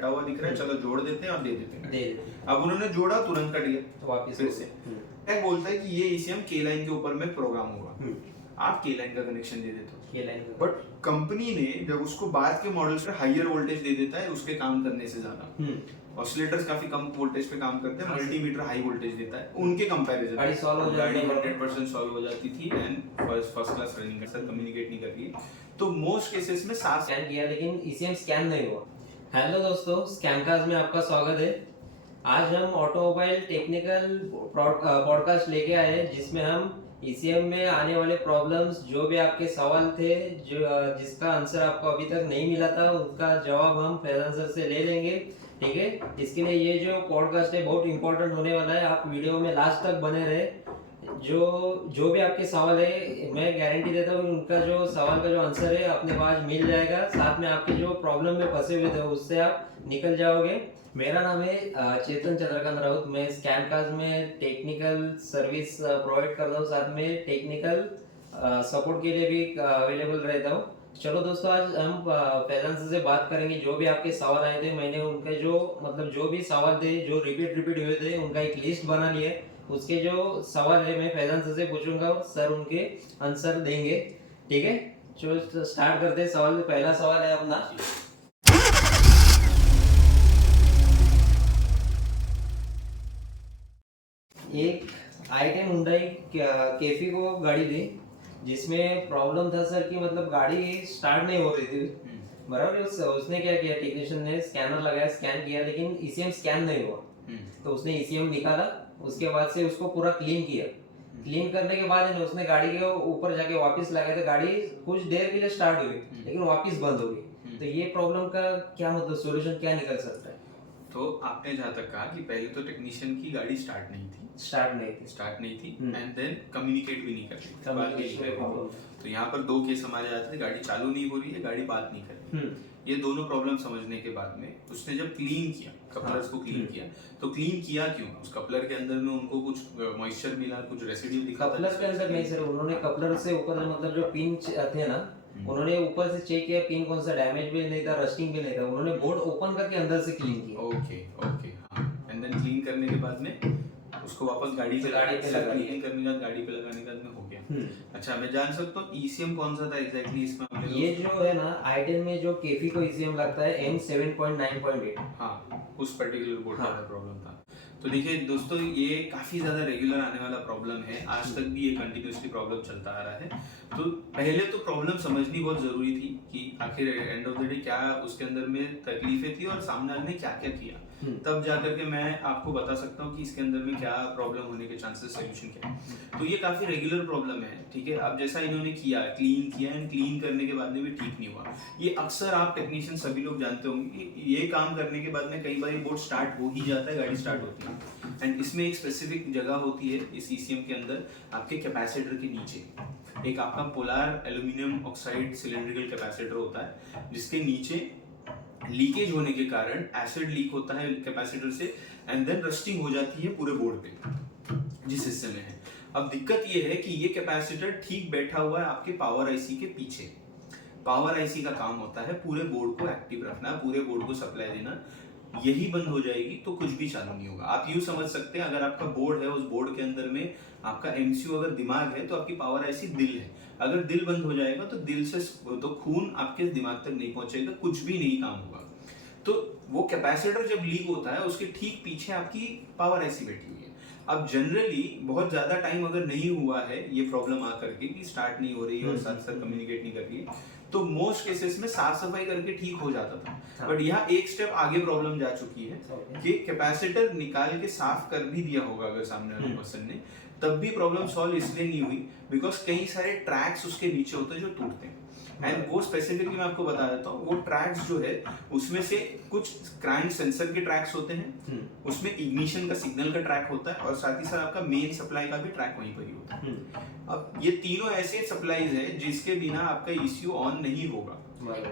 कटा हुआ दिख रहा है, चलो जोड़ देते हैं और दे देते हैं। अब उन्होंने जोड़ा, तुरंत कट गया तो वापस फिर से। टैग बोलता है कि ये ईसीएम के लाइन के ऊपर में प्रोग्राम होगा, आप के लाइन का कनेक्शन दे देते हो। बट कंपनी ने जब उसको बाद के मॉडल्स पे हायर वोल्टेज दे देता है उसके काम करने से ज्यादा, ऑसिलेटर्स काफी कम वोल्टेज पे काम करते हैं, मल्टीमीटर हाई वोल्टेज देता है, उनके कंपैरिजन गाड़ी 100% सॉल्व हो जाती थी and first class running sir communicate नहीं कर रही है। तो मोस्ट केसेस में साफ स्कैन किया लेकिन ईसीएम स्कैन नहीं हुआ। हेलो दोस्तों, स्कैमकास्ट में आपका स्वागत है। आज हम ऑटोमोबाइल टेक्निकल पॉडकास्ट लेके आए हैं जिसमें हम ईसीएम में आने वाले प्रॉब्लम्स, जो भी आपके सवाल थे, जो जिसका आंसर आपको अभी तक नहीं मिला था, उसका जवाब हम फैजल सर से ले लेंगे। ठीक है, इसके लिए ये जो पॉडकास्ट है बहुत इंपॉर्टेंट होने वाला है, आप वीडियो में लास्ट तक बने रहे। जो भी आपके सवाल है मैं गारंटी देता हूँ उनका जो सवाल का जो आंसर है अपने पास मिल जाएगा, साथ में आपके जो प्रॉब्लम में फंसे हुए थे उससे आप निकल जाओगे। मेरा नाम है चेतन चंद्रकांत राउत। मैं स्कैमकास्ट में टेक्निकल सर्विस प्रोवाइड करता हूँ, साथ में टेक्निकल सपोर्ट के लिए भी अवेलेबल रहता हूँ। चलो दोस्तों, आज हम फैजल से बात करेंगे। जो भी आपके सवाल आए थे, मैंने उनके जो भी सवाल थे जो रिपीट हुए थे उनका एक लिस्ट बना लिया है। उसके जो सवाल है मैं फैजल से पूछूंगा और सर उनके आंसर देंगे। ठीक है, चलो स्टार्ट करते हैं। सवाल पहला सवाल है अपना, एक i10 हुंडई कैफी को गाड़ी थी जिसमें प्रॉब्लम था सर कि मतलब गाड़ी स्टार्ट नहीं हो रही थी, बराबर। उसने क्या किया, टेक्नीशियन ने स्कैनर लगाया, स्कैन किया, लेकिन ईसीएम स्कैन नहीं हुआ। तो उसने ईसीएम निकाला, उसके बाद से उसको पूरा क्लीन किया। क्लीन करने के बाद उसने गाड़ी के ऊपर जाके वापस लगाया, तो गाड़ी कुछ देर के लिए स्टार्ट हुई लेकिन वापस बंद हो गई। तो ये प्रॉब्लम का क्या मतलब सोल्यूशन क्या निकल सकता है? तो आपने जहाँ तक कहा कि पहले तो टेक्नीशियन की गाड़ी स्टार्ट नहीं थी एंड देन कम्युनिकेट भी नहीं कर रही थी। तो यहाँ पर दो केस हमारे आते थे, गाड़ी चालू नहीं हो रही है, गाड़ी बात नहीं कर रही। ये दोनों प्रॉब्लम समझने के बाद में उसने जब क्लीन किया, कपलर्स को क्लीन किया, तो क्लीन किया क्यों? उस कपलर के अंदर में उनको कुछ मॉइस्चर मिला, कुछ रेसिड्यू दिखा। कपलर के अंदर नहीं सर, उन्होंने कपलर से ऊपर मतलब जो पिन थे ना, उन्होंने ऊपर से चेक किया, पिन कौन सा डैमेज भी नहीं था, रस्टिंग भी नहीं था। उन्होंने बोर्ड ओपन करके अंदर से क्लीन किया। ओके एंड देन क्लीन करने के बाद में उसको वापस गाड़ी पे लगाने का गाड़ी पे लगाने का हो गया। अच्छा, मैं जान सकता हूँ ईसीएम कौन सा था एग्जैक्टली इसमें? ये जो है ना i10 में जो केफी को ईसीएम लगता है M7.9.8। हाँ, उस पर्टिकुलर बोर्ड का प्रॉब्लम था। तो देखिए दोस्तों, ये काफी ज्यादा रेगुलर आने वाला प्रॉब्लम है, आज तक भी ये कंटिन्यूसली प्रॉब्लम चलता आ रहा है। तो पहले तो प्रॉब्लम समझनी बहुत जरूरी थी कि आखिर एंड ऑफ द डे क्या उसके अंदर में तकलीफें थी और सामने वाले ने क्या क्या किया, तब जाकर के मैं आपको बता सकता हूँ कि इसके अंदर में क्या प्रॉब्लम होने के चांसेस, सोल्यूशन क्या है। तो ये काफी रेगुलर प्रॉब्लम है, ठीक है। अब जैसा इन्होंने किया, क्लीन किया एंड क्लीन करने के बाद में भी ठीक नहीं हुआ। ये अक्सर आप टेक्नीशियन सभी लोग जानते होंगे कि ये काम करने के बाद में कई बार बोर्ड स्टार्ट हो ही जाता है, गाड़ी स्टार्ट होती है। एंड इसमें एक स्पेसिफिक जगह होती है इस ईसीएम के अंदर, आपके कैपेसिटर के नीचे एक आपका polar aluminium oxide cylindrical capacitor होता है, जिसके नीचे लीकेज होने के कारण एसिड लीक होता है कैपेसिटर से एंड देन रस्टिंग हो जाती है पूरे बोर्ड पे जिस हिस्से में है। अब दिक्कत ये है कि ये कैपेसिटर ठीक बैठा हुआ है आपके पावर आईसी के पीछे। पावर आईसी का काम होता है पूरे बोर्ड को एक्टिव रखना, पूरे बोर्ड को सप्लाई देना। यही बंद हो जाएगी तो कुछ भी चालू नहीं होगा। आप यूं समझ सकते हैं, अगर आपका बोर्ड है, उस बोर्ड के अंदर में आपका एमसीयू अगर दिमाग है तो आपकी पावर आईसी दिल है। अगर दिल बंद हो जाएगा तो दिल से तो खून आपके दिमाग तक नहीं पहुंचेगा, कुछ भी नहीं काम होगा। तो वो कैपेसिटर जब लीक होता है उसके ठीक पीछे आपकी पावर आईसी बैठी हुई है। अब जनरली बहुत ज्यादा टाइम अगर नहीं हुआ है ये प्रॉब्लम आकर के कि स्टार्ट नहीं हो रही है और साथ साथ कम्युनिकेट नहीं कर रही है, तो मोस्ट केसेस में साफ सफाई करके ठीक हो जाता था। बट यहाँ एक स्टेप आगे प्रॉब्लम जा चुकी है कि कैपेसिटर निकाल के साफ कर भी दिया होगा अगर सामने वाले पर्सन ने, तब भी प्रॉब्लम सॉल्व इसलिए नहीं हुई बिकॉज कई सारे ट्रैक्स उसके नीचे होते हैं जो टूटते हैं। एंड वो स्पेसिफिकली मैं आपको बता देता हूँ, वो ट्रैक्स जो है उसमें से कुछ क्रैंक सेंसर के ट्रैक्स होते हैं, उसमें इग्निशन का सिग्नल का ट्रैक होता है और साथ ही साथ आपका मेन सप्लाई का भी ट्रैक वहीं पर ही होता है। अब ये तीनों ऐसे सप्लाईज है जिसके बिना आपका ईसीयू ऑन नहीं होगा,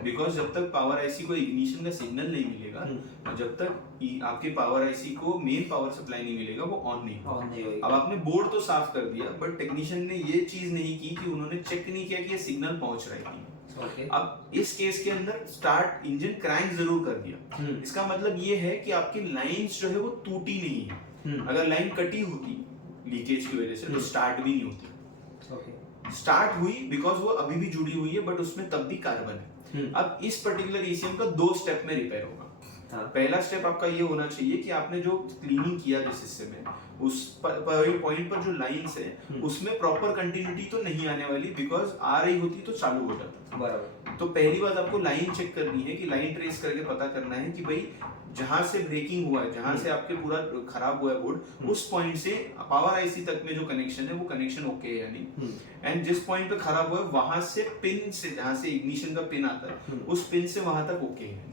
बिकॉज जब तक पावर आईसी को इग्निशन का सिग्नल नहीं मिलेगा और जब तक आपके पावर आईसी को मेन पावर सप्लाई नहीं मिलेगा वो ऑन नहीं होगा। अब आपने बोर्ड तो साफ कर दिया बट टेक्नीशियन ने ये चीज नहीं की कि उन्होंने चेक नहीं किया कि ये सिग्नल पहुंच रहा है। ओके। अब इस केस के अंदर स्टार्ट इंजन क्रैंक जरूर कर दिया, इसका मतलब ये है कि आपकी लाइंस जो है वो टूटी नहीं है। अगर लाइन कटी होती लीकेज की वजह से तो स्टार्ट भी नहीं होती। ओके। स्टार्ट हुई बिकॉज वो अभी भी जुड़ी हुई है, बट उसमें तब भी कार्बन है। अब इस पर्टिकुलर ईसीएम का 2 स्टेप में रिपेयर होगा। पहला स्टेप आपका ये होना चाहिए कि आपने जो क्लीनिंग किया जिस हिस्से में, उस पॉइंट पर जो लाइंस है उसमें प्रॉपर कंटिन्यूटी तो नहीं आने वाली, बिकॉज आ रही होती तो चालू हो जाता। बराबर। तो पहली बात आपको लाइन चेक करनी है कि लाइन ट्रेस करके पता करना है कि भाई जहां से ब्रेकिंग हुआ है, जहां से आपके पूरा खराब हुआ है बोर्ड, उस पॉइंट से पावर आईसी तक में जो कनेक्शन है वो कनेक्शन ओके है या नहीं। एंड जिस पॉइंट पे खराब हुआ है वहां से पिन से, जहां से इग्निशन का पिन आता है उस पिन से वहां तक ओके है।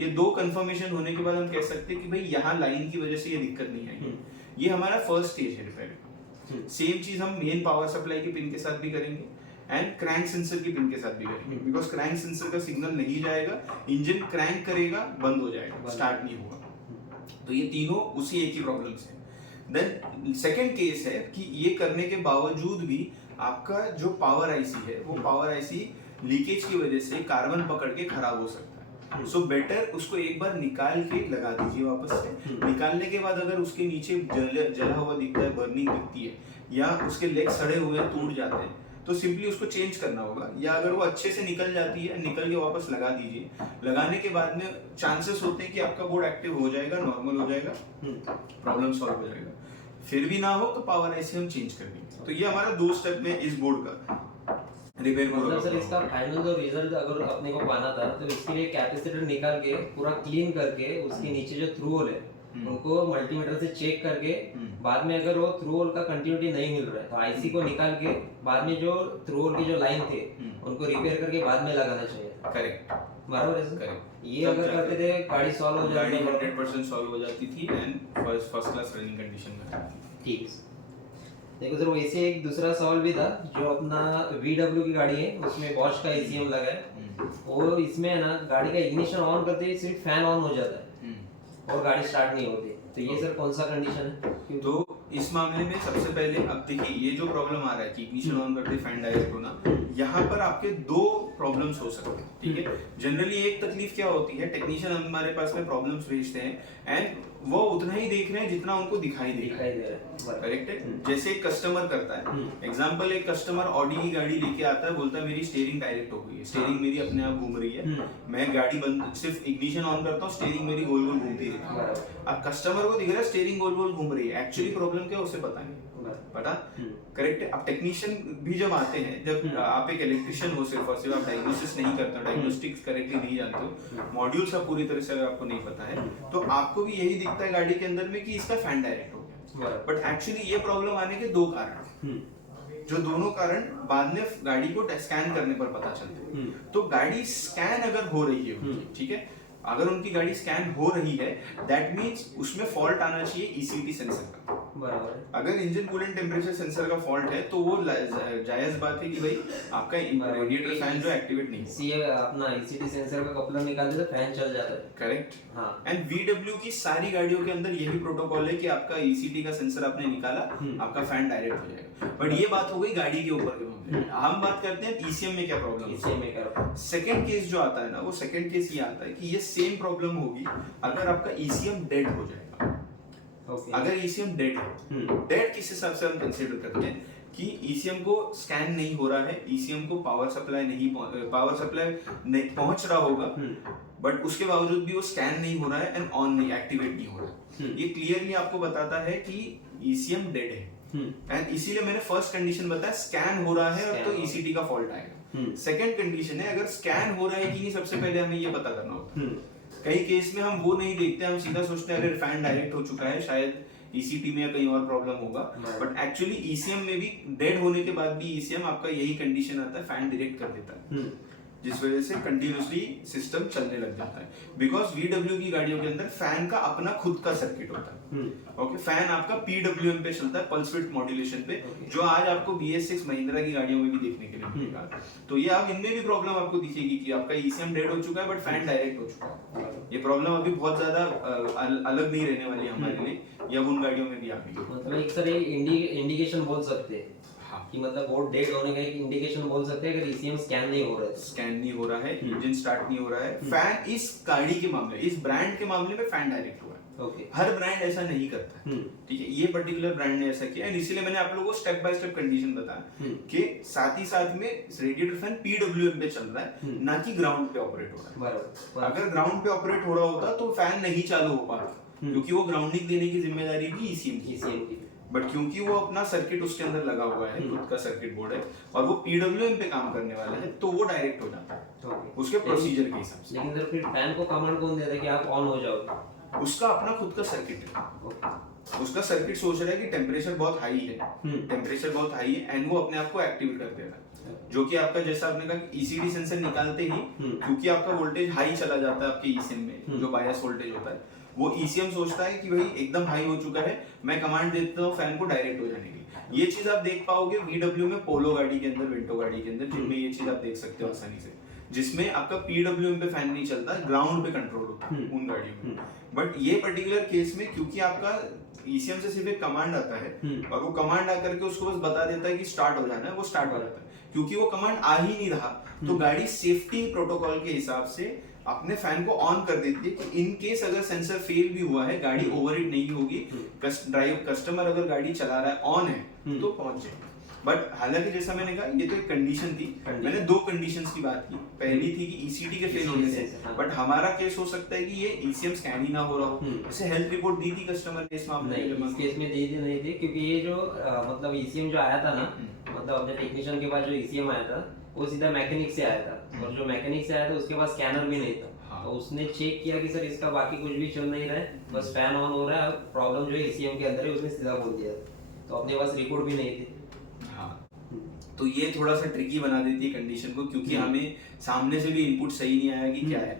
ये 2 कंफर्मेशन होने के बाद हम कह सकते हैं कि भाई यहाँ लाइन की वजह से ये दिक्कत नहीं आई। ये हमारा फर्स्ट स्टेज है रिपेयर का। सेम चीज हम मेन पावर सप्लाई के पिन के साथ भी करेंगे एंड क्रैंक सेंसर की पिन के साथ भी करेंगे, बिकॉज क्रैंक सेंसर का सिग्नल नहीं जाएगा, इंजन क्रैंक करेगा, बंद हो जाएगा, स्टार्ट नहीं होगा। तो ये तीनों उसी एक ही प्रॉब्लम से। देन सेकंड केस है कि ये करने के बावजूद भी आपका जो पावर आईसी है वो पावर आईसी लीकेज की वजह से कार्बन पकड़ के खराब हो सकता है। सो बेटर उसको एक बार निकाल के लगा दीजिए वापस से। निकालने के बाद अगर उसके नीचे जला हुआ दिखता है, बर्निंग दिखती है, या उसके लेग सड़े हुए टूट जाते हैं, तो सिंपली उसको चेंज करना होगा। या अगर वो अच्छे से निकल जाती है, निकल के वापस लगा दीजिए। लगाने के बाद में चांसेस होते हैं कि आपका बोर्ड एक्टिव हो जाएगा, नॉर्मल हो जाएगा, प्रॉब्लम सॉल्व हो जाएगा। फिर भी ना हो तो पावर आईसी हम चेंज कर देंगे। तो ये हमारा 2 स्टेप में इस बोर्ड का रिपेयर मतलब सर इसका फाइनल जो रिजल्ट अगर अपने को पाना था तो इसके लिए कैपेसिटर निकाल के पूरा क्लीन करके उसके नीचे जो थ्रू होल है उनको मल्टीमीटर से चेक करके बाद में अगर वो थ्रू होल का कंटिन्यूटी नहीं मिल रहा है तो आईसी को निकाल के बाद में जो थ्रू होल की जो लाइन थे उनको रिपेयर करके बाद में लगाना चाहिए। करेक्ट, बराबर है सर। करेक्ट। ये अगर करते थे गाड़ी सॉल्व हो जाती, गाड़ी 100% सॉल्व हो जाती थी and first class running condition में रहती। ठीक है। देखो सर वैसे एक दूसरा सवाल भी था, जो अपना VW की गाड़ी है उसमें बॉश का ECM लगा है, वो इसमें है ना गाड़ी का इग्निशन ऑन करते ही सिर्फ फैन ऑन हो जाता है और गाड़ी स्टार्ट नहीं होती, तो ये सर कौन सा कंडीशन है? तो इस मामले में सबसे पहले अब देखिए ये जो प्रॉब्लम आ रहा है कि इग्निशन ऑन करते फैन डायरेक्ट होना, यहाँ पर आपके 2 प्रॉब्लम्स हो सकते हैं। ठीक है, जनरली एक तकलीफ क्या होती है, टेक्नीशियन हमारे पास में प्रॉब्लम्स भेजते हैं एंड वो उतना ही देख रहे हैं जितना उनको दिखाई दे रहा है। करेक्ट है। जैसे एक कस्टमर करता है, एग्जांपल एक कस्टमर ऑडी की गाड़ी लेके आता है, बोलता है मेरी स्टीयरिंग डायरेक्ट हो गई है, स्टीयरिंग मेरी अपने आप घूम रही है, मैं गाड़ी बंद सिर्फ इग्निशन ऑन करता हूँ, स्टीयरिंग मेरी गोल गोल घूमती रहती है। अब कस्टमर को दिख रहा है स्टीयरिंग गोल गोल घूम रही है, एक्चुअली प्रॉब्लम क्या है उसे पता नहीं, पता। करेक्ट है। अब टेक्नीशियन भी जब आते हैं, जब आप एक इलेक्ट्रिशियन हो सिर्फ और सिर्फ आप डायग्नोसिस नहीं करते हो, डायग्नोस्टिक्स करेक्टली नहीं जानते हो, मॉड्यूल्स आप पूरी तरह से अगर आपको नहीं पता है, तो आपको भी यही दिखता है गाड़ी के अंदर में कि इसका फैन डायरेक्ट हो गया, बट एक्चुअली ये प्रॉब्लम आने के 2 कारण, जो दोनों कारण बाद में गाड़ी को स्कैन करने पर पता चलते हैं। तो गाड़ी स्कैन अगर हो रही है, ठीक है, अगर उनकी गाड़ी स्कैन हो रही है, दैट मींस उसमें फॉल्ट आना चाहिए ईसीटी सेंसर का। बराबर। अगर इंजन कूलेंट टेम्परेचर सेंसर का फॉल्ट है तो वो जायज बात है कि भाई आपका रेडिएटर फैन जो एक्टिवेट नहीं है। सीए अपना ईसीटी सेंसर का कपलर निकाल दे तो फैन चल जाता है। करेक्ट। हाँ। एंड VW की सारी गाड़ियों के अंदर यही प्रोटोकॉल है कि आपका ईसीटी का सेंसर आपने निकाला, आपका फैन डायरेक्ट हो जाएगा। बट ये बात हो गई गाड़ी के ऊपर के मामले में। हम बात करते हैं ईसीएम में क्या प्रॉब्लम है। ईसीएम में क्या? सेकंड केस जो आता है ना, वो सेकंड केस ये आता है कि ये सेम प्रॉब्लम होगी अगर आपका ईसीएम डेड हो जाएगा। अगर ECM डेड है, डेड किस हिसाब से हम कंसीडर करते हैं कि ECM को स्कैन नहीं हो रहा है, ECM को पावर सप्लाई नहीं पहुंच रहा होगा, बट उसके बावजूद भी वो स्कैन नहीं हो रहा है एंड ऑन नहीं, एक्टिवेट नहीं हो रहा है। ये क्लियरली आपको बताता है कि ECM डेड है। एंड इसीलिए मैंने फर्स्ट कंडीशन बताया स्कैन हो रहा है और तो ECT का फॉल्ट आएगा। सेकंड कंडीशन है अगर स्कैन हो रहा है कि नहीं, सबसे पहले हमें ये पता करना होता है। कई केस में हम वो नहीं देखते, हम सीधा सोचते हैं अरे फैन डायरेक्ट हो चुका है, शायद ECT में या कहीं और प्रॉब्लम होगा, बट एक्चुअली ECM में भी डेड होने के बाद भी ECM आपका यही कंडीशन आता है, फैन डायरेक्ट कर देता है, जिस वजह से कंटिन्यूअसली सिस्टम चलने लग जाता है। बिकॉज VW की गाड़ियों के अंदर फैन का अपना खुद का सर्किट होता है। ओके, फैन आपका PWM पे चलता है, पल्स विड्थ मॉड्यूलेशन पे, जो आज आपको BS6 महिंद्रा की गाड़ियों में भी देखने के लिए मिलेगा। तो ये आप इनमें भी प्रॉब्लम आपको दिखेगी कि आपका ECM डेड हो चुका है बट फैन डायरेक्ट हो चुका है। ये प्रॉब्लम अभी बहुत ज्यादा अलग नहीं रहने वाली हमारे लिए, ये अब उन गाड़ियों में भी आ गई। मतलब एक सर इंडिकेशन बोल सकते हैं। हाँ। कि मतलब बोर्ड डेड होने का एक इंडिकेशन बोल सकते हैं अगर ईसीएम स्कैन नहीं हो रहा है। स्कैन नहीं हो रहा है, इंजन स्टार्ट नहीं हो रहा है। फैन इस गाड़ी के मामले, इस ब्रांड के मामले में फैन डायरेक्ट हुआ है। ओके। हर ब्रांड ऐसा नहीं करता है, ठीक है। ये पर्टिकुलर ब्रांड ने ऐसा किया, एंड इसीलिए मैंने आप लोगों को स्टेप बाय स्टेप कंडीशन बताया कि साथ ही साथ में रेडिएटर फैन पीडब्ल्यूएम पे चल रहा है, ना कि ग्राउंड पे ऑपरेट हो रहा है। बराबर। अगर ग्राउंड पे ऑपरेट हो रहा होता तो फैन नहीं चालू हो पाता, क्योंकि वो ग्राउंडिंग देने की जिम्मेदारी भी ईसीएम की। बट क्योंकि वो अपना सर्किट उसके अंदर लगा हुआ है, खुद का सर्किट बोर्ड है, और वो पीडब्ल्यूएम पे काम करने वाला है, तो वो डायरेक्ट हो जाता है उसके प्रोसीजर के हिसाब से। लेकिन सर फिर फैन को कमांड कौन देता है कि आप ऑन हो जाओगे? उसका अपना खुद का सर्किट है। उसका सर्किट सोच रहा है कि टेम्परेचर बहुत हाई है, टेम्परेचर बहुत हाई है, एंड वो अपने आप को एक्टिवेट कर देगा। जो कि आपका, जैसा आपने कहा, ईसीडी सेंसर निकालते ही, क्योंकि आपका वोल्टेज हाई चला जाता है आपके ईसीएम में, जो बायस वोल्टेज होता है, वो ईसीएम सोचता है कि भाई एकदम हाई हो चुका है, मैं कमांड देता हूँ फैन को डायरेक्ट हो जाने की। ये चीज आप देख पाओगे वीडब्ल्यू में, पोलो गाड़ी के अंदर, विंटो गाड़ी के अंदर, जिनमें ये चीज आप देख सकते हो आसानी से, जिसमें आपका पीडब्ल्यूएम पे फैन नहीं चलता, ग्राउंड पे कंट्रोल होता है उन गाड़ियों में। बट ये पर्टिकुलर केस में, क्योंकि आपका ईसीएम से सिर्फ एक कमांड आता है, और वो कमांड आकर के उसको बस बता देता है कि स्टार्ट हो जाना है, वो स्टार्ट हो जाता है। क्योंकि वो कमांड आ ही नहीं रहा, तो गाड़ी सेफ्टी प्रोटोकॉल के हिसाब से अपने फैन को ऑन कर देती है कि इन केस अगर सेंसर फेल भी हुआ है, गाड़ी ओवरहीट नहीं होगी, कस्टमर अगर गाड़ी चला रहा है, ऑन है, तो पहुंच जाएगा। बट हालांकि जैसा मैंने कहा, ये तो एक कंडीशन थी। मैंने दो कंडीशंस की बात की। पहली थी कि ईसीडी के फेल होने से, बट हमारा केस हो सकता है कि ये ईसीएम स्कैन ही ना हो रहा हो। जैसे हेल्थ रिपोर्ट दी थी कस्टमर ने इस मामले में? इस केस में दी थी नहीं थी, क्योंकि ये जो मतलब ईसीएम जो आया था ना, मतलब अपने टेक्नीशियन के पास जो ईसीएम आया था, वो सीधा मैकेनिक से आया था, और जो मैकेनिक से आया था उसके पास स्कैनर भी नहीं था। तो उसने चेक किया कि सर इसका बाकी कुछ भी चल नहीं रहा है, बस फैन ऑन हो रहा है, प्रॉब्लम जो है ईसीएम के अंदर है, उसने सीधा बोल दिया। तो अपने पास रिपोर्ट भी नहीं थी। तो ये थोड़ा सा ट्रिकी बना देती है कंडीशन को, क्योंकि हमें सामने से भी इनपुट सही नहीं आया कि क्या है।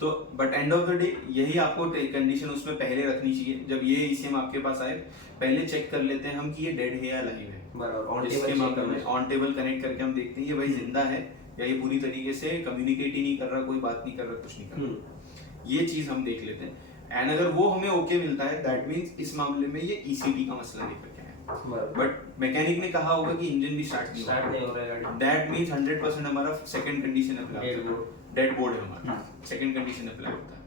तो but end of the day यही आपको कंडीशन उसमें पहले रखनी चाहिए। जब ये ईसीएम आपके पास आए, पहले चेक कर लेते हैं हम कि ये डेड है या लाइव है। बराबर। इसके मामले में ऑन टेबल कनेक्ट करके हम देखते हैं कि भाई जिंदा है या ये पूरी तरीके से कम्युनिकेट ही नहीं कर रहा, कोई बात नहीं कर रहा, कुछ नहीं कर रहा। ये चीज हम देख लेते हैं, एंड अगर वो हमें ओके मिलता है, दैट मींस इस मामले में ये ईसीडी का मसला लेकर के है। बट मैकेनिक ने कहा होगा कि इंजन भी स्टार्ट नहीं हो रहा है, दैट मींस 100% हमारा सेकंड कंडीशन अप्लाई होता है, डेड बोर्ड है हमारा, सेकंड कंडीशन अप्लाई होता है।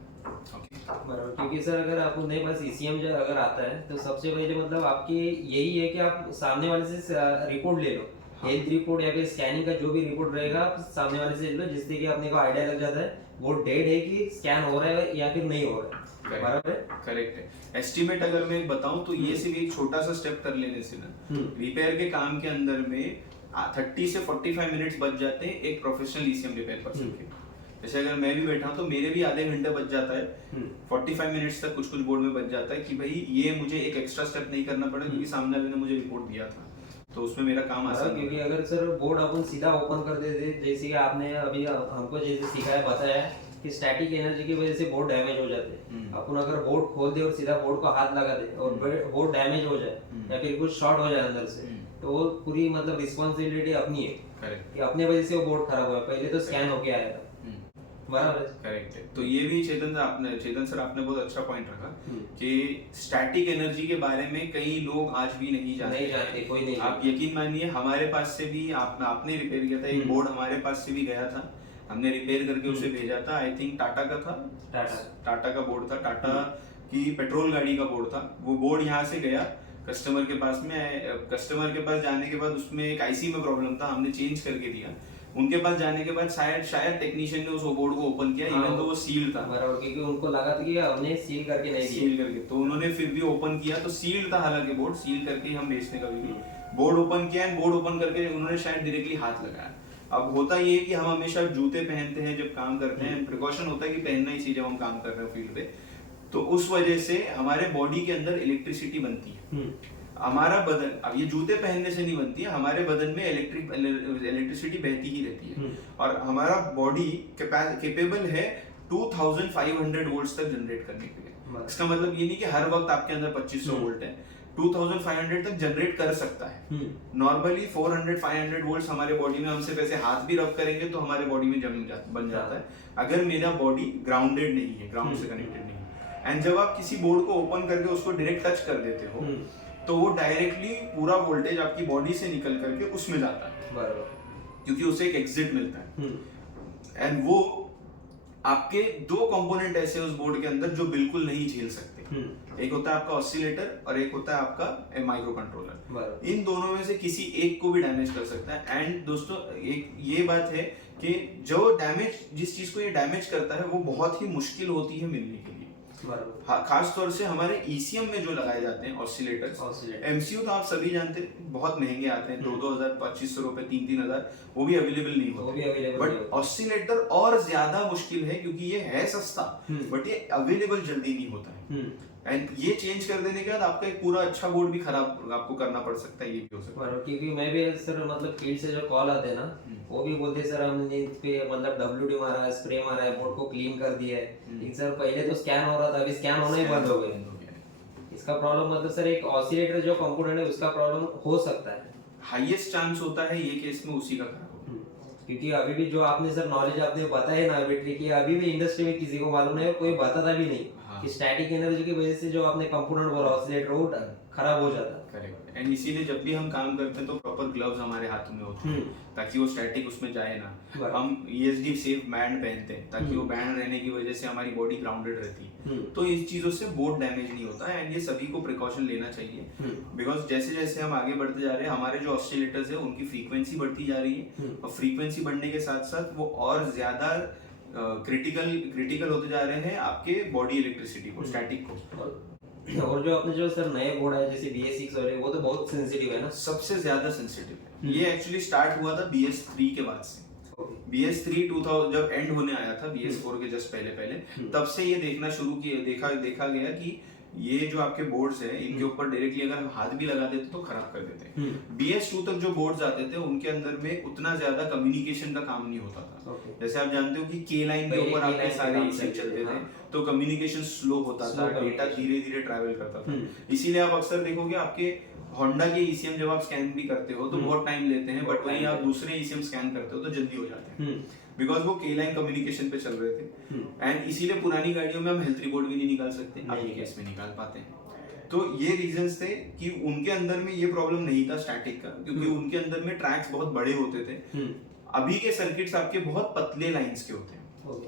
बराबर। क्योंकि सर अगर आपको नहीं बस ईसीएम जो अगर आता है, तो सबसे पहले मतलब आपकी यही है कि आप सामने वाले से रिपोर्ट ले लो, हेल्थ रिपोर्ट या फिर स्कैनिंग का जो भी रिपोर्ट रहेगा, आप सामने वाले से ले लो, जिससे कि अपने को आइडिया लग जाता है वो डेड है कि स्कैन हो रहा है या फिर नहीं हो रहा है। बराबर है, करेक्ट है। एस्टिमेट अगर मैं बताऊं तो ये सिर्फ एक छोटा सा स्टेप कर लेने से ना, रिपेयर के काम के अंदर में 30 से 45 मिनट्स बच जाते हैं एक प्रोफेशनल ईसीएम रिपेयर पर्सन के। जैसे अगर मैं भी बैठा हूं तो मेरे भी आधे घंटे बच जाता है, 45 मिनट्स तक कुछ बोर्ड में बच जाता है कि भाई ये मुझे एक एक्स्ट्रा स्टेप नहीं करना पड़ा, क्योंकि सामने वाले ने मुझे रिपोर्ट दिया था, तो उसमें मेरा काम आसान है। क्योंकि अगर सर बोर्ड अपन सीधा ओपन कर देते, जैसे कि आपने अभी हमको जैसे सिखाया बताया कि स्टैटिक एनर्जी की वजह से बोर्ड डैमेज हो जाते हैं। अपन अगर बोर्ड खोल दे और सीधा बोर्ड को हाथ लगा दे और बोर्ड डैमेज हो जाए या फिर कुछ शॉर्ट हो जाए अंदर से, तो वो पूरी मतलब रिस्पॉन्सिबिलिटी अपनी है कि अपने वजह से वो बोर्ड खराब हुआ। पहले तो स्कैन होके आया था। बराबर, करेक्ट है। तो ये भी चेतन सर आपने बहुत अच्छा पॉइंट रखा कि स्टैटिक एनर्जी के बारे में कई लोग आज भी नहीं जानते, कोई नहीं। आप यकीन मानिए हमारे पास से भी आपने रिपेयर किया था एक बोर्ड, हमारे पास से भी गया था, हमने रिपेयर करके उसे भेजा था। आई थिंक टाटा का था, टाटा का बोर्ड था, टाटा की पेट्रोल गाड़ी का बोर्ड था। वो बोर्ड यहाँ से गया कस्टमर के पास में, कस्टमर के पास जाने के बाद उसमें एक आईसी में प्रॉब्लम था, हमने चेंज करके दिया। उनके पास जाने के बाद शायद टेक्नीशियन ने उस बोर्ड को ओपन किया, इवन तो वो सील था। बराबर, क्योंकि उनको लगा था कि हमने सील करके नहीं दिया। सील करके, तो उन्होंने फिर भी ओपन किया, तो सील था हालांकि बोर्ड, सील करके हम बेचने का भी बोर्ड ओपन किया, एंड बोर्ड ओपन करके उन्होंने शायद डायरेक्टली हाथ लगाया। अब होता ये है कि हम हमेशा जूते पहनते हैं जब काम करते हैं, प्रिकॉशन होता है कि पहनना ही चाहिए जब हम काम कर रहे हैं फील्ड पे, तो उस वजह से हमारे बॉडी के अंदर इलेक्ट्रिसिटी बनती है। हमारा बदन, अब ये जूते पहनने से नहीं बनती है, हमारे बदन में इलेक्ट्रिसिटी बहती ही रहती है, और हमारा बॉडी कैपेबल है 2500 वोल्ट्स तक जनरेट करने के लिए। इसका मतलब ये नहीं कि हर वक्त आपके अंदर 2500 वोल्ट है, 2500 तक जनरेट कर सकता है। नॉर्मली 400-500 वोल्ट्स हमारे बॉडी में, हम सिर्फ ऐसे हाथ भी रब करेंगे तो हमारे बॉडी में बन जाता है, अगर मेरा बॉडी ग्राउंडेड नहीं है, ग्राउंड से कनेक्टेड नहीं है। एंड जब आप किसी बोर्ड को ओपन करके उसको डायरेक्ट टच कर देते हो, तो वो डायरेक्टली पूरा वोल्टेज आपकी बॉडी से निकल करके उसमें जाता है, बराबर, क्योंकि उसे एक एग्जिट मिलता है। एंड वो आपके दो कंपोनेंट ऐसे उस बोर्ड के अंदर जो बिल्कुल नहीं झेल सकते। एक होता है आपका ऑसिलेटर और एक होता है आपका माइक्रो कंट्रोलर। इन दोनों में से किसी एक को भी डैमेज कर सकता है। एंड दोस्तों एक ये बात है कि जो डैमेज, जिस चीज को ये डैमेज करता है वो बहुत ही मुश्किल होती है मिलने के लिए। खास तौर से हमारे ईसीएम में जो लगाए जाते हैं ऑसिलेटर्स, एमसीयू तो आप सभी जानते हैं बहुत महंगे आते हैं, 2,000 2,500 रुपए 3,000, वो भी अवेलेबल नहीं होते। बट ऑसिलेटर और ज्यादा मुश्किल है क्योंकि ये है सस्ता बट ये अवेलेबल जल्दी नहीं होता है। एंड ये चेंज कर देने के बाद आपका एक पूरा अच्छा बोर्ड भी खराब आपको करना पड़ सकता है, ये भी हो सकता है। क्योंकि मैं भी सर मतलब फील्ड से जो कॉल आते हैं ना, वो भी बोलते हैं सर हमने इस पे मतलब WD मारा है, स्प्रे मारा है, बोर्ड को क्लीन कर दिया है, लेकिन सर पहले तो स्कैन हो रहा था, अभी स्कैन होना ही बंद हो गया। इसका प्रॉब्लम मतलब सर एक ऑसिलेटर जो कंपोनेंट है उसका प्रॉब्लम हो सकता है, हाईएस्ट चांस होता है ये केस में उसी का खराब। क्योंकि अभी भी जो आपने सर नॉलेज आपने बताया ना बैटरी की, अभी भी इंडस्ट्री में किसी को मालूम नहीं, कोई बताता भी नहीं कि स्टैटिक एनर्जी की वजह से जो आपने कंपोनेंट बोला ऑसिलेटर वो खराब हो जाता है। करेक्ट। एंड इसीलिए जब भी हम काम करते हैं तो प्रॉपर ग्लव्स हमारे हाथों में होते हैं ताकि वो स्टैटिक उसमें जाए ना। हम ESD सेफ बैंड पहनते हैं ताकि वो बैंड रहने की वजह से हमारी बॉडी ग्राउंडेड रहती है, तो इस चीजों से बोर्ड डैमेज नहीं होता है। एंड ये सभी को प्रिकॉशन लेना चाहिए बिकॉज जैसे जैसे हम आगे बढ़ते जा रहे हैं हमारे जो ऑसिलेटर्स है उनकी फ्रीक्वेंसी बढ़ती जा रही है और फ्रीक्वेंसी बढ़ने के साथ साथ वो और ज्यादा क्रिटिकल होते जा रहे हैं आपके बॉडी इलेक्ट्रिसिटी को, स्टैटिक को। और जो अपने जो सर नए बोर्ड है जैसे BS6 वाले, वो तो बहुत सेंसिटिव है ना, सबसे ज्यादा सेंसिटिव है। ये एक्चुअली स्टार्ट हुआ था BS3 के बाद से। BS3 2000 जब एंड होने आया था, BS4 के जस्ट पहले तब से ये देखना शुरू किया, देखा गया कि ये जो आपके बोर्ड्स हैं इनके ऊपर डायरेक्टली अगर हम हाथ भी लगा देते तो खराब कर देते। BS2 तक जो बोर्ड्स आते थे उनके अंदर में उतना ज्यादा कम्युनिकेशन का काम नहीं होता था। जैसे आप जानते हो कि के लाइन के ऊपर आपके सारे ईसीएम चलते थे तो कम्युनिकेशन स्लो होता था, डेटा धीरे धीरे ट्रैवल करता था। इसीलिए आप अक्सर देखोगे आपके होंडा के ईसीएम जब आप स्कैन भी करते हो तो बहुत टाइम लेते हैं, बट वहीं आप दूसरे ईसीएम स्कैन करते हो तो जल्दी हो जाते हैं बिकॉज वो के लाइन कम्युनिकेशन पे चल रहे थे। एंड इसीलिए पुरानी गाड़ियों में हम हेल्थ रिपोर्ट भी नहीं निकाल सकते, अभी केस में निकाल पाते हैं। तो ये रीजंस थे कि उनके अंदर में ये प्रॉब्लम नहीं था स्टैटिक का, क्योंकि उनके अंदर में ट्रैक्स बहुत बड़े होते थे। अभी के सर्किट्स आपके बहुत पतले लाइंस के होते हैं।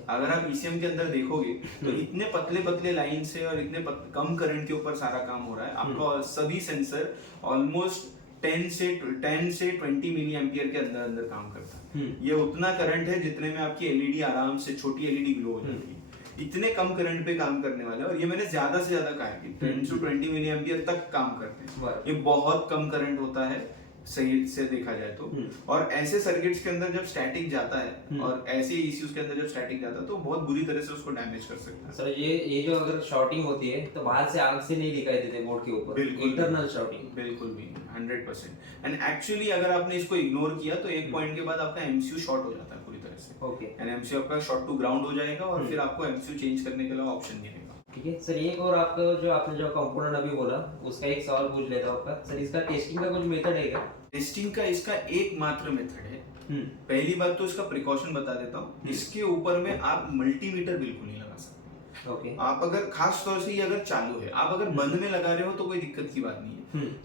अगर आप ईसीएम के अंदर देखोगे तो इतने पतले पतले लाइन से और इतने कम करंट के ऊपर सारा काम हो रहा है। आपका सभी सेंसर ऑलमोस्ट 10 से 20 मिली एम्पियर के अंदर काम करता है। ये उतना करंट है जितने में आपकी एलईडी आराम से, छोटी एलईडी ग्लो हो जाती है। इतने कम करंट पे काम करने वाले हैं और ये मैंने ज्यादा से ज्यादा कहा है कि 10 से 20 मिली एम्पियर तक काम करते हैं। ये बहुत कम करंट होता है सही से देखा जाए तो। और ऐसे सर्किट्स के अंदर जब स्टैटिक जाता है और ऐसे इश्यूज के अंदर जब स्टैटिक जाता है तो बहुत बुरी तरह से उसको डैमेज कर सकता है। सर ये जो अगर शॉर्टिंग होती है तो बाहर से आग से नहीं दिखाई देते बोर्ड के ऊपर, इंटरनल शॉर्टिंग बिल्कुल भी 100%। एंड एक्चुअली अगर आपने इसको इग्नोर किया तो एक पॉइंट के बाद आपका एमसीयू शॉर्ट हो जाता है पूरी तरह से। ओके। एंड एमसीयू आपका शॉर्ट टू ग्राउंड हो जाएगा और फिर आपको एमसीयू चेंज करने के अलावा ऑप्शन नहीं रहेगा। ठीक है सर, एक और आपका जो आपने जो कंपोनेंट अभी बोला उसका एक सवाल पूछ लेता हूं आपका सर, इसका टेस्टिंग का कुछ मेथड है क्या? टेस्टिंग का इसका एकमात्र मेथड है। पहली बात तो इसका प्रिकॉशन बता देता हूँ, इसके ऊपर में आप मल्टीमीटर बिल्कुल नहीं लगा सकते। ओके। आप अगर खास तौर से ये अगर चालू है, आप अगर बंद में लगा रहे हो तो कोई दिक्कत की बात नहीं है,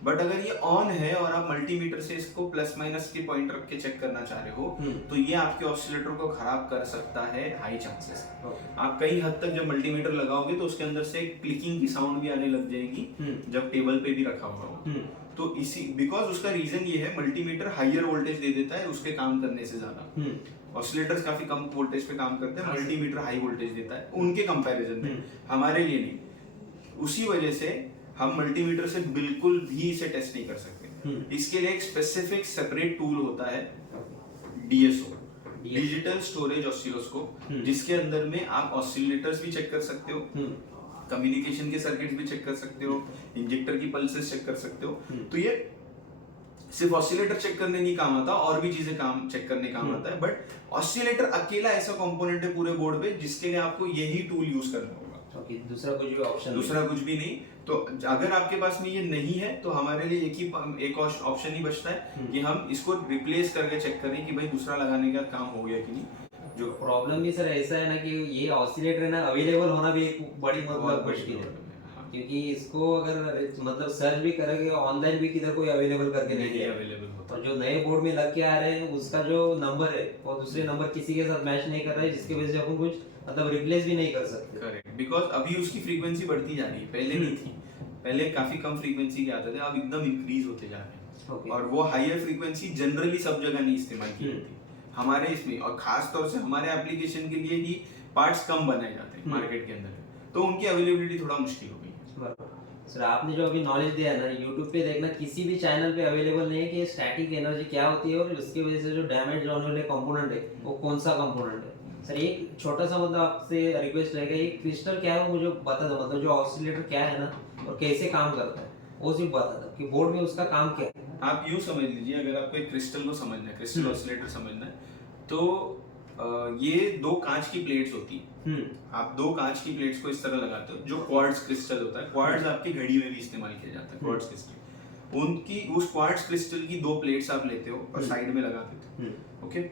बट अगर ये ऑन है और आप मल्टीमीटर से इसको प्लस माइनस के पॉइंट रख के चेक करना चाह रहे हो तो ये आपके ऑसिलेटर को खराब कर सकता है, हाई चांसेस। आप कई हद तक जब मल्टीमीटर लगाओगे तो उसके अंदर से एक क्लिकिंग की साउंड भी आने लग जाएगी जब टेबल पे भी रखा हुआ हो। तो इसी बिकॉज उसका रीजन ये है, मल्टीमीटर हायर वोल्टेज दे देता है उसके काम करने से ज्यादा। ऑसिलेटर्स काफी कम वोल्टेज पे काम करते हैं, मल्टीमीटर हाई वोल्टेज देता है उनके कंपैरिजन में, हमारे लिए नहीं। उसी वजह से हम मल्टीमीटर से बिल्कुल भी इसे टेस्ट नहीं कर सकते। इसके लिए एक स्पेसिफिक सेपरेट टूल होता है, DSO, डिजिटल स्टोरेज ऑसिलोस्कोप, जिसके अंदर में आप ऑसिलेटर्स भी चेक कर सकते हो, कम्युनिकेशन के सर्किट्स भी चेक कर सकते हो, इंजेक्टर की पल्सेस चेक कर सकते हो। तो ये सिर्फ ऑसिलेटर चेक करने नहीं काम आता, और भी चीजें काम चेक करने काम आता है, बट ऑसिलेटर अकेला ऐसा कंपोनेंट है पूरे बोर्ड पे जिसके लिए आपको यही टूल यूज करना होगा। दूसरा कुछ भी नहीं। तो अगर आपके पास में ये नहीं है तो हमारे लिए एक ऑप्शन ही बचता है कि हम इसको रिप्लेस करके चेक करें कि भाई दूसरा लगाने का काम हो गया कि नहीं। जो प्रॉब्लम भी सर ऐसा है ना कि ये ऑसिलेटर है ना अवेलेबल होना भी एक बड़ी मतलब मुश्किल है। क्योंकि इसको अगर मतलब सर्च भी करेंगे ऑनलाइन भी किधर कोई अवेलेबल करके नहीं दिया। अवेलेबल होता और जो नए बोर्ड में लग के आ रहे हैं उसका जो नंबर है वो दूसरे नंबर किसी के साथ मैच नहीं कर रहा है, जिसकी वजह से अपन कुछ मतलब रिप्लेस भी नहीं कर सकते। करेक्ट, बिकॉज अभी उसकी फ्रीक्वेंसी बढ़ती जा रही है, पहले नहीं थी। पहले काफी कम फ्रीक्वेंसी के आते थे, अब एकदम इंक्रीज होते जा रहे हैं। Okay. और वो हायर फ्रीक्वेंसी जनरली सब जगह नहीं इस्तेमाल की जाती हमारे इसमें, और खास तौर से हमारे एप्लीकेशन के लिए ही पार्ट्स कम बनाए जाते हैं मार्केट के अंदर, तो उनकी अवेलेबिलिटी थोड़ा मुश्किल हो गई है। बराबर। सर आपने जो अभी नॉलेज दिया ना, यूट्यूब पे देखना किसी भी चैनल पे अवेलेबल नहीं है कि स्टैटिक एनर्जी क्या होती है और उसकी वजह से जो डैमेज होने वाले कंपोनेंट है वो कौन सा कंपोनेंट है। सर एक छोटा सा मतलब आपसे रिक्वेस्ट रहेगा, ये क्रिस्टल क्या है वो मुझे बता दो, मतलब जो ऑसिलेटर क्या है ना और कैसे काम करता है वो सिर्फ बता दो कि बोर्ड में उसका काम क्या है। आप यूं समझ लीजिए, अगर आपको एक क्रिस्टल को समझना है, क्रिस्टल ऑसिलेटर समझना है, तो ये दो कांच की प्लेट्स होती हैं। आप दो कांच की प्लेट्स को इस तरह लगाते हो, जो क्वार्ट्ज क्रिस्टल होता है, क्वार्ट्ज आपकी घड़ी में भी इस्तेमाल किया जाता है, क्वार्ट्ज क्रिस्टल, उनकी उस क्वार्ट्ज क्रिस्टल की दो प्लेट्स आप लेते हो और साइड में लगा देते हो। ओके,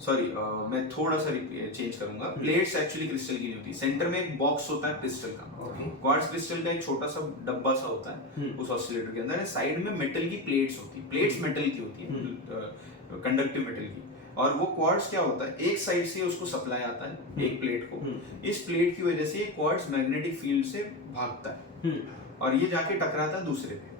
सॉरी, मैं थोड़ा सा चेंज करूंगा। प्लेट्स एक्चुअली क्रिस्टल की नहीं होती, सेंटर में एक बॉक्स होता है क्रिस्टल का, क्वार्ट्ज क्रिस्टल का एक छोटा सा डब्बा सा होता है उस ऑसिलेटर के अंदर, साइड में मेटल की प्लेट्स होती है, प्लेट्स मेटल की होती है, कंडक्टिव मेटल की, और वो क्वार्ट्ज क्या होता है, एक साइड से उसको सप्लाई आता है एक प्लेट को, इस प्लेट की वजह से ये क्वार्ट्ज मैग्नेटिक फील्ड से भागता है और ये जाके टकराता है दूसरे पे।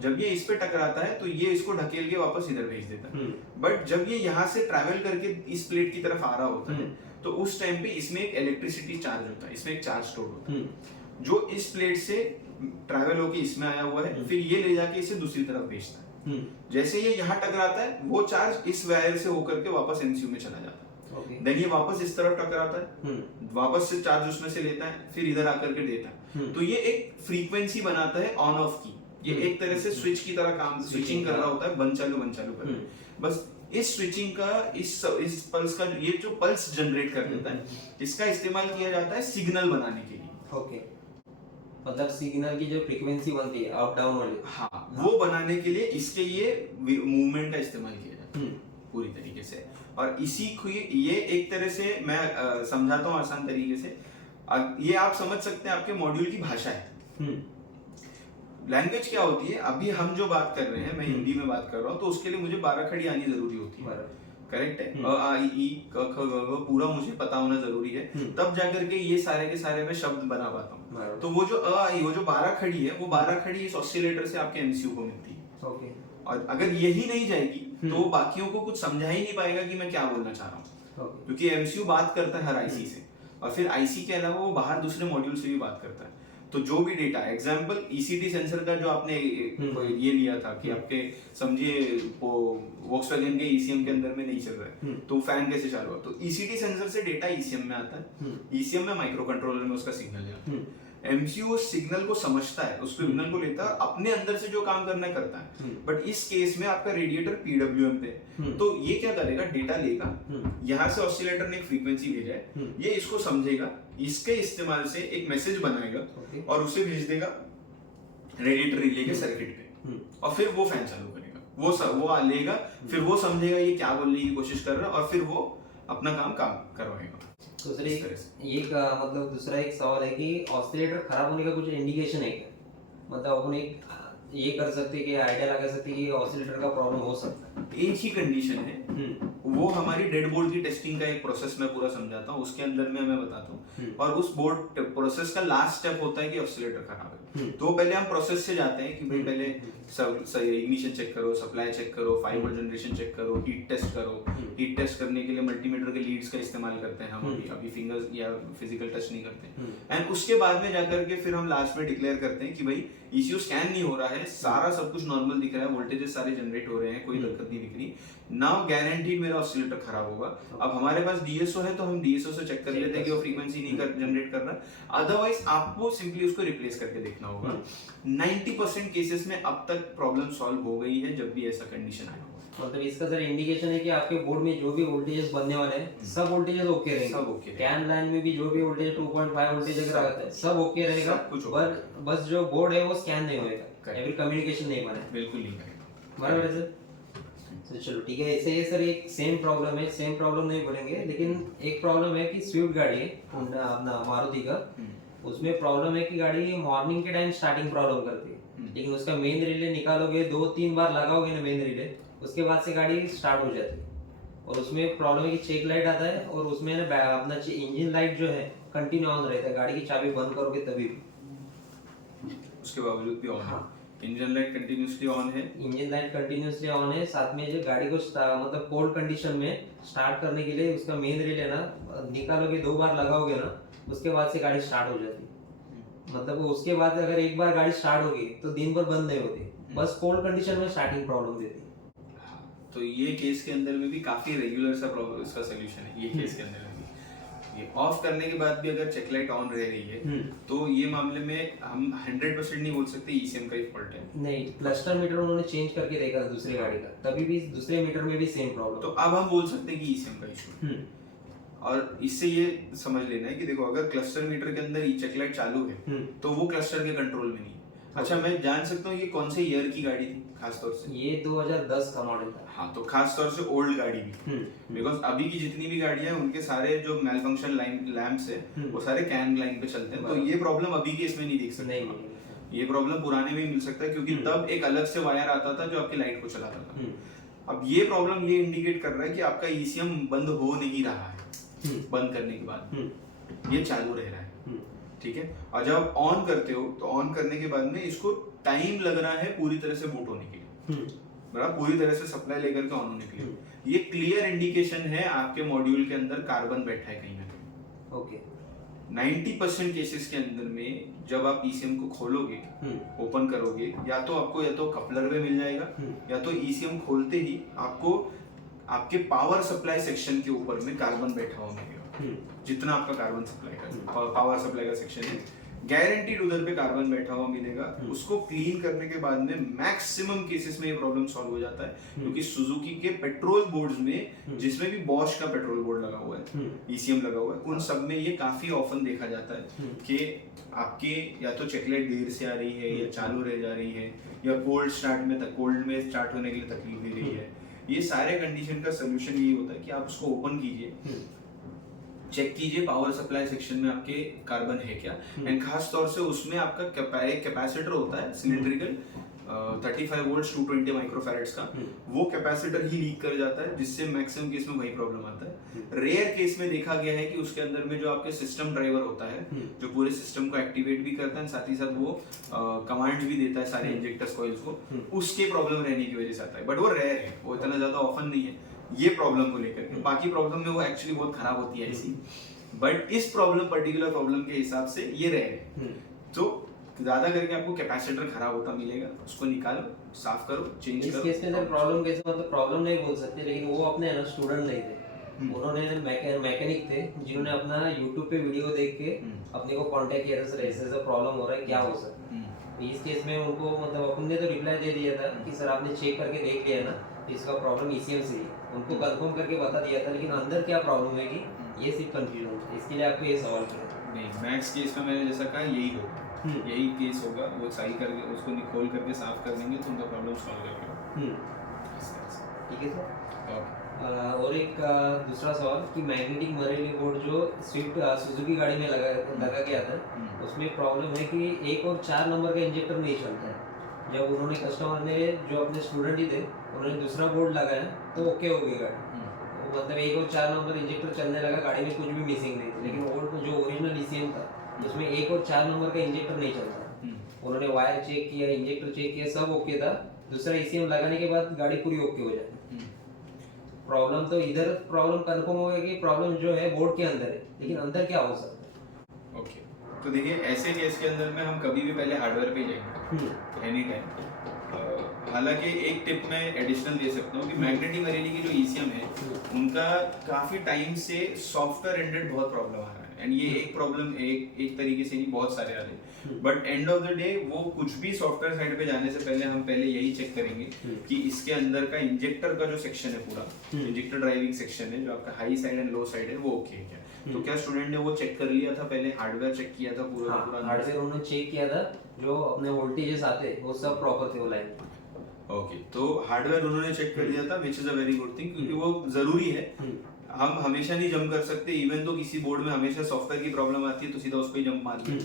जब ये इस पे टकराता है तो ये इसको ढकेल के वापस इधर भेज देता है, बट जब ये यहाँ से ट्रैवल करके इस प्लेट की तरफ आ रहा होता है तो उस टाइम पे इसमें एक इलेक्ट्रिसिटी चार्ज होता है, इसमें एक चार्ज स्टोर होता है जो इस प्लेट से ट्रैवल होके इसमें आया हुआ है, फिर ये ले जाके इसे दूसरी तरफ भेजता है। जैसे ये यहाँ टकराता है वो चार्ज इस वायर से होकर के वापस एमसीयू में चला जाता है, देन ये वापस इस तरफ टकराता है, वापस से चार्ज उसमें से लेता है, फिर इधर आकर के देता है, तो ये एक फ्रीक्वेंसी बनाता है ऑन ऑफ की। ये एक तरह से स्विच की तरह काम, स्विचिंग कर रहा होता है, बंद चालू कर। बस इस स्विचिंग का, इस पल्स का, ये जो पल्स जनरेट कर देता है, इसका इस्तेमाल किया जाता है सिग्नल बनाने के लिए। ओके, मतलब सिग्नल की जो फ्रीक्वेंसी बनती है अप डाउन वाली, हाँ, वो बनाने के लिए इसके ये मूवमेंट का इस्तेमाल किया जाता है पूरी तरीके से। और इसी को ये एक तरह से मैं समझाता हूँ आसान तरीके से, ये आप समझ सकते हैं आपके मॉड्यूल की भाषा है। लैंग्वेज क्या होती है, अभी हम जो बात कर रहे हैं, मैं हिंदी में बात कर रहा हूँ, तो उसके लिए मुझे 12 खड़ी आनी जरूरी होती है, करेक्ट है, अ आ इ ई क ख ग घ पूरा मुझे पता होना जरूरी है, तब जाकर के ये सारे के सारे मैं शब्द बना पाता हूँ। तो वो जो अ आ इ, वो जो 12 खड़ी है, वो 12 खड़ी इस ऑसिलेटर से आपके एमसीयू को मिलती है। ओके, और अगर यही नहीं जाएगी तो बाकियों को कुछ समझा ही नहीं पाएगा कि मैं क्या बोलना चाह रहा हूँ, क्योंकि एमसीयू बात करता है हर आईसी से, और फिर आईसी के अलावा वो बाहर दूसरे मॉड्यूल से भी बात करता है। तो जो भी डेटा, एग्जांपल ईसीटी सेंसर का जो आपने ये लिया था कि आपके समझिए वो वोक्सवैगन के ईसीएम के अंदर में नहीं चल रहा है, तो फैन कैसे चालू हुआ, तो ईसीटी सेंसर से डेटा ईसीएम में आता है, ईसीएम में माइक्रो कंट्रोलर में उसका सिग्नल जाता है, एमसीयू उस सिग्नल को समझता है, उस सिग्नल को लेता है, अपने अंदर से जो काम करना है करता है। बट इस केस में आपका रेडिएटर पीडब्ल्यूएम पे, तो ये क्या करेगा, डेटा लेगा, यहाँ से ऑसिलेटर ने एक फ्रीक्वेंसी भेजा है, ये इसको समझेगा, इसके इस्तेमाल से एक मैसेज बनाएगा और उसे भेज देगा रेडिएटर रिले के सर्किट पे, और फिर वो फैन चालू करेगा, वो लेगा, फिर वो समझेगा ये क्या बोलने की कोशिश कर रहा है, और फिर वो अपना काम करवाएगा। दूसरे ये मतलब दूसरा एक सवाल है कि ऑसिलेटर खराब होने का कुछ इंडिकेशन है क्या, मतलब अपन एक ये कर सकते कि आइडिया लगा सकते कि ऑसिलेटर का प्रॉब्लम हो सकता है। एक ही कंडीशन है, वो हमारी डेड बोर्ड की टेस्टिंग का एक प्रोसेस मैं पूरा समझाता हूँ, उसके अंदर में मैं बताता हूँ, और उस बोर्ड प्रोसेस का लास्ट स्टेप होता है कि ऑसिलेटर खराब है, तो पहले हम प्रोसेस से जाते हैं कि भाई पहले इग्निशन चेक करो, सप्लाई चेक करो, 5 वोल्ट जनरेशन चेक करो, हीट टेस्ट करो। हीट टेस्ट करने के लिए मल्टीमीटर के लीड्स का इस्तेमाल करते हैं हम, अभी फिंगर्स या फिजिकल टच नहीं करते, एंड उसके बाद में जाकर के फिर हम लास्ट में डिक्लेयर करते हैं कि भाई ईसीयू स्कैन नहीं हो रहा है, सारा सब कुछ नॉर्मल दिख रहा है, वोल्टेजेस सारे जनरेट हो रहे हैं, कोई दिक्कत नहीं दिख रही, नाउ गारंटीड मेरा ऑसिलेटर खराब होगा। अब हमारे पास डीएसओ है तो हम डीएसओ से चेक कर लेते हैं कि वो फ्रीक्वेंसी नहीं जनरेट कर रहा, अदरवाइज आपको सिंपली उसको रिप्लेस करके देखना होगा। 90% केसेस में अब तक प्रॉब्लम सॉल्व हो गई है जब भी ऐसा कंडीशन आया होगा। मतलब इसका सर इंडिकेशन है कि आपके बोर्ड में जो भी वोल्टेजेस बनने वाले हैं सब वोल्टेजेस ओके रहेंगे, सब ओके, कैन लाइन में भी जो भी वोल्टेज 2.5 वोल्टेज अगर आता है सब ओके रहेगा, पर बस जो बोर्ड है वो स्कैन नहीं होएगा या फिर कम्युनिकेशन नहीं बनेगा, बिल्कुल नहीं करेगा। बराबर है सर। तो चलो ठीक है, ऐसे सर एक सेम प्रॉब्लम है, सेम प्रॉब्लम नहीं बोलेंगे, लेकिन एक प्रॉब्लम है कि स्विफ्ट गाड़ी है अपना मारुति का, उसमें प्रॉब्लम है कि गाड़ी मॉर्निंग के टाइम स्टार्टिंग प्रॉब्लम करती है, लेकिन उसका मेन रिले निकालोगे 2-3 बार लगाओगे ना मेन रिले, उसके बाद से गाड़ी स्टार्ट हो जाती है। और उसमें प्रॉब्लम है कि चेक लाइट आता है और उसमें ना अपना इंजन लाइट जो है कंटिन्यू ऑन रहता है, गाड़ी की चाबी बंद करोगे तभी भी। उसके बावजूद भी ऑन है। हाँ। इंजन लाइट कंटिन्यूसली ऑन है। इंजन लाइट कंटिन्यूसली ऑन है, साथ में जो गाड़ी को मतलब कोल्ड कंडीशन में स्टार्ट करने के लिए उसका मेन रिले ना निकालोगे 2 बार लगाओगे ना, उसके बाद से गाड़ी स्टार्ट हो जाती है। मतलब उसके बाद अगर एक बार गाड़ी स्टार्ट होगी तो दिन भर बंद नहीं होती, बस कोल्ड कंडीशन में स्टार्टिंग प्रॉब्लम देती है। तो ये केस के अंदर में भी काफी रेगुलर सा प्रॉब्लम, इसका सोल्यूशन है ये केस के अंदर में भी। ये ऑफ करने के बाद भी अगर चेक लाइट ऑन रह रही है तो ये मामले में हम 100% नहीं बोल सकते ईसीएम का ही फॉल्ट है। नहीं, क्लस्टर मीटर उन्होंने चेंज करके देखा था दूसरी गाड़ी का, तभी भी दूसरे मीटर में भी सेम प्रॉब्लम। तो अब हम बोल सकते हैं कि ईसीएम का इशू है। और इससे ये समझ लेना है कि देखो अगर क्लस्टर मीटर के अंदर चेक लाइट चालू है तो वो क्लस्टर के कंट्रोल में नहीं है। अच्छा, मैं जान सकता हूँ ये कौन से ईयर की गाड़ी थी खास तौर से? ये 2010 का मॉडल था। हाँ, तो खास तौर से ओल्ड गाड़ी भी, बिकॉज अभी की जितनी भी गाड़ियां हैं उनके सारे जो मेल फंक्शन लैंप्स है वो सारे कैन लाइन पे चलते हैं, तो ये प्रॉब्लम अभी के इसमें नहीं देख सकते। नहीं, ये प्रॉब्लम पुराने में ही मिल सकता है क्योंकि तब एक अलग से वायर आता था जो आपकी लाइट को चलाता था। अब ये प्रॉब्लम ये इंडिकेट कर रहा है कि आपका ईसीएम बंद हो नहीं रहा है, बंद करने के बाद ये चालू रह रहा है, ठीक है। और जब ऑन करते हो तो ऑन करने के बाद में इसको टाइम लग रहा है पूरी तरह से बूट होने के लिए, बराबर पूरी तरह से सप्लाई लेकर के ऑन होने के लिए। ये क्लियर इंडिकेशन है आपके मॉड्यूल के अंदर कार्बन बैठा है कहीं ना कहीं। ओके। 90% केसेस के अंदर में जब आप ईसीएम को खोलोगे, ओपन करोगे, या तो कपलर में मिल जाएगा या तो ईसीएम खोलते ही आपको आपके पावर सप्लाई सेक्शन के ऊपर में कार्बन बैठा हुआ मिलेगा। जितना आपका कार्बन सप्लाई का पावर सप्लाई का सेक्शन है, गारंटीड उधर पे कार्बन बैठा हुआ मिलेगा। उसको क्लीन करने के बाद में मैक्सिमम केसेस में ये प्रॉब्लम सॉल्व हो जाता है, क्योंकि सुजुकी के पेट्रोल बोर्ड्स में, जिसमें भी बॉश का पेट्रोल बोर्ड लगा हुआ है, ईसीएम लगा हुआ है, उन सब में ये काफी ऑफन देखा जाता है कि आपके या तो चेकलाइट देर से आ रही है या चालू रह जा रही है या कोल्ड में स्टार्ट होने के लिए तकलीफ दे रही है। ये सारे कंडीशन का सोल्यूशन यही होता है कि आप उसको ओपन कीजिए, चेक कीजिए पावर सप्लाई सेक्शन में आपके कार्बन है क्या, एंड खास तौर से उसमें आपका एक कैपेसिटर होता है सिलिंड्रिकल 35 वोल्ट्स 220 माइक्रोफैराड्स का, वो कैपेसिटर ही लीक कर जाता है, जिससे मैक्सिमम केस में वही प्रॉब्लम आता है। रेयर केस में देखा गया है कि उसके अंदर में जो आपके सिस्टम ड्राइवर होता है, जो पूरे सिस्टम को एक्टिवेट भी करता है, साथ ही साथ वो कमांड्स भी देता है सारे इंजेक्टर्स कॉइल्स को, उसके प्रॉब्लम रहने की वजह से आता है, बट वो रेयर है, वो इतना ज्यादा ऑफन नहीं है ये प्रॉब्लम को लेकर के। बाकी प्रॉब्लम में वो एक्चुअली बहुत खराब होती है ऐसी, बट इस पर्टिकुलर प्रॉब्लम के हिसाब से ये रेयर है। तो ज्यादा करके आपको कैपेसिटर खराब होता मिलेगा, उसको निकालो, साफ करो, चेंज करो। इस केस में प्रॉब्लम कैसे, मतलब प्रॉब्लम नहीं बोल सकते, लेकिन वो अपने स्टूडेंट नहीं थे, उन्होंने मैकेनिक थे जिन्होंने अपना YouTube पे वीडियो देख के अपने को कांटेक्ट किया था, सर ऐसे प्रॉब्लम हो रहा है, क्या हो सकता है। इस केस में उनको मतलब अपने तो रिप्लाई दे दिया था कि सर आपने चेक करके देख लिया ना, इसका प्रॉब्लम ईसीएम से है, उनको कंफर्म करके बता दिया था, लेकिन अंदर क्या प्रॉब्लम है ये सिर्फ कंफ्यूजन है, इसके लिए आपको ये सवाल किया। नहीं, मैक्स केस में मैंने जैसा कहा यही होगा, यही केस होगा, वो सही करके उसको खोल करके साफ कर देंगे तो उनका प्रॉब्लम सॉल्व हो जाएगा। ठीक है सर। और एक दूसरा सवाल कि मैग्नेटिक मरेली बोर्ड जो स्विफ्ट सुजुकी गाड़ी में लगा गया था, उसमें प्रॉब्लम है कि 1 और 4 नंबर का इंजेक्टर नहीं चलता है। जब उन्होंने कस्टमर ने जो अपने स्टूडेंट ही थे उन्होंने दूसरा बोर्ड लगाया तो ओके हो गई गाड़ी, मतलब 1 और 4 नंबर इंजेक्टर चलने लगा, गाड़ी में कुछ भी मिसिंग नहीं थी। लेकिन ओल्ड जो ओरिजिनल ईसीएम था उसमें 1 और 4 नंबर का इंजेक्टर नहीं चलता। उन्होंने वायर चेक किया, इंजेक्टर चेक किया, सब ओके था, दूसरा ईसीएम लगाने के बाद गाड़ी पूरी ओके हो जाती। प्रॉब्लम तो इधर प्रॉब्लम कंफर्म हो गया कि प्रॉब्लम जो है बोर्ड के अंदर है, लेकिन अंदर क्या हो सकता है। ओके, तो देखिए ऐसे केस के अंदर में हम कभी भी पहले हार्डवेयर पे जाएंगे एनी टाइम। हालांकि एक टिप मैं एडिशनल दे सकता हूँ कि मैग्नेटिक मरेली की जो ईसीएम है उनका काफी टाइम से सॉफ्टवेयर एंडेड बहुत प्रॉब्लम आ रहा है, एंड ये एक प्रॉब्लम एक तरीके से नहीं, बहुत सारे आ रहे हैं, but end of the day वो कुछ भी सॉफ्टवेयर साइड पे जाने से पहले हम पहले यही चेक करेंगे कि इसके अंदर का इंजेक्टर का जो सेक्शन है, पूरा इंजेक्टर ड्राइविंग सेक्शन है, जो आपका high side and low side है, वो ओके है क्या। तो क्या स्टूडेंट ने वो चेक कर लिया था पहले, हार्डवेयर चेक किया था पूरा? हार्डवेयर उन्होंने चेक किया था, जो अपने वोल्टेजेस आते वो सब प्रॉपर थे वो लाइन। ओके, तो हार्डवेयर उन्होंने चेक कर लिया था, which is a very good thing, क्योंकि वो जरूरी है। हम हमेशा नहीं जंप कर सकते, इवन तो किसी बोर्ड में हमेशा सॉफ्टवेयर की प्रॉब्लम आती है तो सीधा उस पर जंप मार दिया।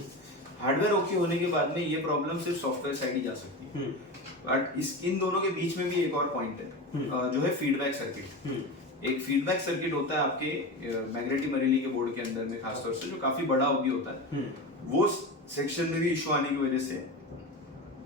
हार्डवेयर ओके होने के बाद में ये प्रॉब्लम सिर्फ सॉफ्टवेयर साइड ही जा सकती है। बट इन दोनों के बीच में भी एक और पॉइंट है जो है फीडबैक सर्किट। एक फीडबैक सर्किट होता है आपके मैग्नेटी मरेली के बोर्ड के अंदर में, खासतौर से जो काफी बड़ा भी होता है। वो सेक्शन में भी इशू आने की वजह से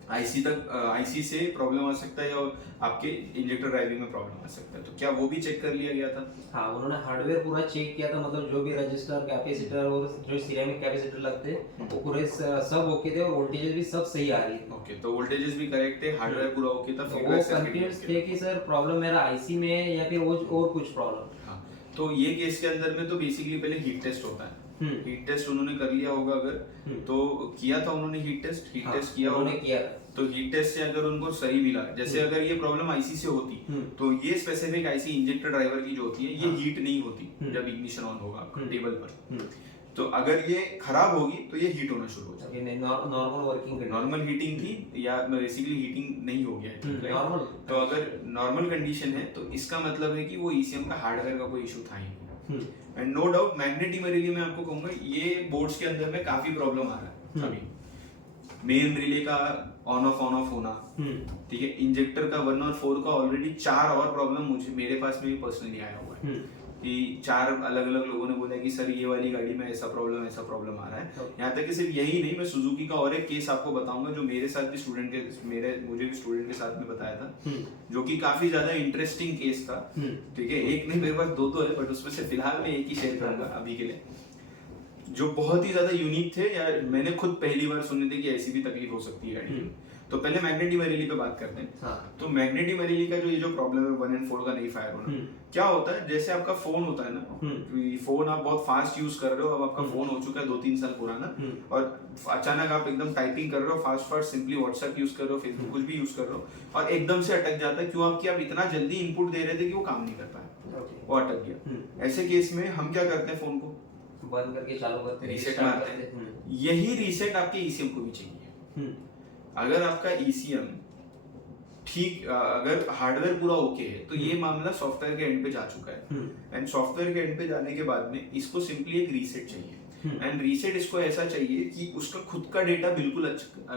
आईसी से प्रॉब्लम आ सकता है और आपके इंजेक्टर ड्राइविंग में प्रॉब्लम आ सकता है। तो क्या वो भी चेक कर लिया गया था? हाँ, उन्होंने हार्डवेयर पूरा चेक किया था, मतलब जो भी रजिस्टर, कैपेसिटर और जो सिरेमिक कैपेसिटर लगते हैं वो पूरे सब ओके थे और वोल्टेजेस भी सब सही आ रही थी। ओके, तो वोल्टेजेस भी करेक्ट थे, हार्डवेयर पूरा ओके था, तो वो फीडबैक सर्किट कंफ्यूज थे कि सर प्रॉब्लम मेरा आईसी में है या फिर वो और कुछ प्रॉब्लम। हाँ, तो ये केस के अंदर में तो बेसिकली पहले हीट टेस्ट होता है। हीट टेस्ट उन्होंने कर लिया होगा, अगर तो किया था उन्होंने हीट टेस्ट किया उन्होंने किया। तो हीट टेस्ट से अगर उनको सही मिला, जैसे अगर ये प्रॉब्लम आईसी से होती तो ये स्पेसिफिक आईसी इंजेक्टर ड्राइवर की जो होती है ये हीट नहीं होती जब इग्निशन ऑन होगा आपका टेबल पर। तो अगर ये खराब होगी तो ये हीट होना शुरू हो जाएगा। नॉर्मल वर्किंग, नॉर्मल हीटिंग थी या बेसिकली हीटिंग नहीं हो गया है, नॉर्मल। तो अगर नॉर्मल कंडीशन है तो इसका मतलब है कि वो ईसीएम का हार्डवेयर का कोई इशू था ही नहीं। एंड नो डाउट मैग्नेटी मरेली में आपको कहूंगा ये बोर्ड्स के अंदर में काफी प्रॉब्लम आ रहा है अभी। मेन रिले का ऑन ऑफ होना, ठीक है, इंजेक्टर का 1 और 4 का ऑलरेडी 4 और प्रॉब्लम मेरे पास में भी पर्सनली आया हुआ है कि 4 अलग अलग लोगों ने बोला कि सर ये वाली गाड़ी में ऐसा प्रॉब्लम आ रहा है। यहाँ तक कि सिर्फ यही नहीं, मैं सुजुकी का और एक केस आपको बताऊंगा जो मेरे साथ भी मुझे भी स्टूडेंट के साथ में बताया था, जो कि काफी ज्यादा इंटरेस्टिंग केस था। ठीक है, एक नहीं, मेरे पास दो है, बट उसमें से फिलहाल मैं एक ही शेयर करूंगा अभी के लिए, जो बहुत ही ज्यादा यूनिक थे या मैंने खुद पहली बार सुने थे कि ऐसी भी तकलीफ हो सकती है गाड़ी में। तो पहले मैग्नेटी मरेली पे बात करते हैं। हाँ। तो मैग्नेटी मरेली का जो ये जो प्रॉब्लम है 1 और 4 का नहीं फायर होना, क्या होता है, जैसे आपका फोन होता है ना, फोन आप बहुत फास्ट यूज कर रहे हो, अब आपका फोन हो चुका है 2-3 साल पुराना, और अचानक आप एकदम टाइपिंग कर रहे हो फास्ट सिंपली व्हाट्सएप यूज कर रहे हो, फेसबुक कुछ भी यूज कर रहे हो, और एकदम से अटक जाता है। क्यों? आप इतना जल्दी इनपुट दे रहे थे कि वो काम नहीं कर पाया, वो अटक गया। ऐसे केस में हम क्या करते हैं, फोन को बंद करके चालू करते, रीसेट मारते हैं। यही रीसेट आपके ईसीएम को भी चाहिए। अगर आपका ईसीएम ठीक, अगर हार्डवेयर पूरा ओके है तो ये मामला सॉफ्टवेयर के एंड पे जा चुका है, एंड सॉफ्टवेयर के एंड पे जाने के बाद में इसको सिंपली एक रीसेट चाहिए। एंड रीसेट इसको ऐसा चाहिए कि उसका खुद का डेटा बिल्कुल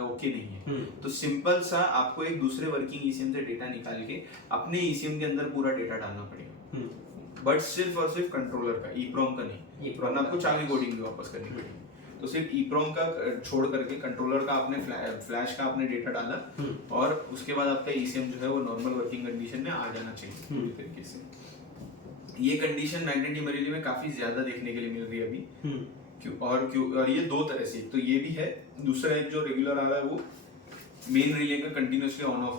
ओके नहीं है, तो सिंपल सा आपको एक दूसरे वर्किंग ईसीएम से डेटा निकाल के अपने ईसीएम के अंदर पूरा डेटा डालना पड़ेगा, बट सिर्फ और सिर्फ कंट्रोलर का, ईप्रोम का नहीं, वरना आपको चाबी कोडिंग भी वापस करनी पड़ेगी। तो सिर्फ ईप्रोम का छोड़ करके कंट्रोलर का आपने फ्लैश का आपने डेटा डाला, और उसके बाद आपका ईसीएम जो है वो नॉर्मल वर्किंग कंडीशन में आ जाना चाहिए पूरी तरीके से। ये कंडीशन मैग्नेटी मरेली में काफी ज्यादा देखने के लिए मिल रही है अभी। और ये दो तरह से, तो ये भी है, दूसरा एक जो रेगुलर आ रहा है वो मेन रिले का कंटिन्यूअसली ऑन ऑफ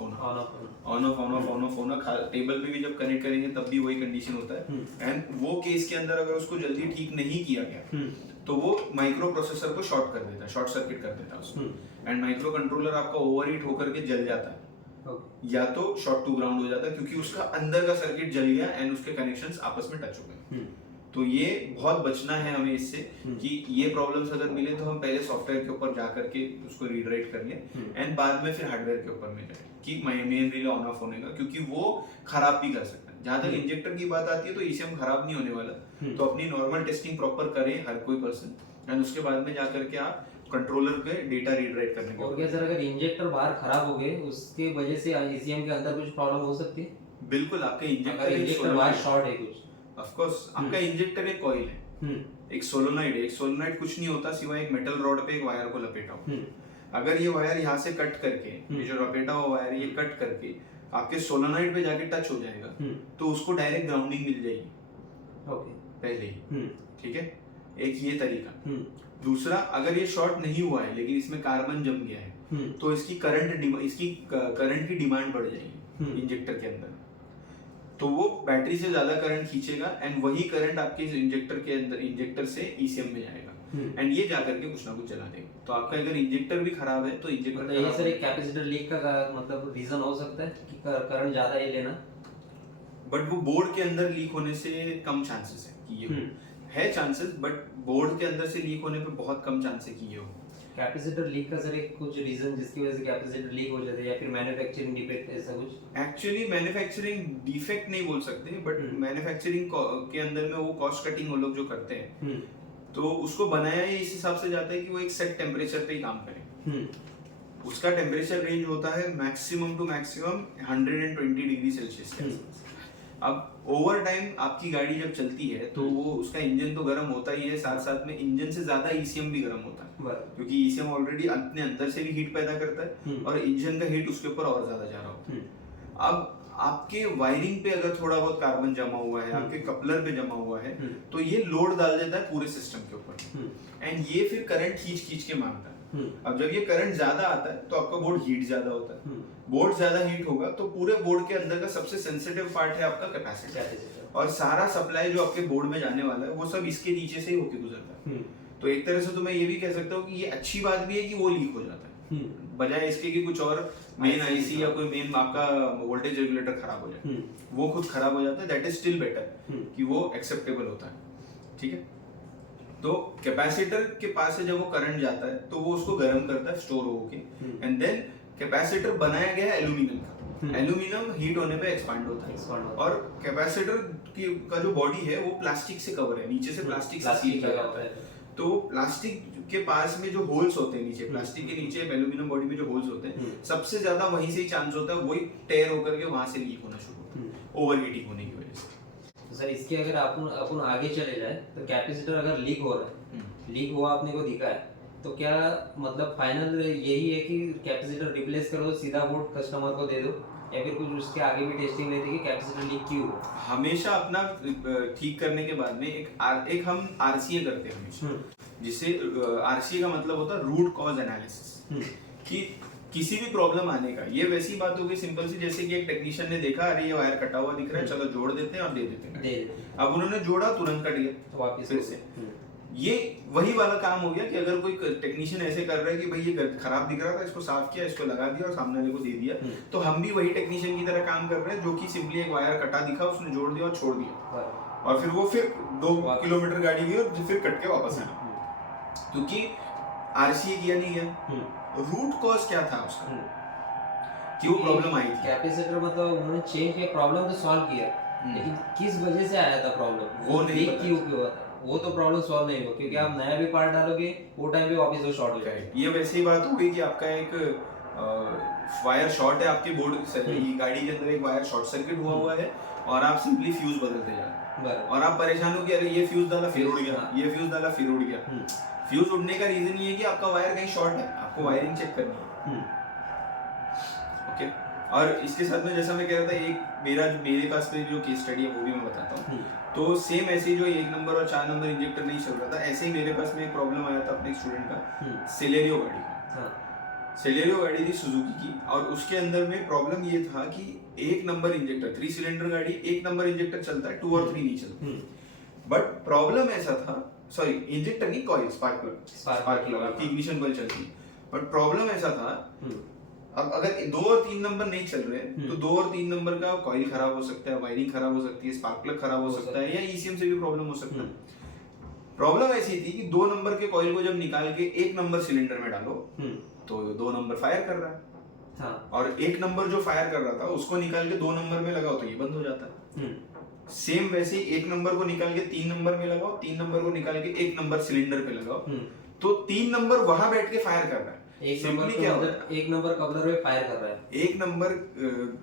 होना, टेबल पे भी जब कनेक्ट करेंगे तब भी वही कंडीशन होता है। एंड वो केस के अंदर अगर उसको जल्दी ठीक नहीं किया गया तो वो माइक्रो प्रोसेसर को शॉर्ट कर देता है, शॉर्ट सर्किट कर देता है उसको, एंड माइक्रो कंट्रोलर आपका ओवरहीट होकर के जल जाता है, या तो शॉर्ट टू ग्राउंड हो जाता है क्योंकि उसका अंदर का सर्किट जल गया एंड उसके कनेक्शंस आपस में टच हो गए। तो ये बहुत बचना है हमें इससे कि ये प्रॉब्लम्स अगर मिले तो हम पहले सॉफ्टवेयर के ऊपर जा करके उसको रीडायरेक्ट कर लें, एंड बाद में फिर हार्डवेयर के ऊपर में जाए कि मेन रिले ऑन ऑफ होने का, क्योंकि वो खराब भी कर सकता है। जहां तक इंजेक्टर की बात आती है तो ईसीएम खराब नहीं होने वाला, तो अपनी नॉर्मल टेस्टिंग प्रॉपर करें हर कोई पर्सन, एंड उसके बाद में जाकर के आप कंट्रोलर पे डेटा रीडायरेक्ट करने के। और क्या सर, अगर इंजेक्टर बाहर खराब हो गए उसके वजह से ईसीएम के अंदर कुछ प्रॉब्लम हो सकती है? बिल्कुल, आपका इंजेक्टर बाहर शॉर्ट है कुछ, ऑफ कोर्स आपका इंजेक्टर एक कॉइल है, एक सोलोनॉइड है। एक सोलोनॉइड कुछ नहीं होता सिवाय एक मेटल रॉड पे एक वायर को लपेटा हुआ। अगर ये वायर यहाँ से कट करके, ये जो लपेटा हुआ वायर ये कट करके आपके सोलोनॉइड पे जाके टच हो जाएगा, तो उसको डायरेक्ट ग्राउंडिंग मिल जाएगी पहले ही, ठीक है, एक ये तरीका। दूसरा, अगर ये शॉर्ट नहीं हुआ है लेकिन इसमें कार्बन जम गया है तो इसकी करंट की डिमांड बढ़ जाएगी इंजेक्टर के अंदर, तो वो बैटरी से ज्यादा करंट खींचेगा, एंड वही करंट आपके इंजेक्टर से ईसीएम में जाएगा, एंड ये जाकर के कुछ ना कुछ जला देगा। तो आपका अगर इंजेक्टर भी खराब है तो इंजेक्टर मतलब ये सर एक कैपेसिटर लीक का मतलब रीजन हो सकता है कि करंट ज्यादा ये लेना, बट वो बोर्ड के अंदर लीक होने से कम चांसेस है कि ये है चांसेस, बट बोर्ड के अंदर से लीक होने पे बहुत कम चांस है कि ये हो। कैपेसिटर लीक का सर एक कुछ रीजन जिसकी वजह से कैपेसिटर लीक हो जाता है या फिर मैन्युफैक्चरिंग डिफेक्ट ऐसा कुछ? एक्चुअली मैन्युफैक्चरिंग डिफेक्ट नहीं बोल सकते, बट मैन्युफैक्चरिंग के अंदर में वो कॉस्ट कटिंग वो लोग जो करते हैं तो उसको बनाया ही इस हिसाब से जाता है कि वो एक सेट टेम्परेचर पे ही काम करे। उसका टेम्परेचर रेंज होता है maximum to maximum 120 degree Celsius के आसपास। अब ओवर टाइम आपकी गाड़ी जब चलती है तो वो उसका इंजन तो गर्म होता ही है, साथ साथ में इंजन से ज्यादा ईसीएम भी गर्म होता है, क्योंकि ईसीएम ऑलरेडी अपने अंदर से भी हीट पैदा करता है और इंजन का हीट उसके ऊपर और ज्यादा जा रहा होता है। अब आपके वायरिंग पे अगर थोड़ा बहुत कार्बन जमा हुआ है, आपके कपलर पे जमा हुआ है, तो ये लोड डाल देता है पूरे सिस्टम के ऊपर एंड ये फिर करंट खींच खींच के मांगता है। अब जब ये करंट ज्यादा आता है तो आपका बोर्ड हीट ज्यादा होता है, बोर्ड ज्यादा हीट होगा तो पूरे बोर्ड के अंदर का सबसे सेंसिटिव पार्ट है आपका कैपेसिटर, और सारा सप्लाई जो आपके बोर्ड में जाने वाला है वो सब इसके नीचे से ही होके गुजरता है। तो एक तरह से तो मैं ये भी कह सकता हूँ कि ये अच्छी बात भी है कि वो लीक हो जाता है, बजाय इसके कि कुछ और मेन आईसी या कोई मेन आपका वोल्टेज रेगुलेटर खराब हो जाए, वो खुद खराब हो जाता है। दैट इज स्टिल बेटर कि वो एक्सेप्टेबल होता है। ठीक है, तो कैपेसिटर के पास से जब वो करंट जाता है तो वो उसको गर्म करता है स्टोर होके, एंड देन कैपेसिटर बनाया गया है एल्यूमिनियम का, एल्यूमिनियम हीट होने पे एक्सपांड होता है और कैपेसिटर की का जो बॉडी है वो प्लास्टिक से कवर है, नीचे से प्लास्टिक से सील किया होता है। तो प्लास्टिक के पास में जो होल्स होते हैं नीचे, प्लास्टिक के नीचे एल्यूमिनियम बॉडी में जो होल्स होते हैं, सबसे ज्यादा वहीं से ही चांस होता है वही टेयर होकर के वहां से लीक होना शुरू होता है ओवरहीटिंग होने की वजह से। तो सर इसके अगर अपन आगे चले जाए तो कैपेसिटर अगर लीक हो रहा है, लीक हुआ अपने को दिखा है, तो क्या मतलब फाइनल यही है कि कैपेसिटर रिप्लेस कर दो, सीधा बोर्ड कस्टमर को दे दो, या फिर कुछ उसके आगे भी टेस्टिंग रहती है कि कैपेसिटर लीक क्यों हो? हमेशा अपना ठीक करने के बाद में एक हम आरसीए करते हैं हमेशा, जिसे आरसीए का मतलब होता है रूट कॉज एनालिसिस, कि किसी भी प्रॉब्लम आने का। ये वैसी बात हो गई सिंपल सी, जैसे कि एक टेक्नीशियन ने देखा अरे ये वायर कटा हुआ दिख रहा है, चलो जोड़ देते हैं और दे देते हैं। अब उन्होंने जोड़ा, तुरंत कट गया, तो वापस फिर से ये वही वाला काम हो गया कि अगर कोई टेक्नीशियन ऐसे कर रहा है कि भाई ये खराब दिख रहा था, इसको साफ किया, इसको लगा दिया और सामने वाले को दे दिया, तो हम भी वही टेक्नीशियन की तरह काम कर रहे हैं, जो कि सिंपली एक वायर कटा दिखा, उसने जोड़ दिया और छोड़ दिया, और फिर वो फिर 2 किलोमीटर गाड़ी गई और फिर कट के वापस आया, क्योंकि आरसीए किया नहीं गया। रूट कॉज क्या था उसका, कि वो प्रॉब्लम आई थी। कैपेसिटर मतलब उन्होंने चेंज किया, प्रॉब्लम तो सॉल्व किया, लेकिन किस वजह से आया था प्रॉब्लम, वो नहीं पता क्यों हुआ था, वो तो प्रॉब्लम सॉल्व नहीं हुआ, क्योंकि आप नया भी पार्ट डालोगे वो टाइम पे वापस वो शॉर्ट हो जाएगा। ये वैसे ही बात हो गई कि आपका एक वायर शॉर्ट है आपके बोर्ड से, गाड़ी के अंदर एक वायर शॉर्ट सर्किट हुआ है और आप सिंपली फ्यूज बदलते जा रहे हैं और आप परेशान हो कि अरे ये फ्यूज डाला फिर उड़ गया, ये फ्यूज डाला फिर उड़ गया। फ्यूज उड़ने का रीजन ये है कि आपका वायर कहीं शॉर्ट है, आपको वायरिंग चेक करनी है। ओके, और इसके साथ में जैसा मैं कह रहा था, एक मेरे पास में जो केस स्टडी है वो भी मैं बताता हूँ। तो सेम ऐसे जो 1 नंबर और 4 नंबर इंजेक्टर नहीं चल रहा था, ऐसे ही मेरे पास में एक प्रॉब्लम आया था अपने स्टूडेंट का, सेलेरियो गाड़ी का। सेलेरियो गाड़ी थी सुजुकी की, और उसके अंदर में प्रॉब्लम ये था कि 1 नंबर इंजेक्टर, 3 सिलेंडर गाड़ी, 1 नंबर इंजेक्टर चलता है, 2 और 3 नहीं चलता। बट प्रॉब्लम ऐसा था, सॉरी इंजेक्टर नहीं, कॉइल, स्पार्क प्लग आपकी इग्निशन कॉइल चलती है, बट प्रॉब्लम ऐसा था, अब अगर 2 और 3 नंबर नहीं चल रहे तो 2 और 3 नंबर का कॉइल खराब हो सकता है, वायरिंग खराब हो सकती है, स्पार्क प्लग खराब हो सकता है, या ईसीएम से भी प्रॉब्लम हो सकता है। प्रॉब्लम ऐसी थी कि 2 नंबर के कॉइल को जब निकाल के 1 नंबर सिलेंडर में डालो तो 2 नंबर फायर कर रहा है, और 1 नंबर जो फायर कर रहा था उसको निकाल के 2 नंबर में लगाओ तो ये बंद हो जाता है। सेम वैसे ही 1 नंबर को निकाल के 3 नंबर में लगाओ, 3 नंबर को निकाल के 1 नंबर सिलेंडर पे लगाओ, तो 3 नंबर वहां बैठ के फायर कर रहा है। एक नंबर कपलर में फायर कर रहा है, 1 नंबर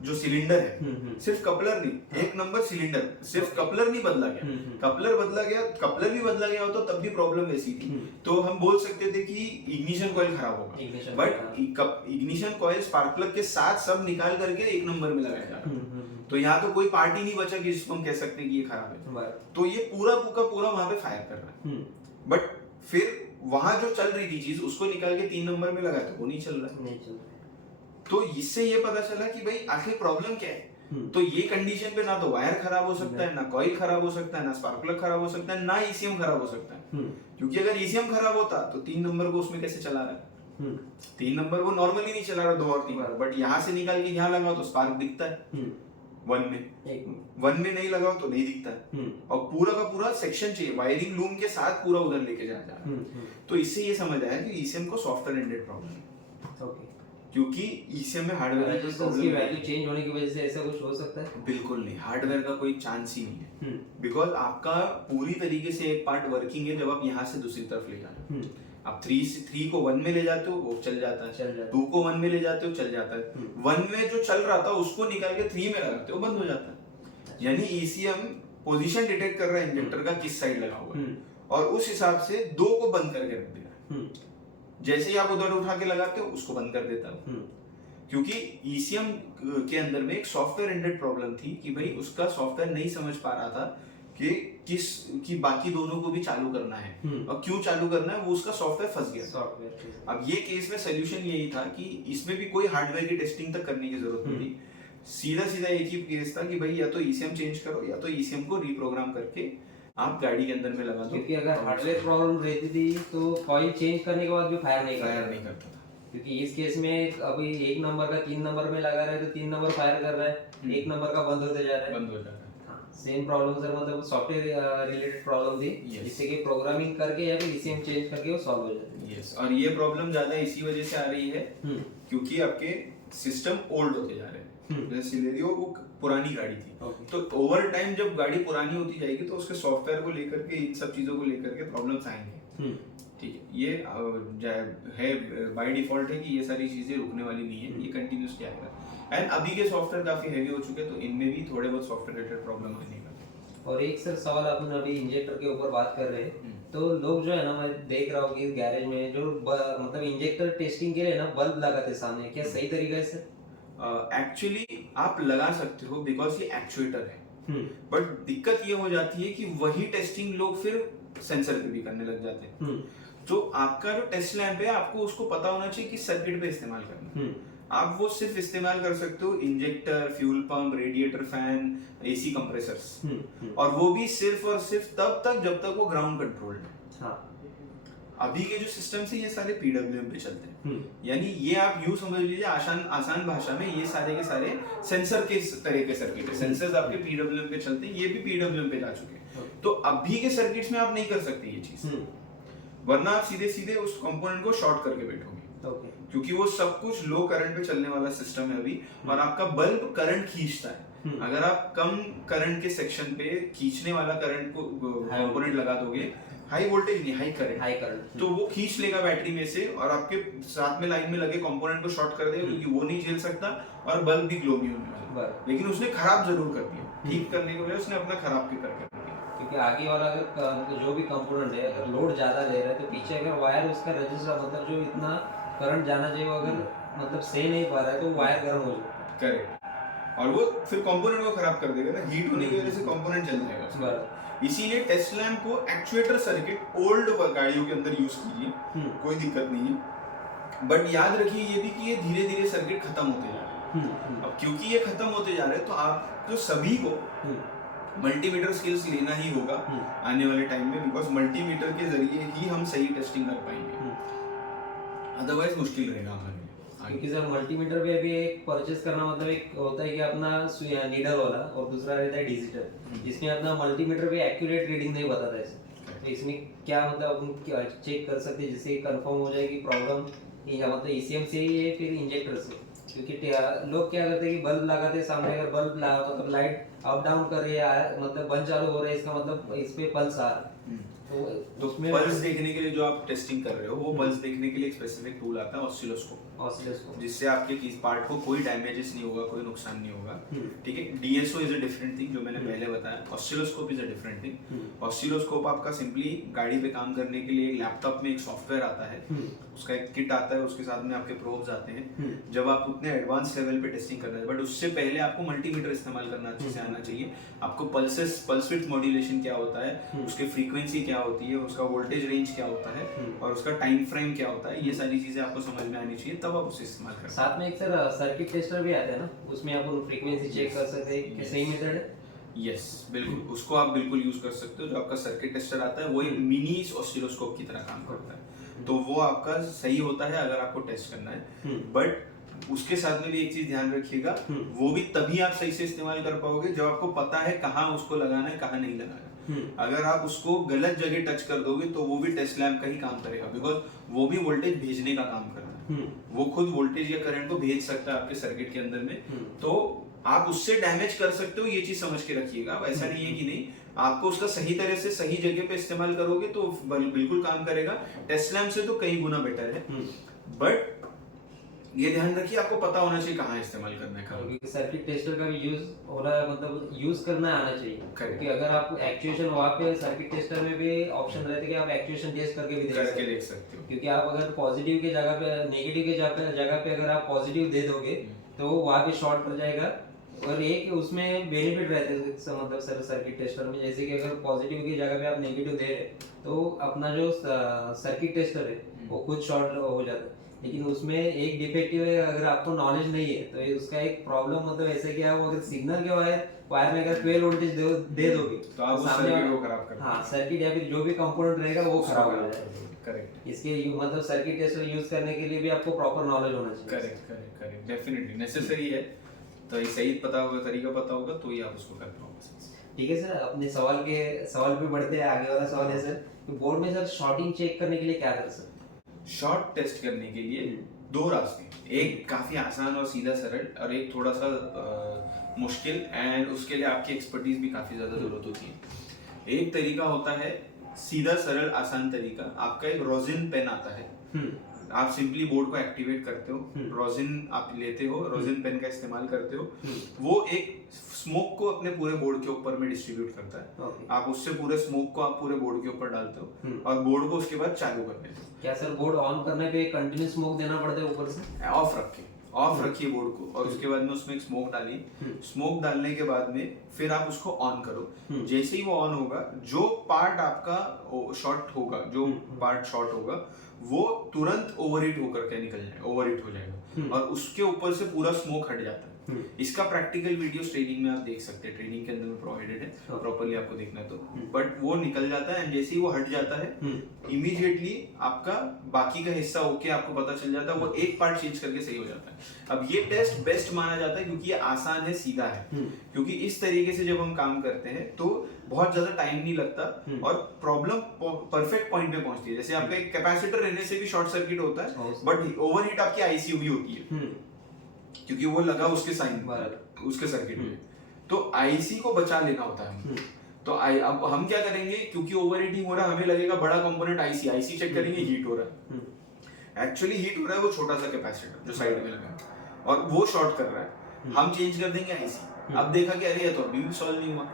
जो सिलेंडर है, सिर्फ कपलर नहीं, 1 नंबर सिलेंडर, सिर्फ कपलर नहीं बदला गया, कपलर बदला गया, कपलर भी बदला गया हो तो तब भी प्रॉब्लम वैसी थी। तो हम बोल सकते थे कि इग्निशन कॉइल खराब होगा, but ignition coil spark plug के साथ सब निकाल करके 1 नंबर में लगाया जा रहा है, तो यहाँ तो कोई पार्ट ही नहीं बचा कि जिसको हम कह सकते हैं कि ये खराब है। तो ये पूरा का पूरा वहां पे फायर कर रहा है, बट फिर वहां जो चल रही थी चीज उसको निकाल के 3 नंबर में लगा तो वो नहीं चल रहा है। तो इससे ये पता चला कि भाई आखिर प्रॉब्लम क्या है। तो ये कंडीशन पे ना तो वायर खराब हो सकता है, ना कॉइल खराब हो सकता है, ना स्पार्क प्लग खराब हो सकता है, ना ईसीएम खराब हो सकता है, क्योंकि अगर ईसीएम खराब होता तो 3 नंबर को उसमें कैसे चला रहा है, 3 नंबर वो नॉर्मली नहीं चला रहा 2 और 3 बार, बट यहाँ से निकाल के यहाँ लगाओ तो स्पार्क दिखता है, वन में, एक मिनट। वन में नहीं लगाओ तो नहीं दिखता है, और पूरा का पूरा सेक्शन चाहिए वायरिंग लूम के साथ पूरा उधर लेके जाना है। तो इससे ये समझ आया कि ईसीएम को सॉफ्टवेयर एंडेड प्रॉब्लम है, ओके, क्योंकि ईसीएम में हार्डवेयर की रेजिस्टेंस की वैल्यू चेंज होने की वजह से ऐसा कुछ हो सकता है? बिल्कुल नहीं, हार्डवेयर का कोई चांस ही नहीं है, हम्म बिकॉज आपका पूरी तरीके से एक पार्ट वर्किंग है जब आप यहाँ से दूसरी तरफ ले जा रहे हो। आप 3 को 1 में ले जाते हो वो चल जाता है, चल जाता है। 2 को 1 में ले जाते हो चल जाता है, 1 में जो चल रहा था उसको निकाल के 3 में लगाते हो बंद हो जाता है। यानी ईसीएम पोजीशन डिटेक्ट कर रहा है इंजेक्टर का किस साइड लगा हुआ है, और उस हिसाब से 2 को बंद करके रख देगा। जैसे ही आप उधर उठा के लगाते हो उसको बंद कर देता है, क्योंकि ईसीएम के अंदर में एक सॉफ्टवेयर एंडेड प्रॉब्लम थी कि भाई उसका सॉफ्टवेयर नहीं समझ पा रहा था कि बाकी दोनों को भी चालू करना है, और क्यों चालू करना है वो उसका सॉफ्टवेयर फंस गया। अब ये केस में सोल्यूशन यही था कि इसमें भी कोई हार्डवेयर की टेस्टिंग तक करने की जरूरत नहीं थी, सीधा सीधा एक ही केस था कि भाई या तो ईसीएम चेंज करो या तो ईसीएम को रीप्रोग्राम करके आप गाड़ी के अंदर में लगा दो। क्योंकि अगर हार्डवेयर प्रॉब्लम रहती थी तो कॉइल चेंज करने के बाद भी फायर नहीं करता था, क्योंकि इस केस में अभी 1 नंबर का 3 नंबर में लगा रहा है तो 3 नंबर फायर कर रहा है, 1 नंबर का बंद होते जा रहा है, बंद हो जाता है। सेम प्रॉब्लम सर, मतलब सॉफ्टवेयर रिलेटेड प्रॉब्लम थी जिससे कि प्रोग्रामिंग करके या फिर ईसीएम चेंज करके वो सॉल्व हो जाती है। यस, और ये प्रॉब्लम ज्यादा इसी वजह से आ रही है क्योंकि आपके सिस्टम ओल्ड होते जा रहे हैं। जैसे सिलेरियो वो पुरानी गाड़ी थी, तो ओवर टाइम जब गाड़ी पुरानी होती जाएगी तो उसके सॉफ्टवेयर को लेकर के इन सब चीजों को लेकर के प्रॉब्लम्स आएंगे। ठीक है, ये है बाय डिफॉल्ट है कि ये सारी चीजें रुकने वाली नहीं है, ये कंटिन्यूसली आएगा। एंड अभी के सॉफ्टवेयर काफी हैवी हो चुके हैं तो इनमें भी थोड़े बहुत सॉफ्टवेयर रिलेटेड प्रॉब्लम आने का। और एक सर सवाल, अपन अभी इंजेक्टर के ऊपर बात कर रहे हैं, तो लोग जो है ना, मैं देख रहा हूँ कि गैरेज में जो मतलब इंजेक्टर टेस्टिंग के लिए ना बल्ब लगाते सामने, क्या सही तरीका है सर? एक्चुअली आप लगा सकते हो बिकॉज ये एक्चुएटर है, बट दिक्कत ये हो जाती है कि वही टेस्टिंग लोग फिर सेंसर पे भी करने लग जाते हैं। तो आपका जो टेस्ट लैंप है आपको उसको पता होना चाहिए किस सर्किट पे इस्तेमाल करना है। आप वो सिर्फ इस्तेमाल कर सकते हो injector, fuel pump, radiator fan, AC compressors, और वो भी सिर्फ और सिर्फ तब तक जब तक वो ग्राउंड कंट्रोल्ड है। हाँ। अभी के जो सिस्टम है ये सारे पीडब्ल्यूएम पे चलते हैं, यानी ये आप यूं समझ लीजिए आसान भाषा में ये सारे के सारे सेंसर के तरह के सर्किट है। सेंसर्स आपके पीडब्ल्यूएम पे चलते हैं, ये भी पीडब्ल्यूएम पे जा चुके हैं। तो अभी के सर्किट्स में आप नहीं कर सकते ये चीज, वरना आप सीधे सीधे उस कंपोनेंट को शॉर्ट करके बैठोगे, क्योंकि वो सब कुछ लो करंट पे चलने वाला सिस्टम है अभी, और आपका बल्ब करंट खींचता है। अगर आप कम करंट के सेक्शन पे खींचने वाला करंट को कंपोनेंट लगा दोगे, हाई वोल्टेज नहीं हाई करंट, तो वो खींच लेगा बैटरी में से और आपके साथ में लाइन में लगे कंपोनेंट को शॉर्ट कर देगा, क्योंकि वो नहीं झेल सकता और बल्ब भी ग्लो नहीं होने वाला। लेकिन उसने खराब जरूर कर दिया, ठीक करने के बजाय उसने अपना खराब भी कर दिया। क्योंकि आगे वाला अगर जो भी कंपोनेंट है अगर लोड ज्यादा ले रहा है तो पीछे अगर वायर उसका रजिस्टर मतलब जो इतना करंट जाना चाहिए अगर मतलब सही नहीं पा रहा है तो वायर गर्म हो जाता है। करेक्ट, और वो फिर कंपोनेंट को खराब कर देगा ना, हीट होने की वजह से कंपोनेंट जल जाएगा। इसीलिए टेस्ट लैंप को एक्चुएटर सर्किट ओल्ड गाड़ियों के अंदर यूज कीजिए, कोई दिक्कत नहीं है। बट याद रखिए ये भी कि ये धीरे धीरे सर्किट खत्म होते जा रहे हैं। अब क्योंकि ये खत्म होते जा रहे हैं तो आप जो सभी को मल्टीमीटर स्किल्स लेना ही होगा आने वाले टाइम में, बिकॉज मल्टीमीटर के जरिए ही हम सही टेस्टिंग कर पाएंगे, अदरवाइज मुश्किल रहेगा हमारे लिए। क्योंकि सर मल्टीमीटर पे अभी एक परचेस करना मतलब एक होता है कि अपना नीडल वाला और दूसरा रहता है डिजिटल, इसमें अपना मल्टीमीटर पे एक्यूरेट रीडिंग नहीं बताता है। तो इसमें क्या मतलब अपन चेक कर सकते हैं जिससे कंफर्म हो जाए कि प्रॉब्लम या मतलब ईसीएम से ही है फिर इंजेक्टर से? क्योंकि लोग क्या करते हैं कि बल्ब लगाते हैं सामने, अगर बल्ब मतलब लाइट अप डाउन कर रही है मतलब बंद चालू हो रहा है, इसका मतलब इस पे पल्स आ रहा है। तो उसमें पल्स देखने के लिए जो आप टेस्टिंग कर रहे हो वो पल्स देखने के लिए एक स्पेसिफिक टूल आता है ऑसिलोस्कोप, जिससे आपके किस पार्ट को कोई डैमेजेस नहीं होगा, कोई नुकसान नहीं होगा। ठीक है, DSO is a different thing जो मैंने पहले बताया, oscilloscope is a different thing. Oscilloscope आपका सिंपली गाड़ी पे काम करने के लिए एक लैपटॉप में एक सॉफ्टवेयर आता है, उसका एक किट आता है, उसके साथ में आपके प्रोब्स आते हैं। जब आप उतने एडवांस लेवल पे टेस्टिंग कर रहे हैं, बट उससे पहले आपको मल्टीमीटर इस्तेमाल करना अच्छे से आना चाहिए। आपको पल्स विड्थ मॉड्यूलेशन क्या होता है, उसकी फ्रीक्वेंसी क्या होती है, उसका वोल्टेज रेंज क्या होता है और उसका टाइम फ्रेम क्या होता है, ये सारी चीजें आपको समझ में आनी चाहिए, तब आप उसे इस्तेमाल करें। साथ में एक सर सर्किट टेस्टर भी आता है ना, उसमें आप फ्रीक्वेंसी चेक कर सकते हैं कि सही मेथड है। यस बिल्कुल, उसको आप बिल्कुल यूज कर सकते हो। जो आपका सर्किट टेस्टर आता है वो एक मिनी ऑसिलोस्कोप की तरह काम करता है, तो वो आपका सही होता है अगर आपको टेस्ट करना है। बट उसके साथ में भी एक चीज ध्यान रखिएगा, वो भी तभी आप सही से इस्तेमाल कर पाओगे जब आपको पता है कहाँ उसको लगाना है, कहाँ नहीं लगाना है। अगर आप उसको गलत जगह टच कर दोगे तो वो भी टेस्ट लैम्प का ही काम करेगा, बिकॉज वो भी वोल्टेज भेजने का काम कर रहा है। वो खुद वोल्टेज या करंट को भेज सकता है आपके सर्किट के अंदर में, तो आप उससे डैमेज कर सकते हो, ये चीज समझ के रखिएगा। ऐसा नहीं है कि नहीं, आपको उसका सही तरह से सही जगह पे इस्तेमाल करोगे तो बिल्कुल काम करेगा। टेस्ट लैम्प से तो कई गुना बेटर है, बट ये ध्यान रखिए आपको पता होना चाहिए कहाँ इस्तेमाल करना है। क्योंकि सर्किट टेस्टर का भी यूज हो रहा है, मतलब यूज करना आना चाहिए। Correct. क्योंकि अगर आप एक्चुएशन वहाँ पे सर्किट टेस्टर में भी ऑप्शन रहते हैं कि आप एक्चुएशन टेस्ट करके भी देख सकते हो। क्योंकि आप अगर पॉजिटिव के जगह पे नेगेटिव के जगह पे अगर आप पॉजिटिव दे दोगे तो वहाँ पे शॉर्ट कर जाएगा। और एक उसमें बेनिफिट रहते हैं मतलब सर्किट टेस्टर में, जैसे कि अगर पॉजिटिव की जगह पे आप नेगेटिव दे रहे तो अपना जो सर्किट टेस्टर है वो खुद शॉर्ट हो जाता है। लेकिन उसमें एक डिफेक्टिव है, अगर आपको नॉलेज नहीं है तो उसका एक प्रॉब्लम मतलब ऐसे कि आप अगर सिग्नल के वायर में अगर 12 वोल्टेज दे दोगे तो आप उस सर्किट को खराब कर, हाँ सर्किट या फिर जो भी कंपोनेंट रहेगा वो खराब हो जाएगा। करेक्ट। इसके मतलब सर्किट टेस्टर यूज करने के लिए भी आपको प्रॉपर नॉलेज होना चाहिए। करेक्ट डेफिनेटली नेसेसरी है। तो ये सही पता होगा, तरीका पता होगा तो ही आप उसको कर पाओगे। ठीक है सर, अपने सवाल पे बढ़ते हैं। आगे वाला सवाल है सर, बोर्ड में सर शॉर्टिंग चेक करने के लिए क्या कर सकते हैं? शॉर्ट टेस्ट करने के लिए दो रास्ते, एक काफी आसान और सीधा सरल और एक थोड़ा सा मुश्किल, एंड उसके लिए आपकी एक्सपर्टीज भी काफी ज्यादा जरूरत होती है। एक तरीका होता है सीधा सरल आसान तरीका, आपका एक रोजिन पेन आता है। आप सिंपली बोर्ड को एक्टिवेट करते हो, रोजिन आप लेते हो, रोजिन पेन का इस्तेमाल करते हो, वो एक स्मोक को अपने पूरे बोर्ड के ऊपर में डिस्ट्रीब्यूट करता है। आप उससे पूरे स्मोक को आप पूरे बोर्ड के ऊपर डालते हो और बोर्ड को उसके बाद चालू कर देते हो। क्या सर बोर्ड ऑन करने पे कंटिन्यू स्मोक देना पड़ता है ऊपर से? ऑफ रखिए बोर्ड को, और उसके बाद में उसमें एक स्मोक डालिए। स्मोक डालने के बाद में फिर आप उसको ऑन करो। जैसे ही वो ऑन होगा, जो पार्ट आपका शॉर्ट होगा, जो पार्ट शॉर्ट होगा वो तुरंत ओवरहीट होकर के निकल जाएगा, ओवरहीट हो जाएगा और उसके ऊपर से पूरा स्मोक हट जाता है। इसका प्रैक्टिकल वीडियो ट्रेनिंग में आप देख सकते हैं, ट्रेनिंग के अंदर में प्रोवाइडेड है, प्रॉपर्ली आपको देखना है तो। बट वो निकल जाता है, एंड जैसे ही वो हट जाता है इमीडिएटली आपका बाकी का हिस्सा ओके आपको पता चल जाता है, वो एक पार्ट चेंज करके सही हो जाता है। अब ये टेस्ट बेस्ट माना जाता है क्योंकि ये आसान है, सीधा है, क्योंकि इस तरीके से जब हम काम करते हैं तो बहुत ज्यादा टाइम नहीं लगता और प्रॉब्लम परफेक्ट पॉइंट पे पहुंचती है। जैसे आपका एक कैपेसिटर रहने से भी शॉर्ट सर्किट होता है, बट ओवरहीट आपकी आईसी भी होती है क्योंकि वो लगा उसके उसके सर्किट में, तो आईसी को बचा लेना होता है। तो अब हम क्या करेंगे, क्योंकि ओवरहीटिंग हो रहा है, हमें लगेगा बड़ा कंपोनेंट आईसी चेक करेंगे, हीट हो रहा है। एक्चुअली हीट हो रहा है वो छोटा सा कैपेसिटर जो साइड में लगा है और वो शॉर्ट कर रहा है। हम चेंज कर देंगे आईसी, अब देखा कि अरे ये तो अभी भी सॉल्व नहीं हुआ,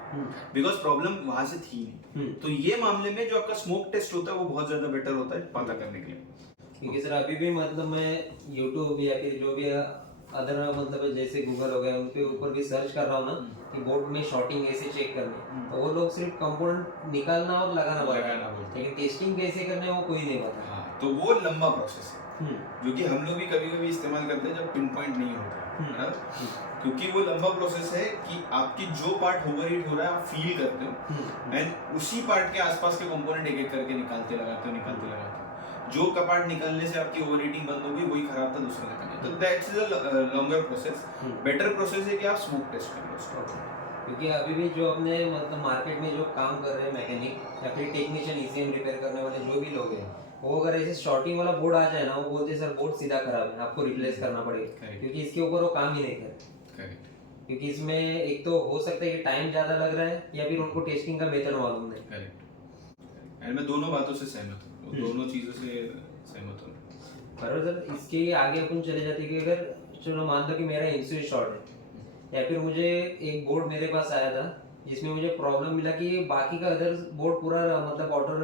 बिकॉज प्रॉब्लम वहां से थी नहीं। तो ये मामले में जो आपका स्मोक टेस्ट होता है वो बहुत ज्यादा बेटर होता है पता करने के लिए। क्योंकि सर अभी भी मतलब मैं यूट्यूब या फिर जो भी अदर मतलब जैसे गूगल हो गया उनके ऊपर भी सर्च कर रहा हूँ ना कि बोर्ड में शॉर्टिंग कैसे चेक करनी, तो वो लोग सिर्फ कंपोनेंट निकालना और लगाना बोलते हैं, लेकिन टेस्टिंग कैसे करने वो कोई नहीं बताता। तो वो लंबा प्रोसेस है जो कि हम लोग भी कभी कभी इस्तेमाल करते हैं जब पिन पॉइंट नहीं होता है, क्योंकि वो लंबा प्रोसेस है कि आपकी जो पार्ट ओवरहीट हो रहा है आप फील करते हो एंड उसी पार्ट के आसपास के कंपोनेंट एक एक करके निकालते लगाते हो। जो कपाट निकालने से आपकी ओवरहीटिंग बंद होगी वही खराब था, दूसरा निकालने। तो that's a longer process. Better process है कि आप स्मोक टेस्ट करें उसको। क्योंकि अभी भी जो अपने मतलब मार्केट में जो काम कर रहे हैं मैकेनिक या फिर टेक्नीशियन ईसीएम रिपेयर करने वाले जो भी लोग हैं, वो अगर ऐसे शॉर्टिंग वाला बोर्ड आ जाए ना, वो बोलते हैं सर बोर्ड सीधा खराब है, आपको रिप्लेस करना पड़ेगा, क्योंकि इसके ऊपर वो काम ही नहीं करे। क्योंकि इसमें एक तो हो सकता है कि टाइम ज्यादा लग रहा है या फिर उनको टेस्टिंग का मेथड मालूम नहीं। करेक्ट। एंड मैं दोनों बातों से सहमत हूँ, दोनों चीजों से सहमत हूँ। पर सर इसके आगे अपन चले जाते हैं कि अगर चलो मान लो कि मेरा एमसीयू शॉर्ट है या फिर मुझे एक बोर्ड मेरे पास आया था जिसमें मुझे प्रॉब्लम मिला कि बाकी का अदर बोर्ड पूरा मतलब वाटर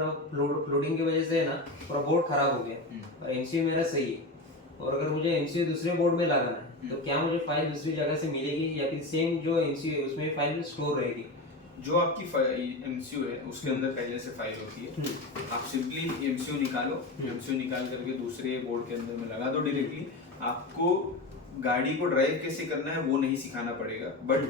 फ्लोडिंग की वजह से है ना पूरा बोर्ड खराब हो गया और एमसीयू मेरा सही है, और अगर मुझे एमसीयू दूसरे बोर्ड में लगाना है तो क्या मुझे फाइल दूसरी जगह से मिलेगी या फिर सेम जो एमसीयू है उसमें फाइल स्टोर रहेगी? जो आपकी एमसीयू है उसके अंदर पहले से फाइल होती है, आप सिंपली एमसीयू निकालो, एमसीयू निकाल करके दूसरे बोर्ड के अंदर में लगा दो डायरेक्टली। आपको गाड़ी को ड्राइव कैसे करना है वो नहीं सिखाना पड़ेगा, बट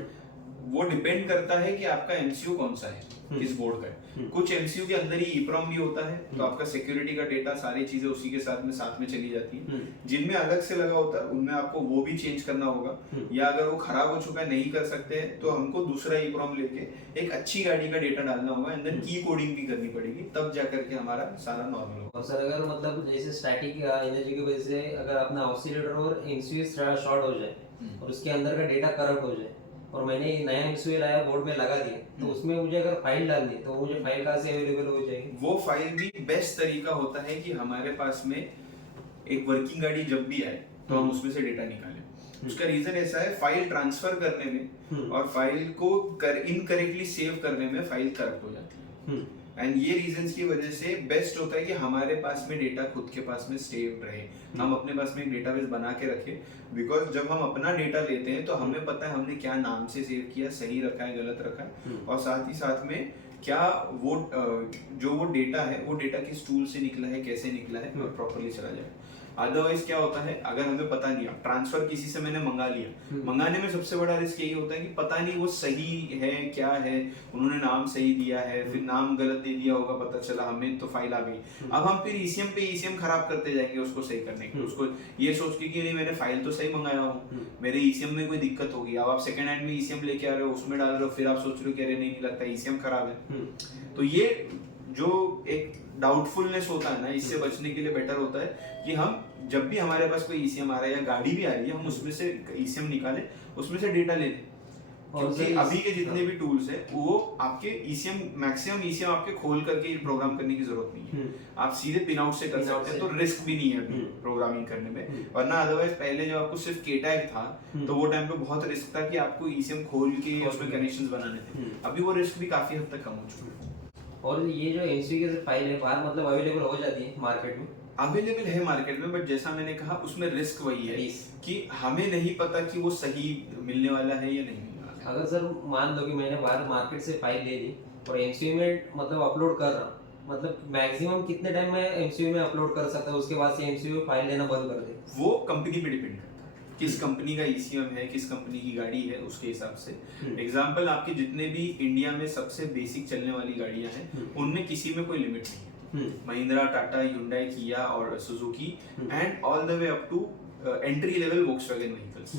वो डिपेंड करता है कि आपका एमसीयू कौन सा है, किस बोर्ड का है। कुछ एमसीयू के अंदर ही ईप्रोम भी होता है, तो आपका सिक्योरिटी का डेटा सारी चीजें उसी के साथ में चली जाती है। जिनमें अलग से लगा होता है उनमें आपको वो भी चेंज करना होगा, या अगर वो खराब हो चुका है नहीं कर सकते हैं तो हमको दूसरा ईप्रोम लेके एक अच्छी गाड़ी का डेटा डालना होगा, एंड देन की कोडिंग भी करनी पड़ेगी, तब जाकर के हमारा सारा नॉर्मल होगा। और सर अगर मतलब जैसे स्टैटिक एनर्जी की वजह से अगर अपना ऑसिलेटर और एमसीयू शॉर्ट हो जाए और उसके अंदर का डेटा करप्ट हो जाए और मैंने नया एमसीयू लाया बोर्ड में लगा दिया, तो उसमें मुझे अगर फाइल डालनी है तो मुझे फाइल कहाँ से अवेलेबल हो जाएगी? वो फाइल भी बेस्ट तरीका होता है कि हमारे पास में एक वर्किंग गाड़ी जब भी आए तो हम उसमें से डेटा निकालें। उसका रीजन ऐसा है, फाइल ट्रांसफर करने में और फाइल को इनकरेक्टली सेव करने में फाइल करप्ट हो जाती है, एंड ये रीजंस की वजह से बेस्ट होता है कि हमारे पास में डेटा खुद के पास में सेव रहे, हम अपने पास में एक डेटाबेस बना के रखें। बिकॉज जब हम अपना डेटा लेते हैं तो हमें पता है हमने क्या नाम से सेव किया, सही रखा है गलत रखा है, और साथ ही साथ में क्या वो जो वो डेटा है वो डेटा किस टूल से निकला है, कैसे निकला है, और प्रॉपर्ली चला जाए। अदरवाइज क्या होता है, अगर हमें पता नहीं है, ट्रांसफर किसी से मैंने मंगा लिया, मंगाने में सबसे बड़ा रिस्क यही होता है कि पता नहीं वो सही है क्या है, उन्होंने नाम सही दिया है, फिर नाम गलत दे दिया होगा, पता चला हमें तो फाइल आ गई। अब हम फिर ईसीएम पे ईसीएम खराब करते जाएंगे उसको सही करने के, उसको ये सोच के कि नहीं मैंने फाइल तो सही मंगाया हूँ, मेरे ईसीएम में कोई दिक्कत होगी। अब आप सेकंड हैंड में ईसीएम लेके आ रहे हो, उसमें डाल रहे हो, फिर आप सोच रहे हो कि अरे नहीं लगता ईसीएम खराब है। तो ये जो एक डाउटफुलनेस होता है ना, इससे बचने के लिए बेटर होता है कि हम जब भी हमारे पास कोई ईसीएम आ रहा है या गाड़ी भी आ रही है, हम उसमें से ईसीएम निकालें, उसमें से डेटा ले लें। क्योंकि अभी के जितने भी टूल्स है वो आपके ईसीएम मैक्सिमम ईसीएम आपके खोल करके प्रोग्राम करने की जरूरत नहीं है, आप सीधे पिन आउट से कर सकते हैं, तो रिस्क भी नहीं है अभी प्रोग्रामिंग करने में। वरना अदरवाइज पहले जब आपको सिर्फ के टैग था तो वो टाइम पे बहुत रिस्क था कि आपको ईसीएम खोल के उसमें कनेक्शंस बनाने थे। अभी वो रिस्क भी काफी हद तक कम हो चुका है। और ये जो एमसीयू की फाइल है बाहर मतलब अवेलेबल हो जाती है मार्केट में? अवेलेबल है मार्केट में, बट जैसा मैंने कहा उसमें रिस्क वही है कि हमें नहीं पता कि वो सही मिलने वाला है या नहीं मिलने वाला है। अगर सर मान लो कि मैंने बाहर मार्केट से फाइल ले ली और एमसीयू में मतलब अपलोड कर रहा हूँ, मतलब मैक्सिमम कितने टाइम में एमसीयू में अपलोड कर सकता है, उसके बाद से एमसीयू फाइल लेना बंद कर दे? वो कंपनी पे डिपेंड करता है, किस कंपनी का ईसीएम है, किस कंपनी की गाड़ी है, उसके हिसाब से। एग्जांपल, आपके जितने भी इंडिया में सबसे बेसिक चलने वाली गाड़ियां हैं उनमें किसी में कोई लिमिट नहीं है। महिंद्रा, टाटा, Hyundai, किया और Suzuki and all the way up to entry level Volkswagen vehicles,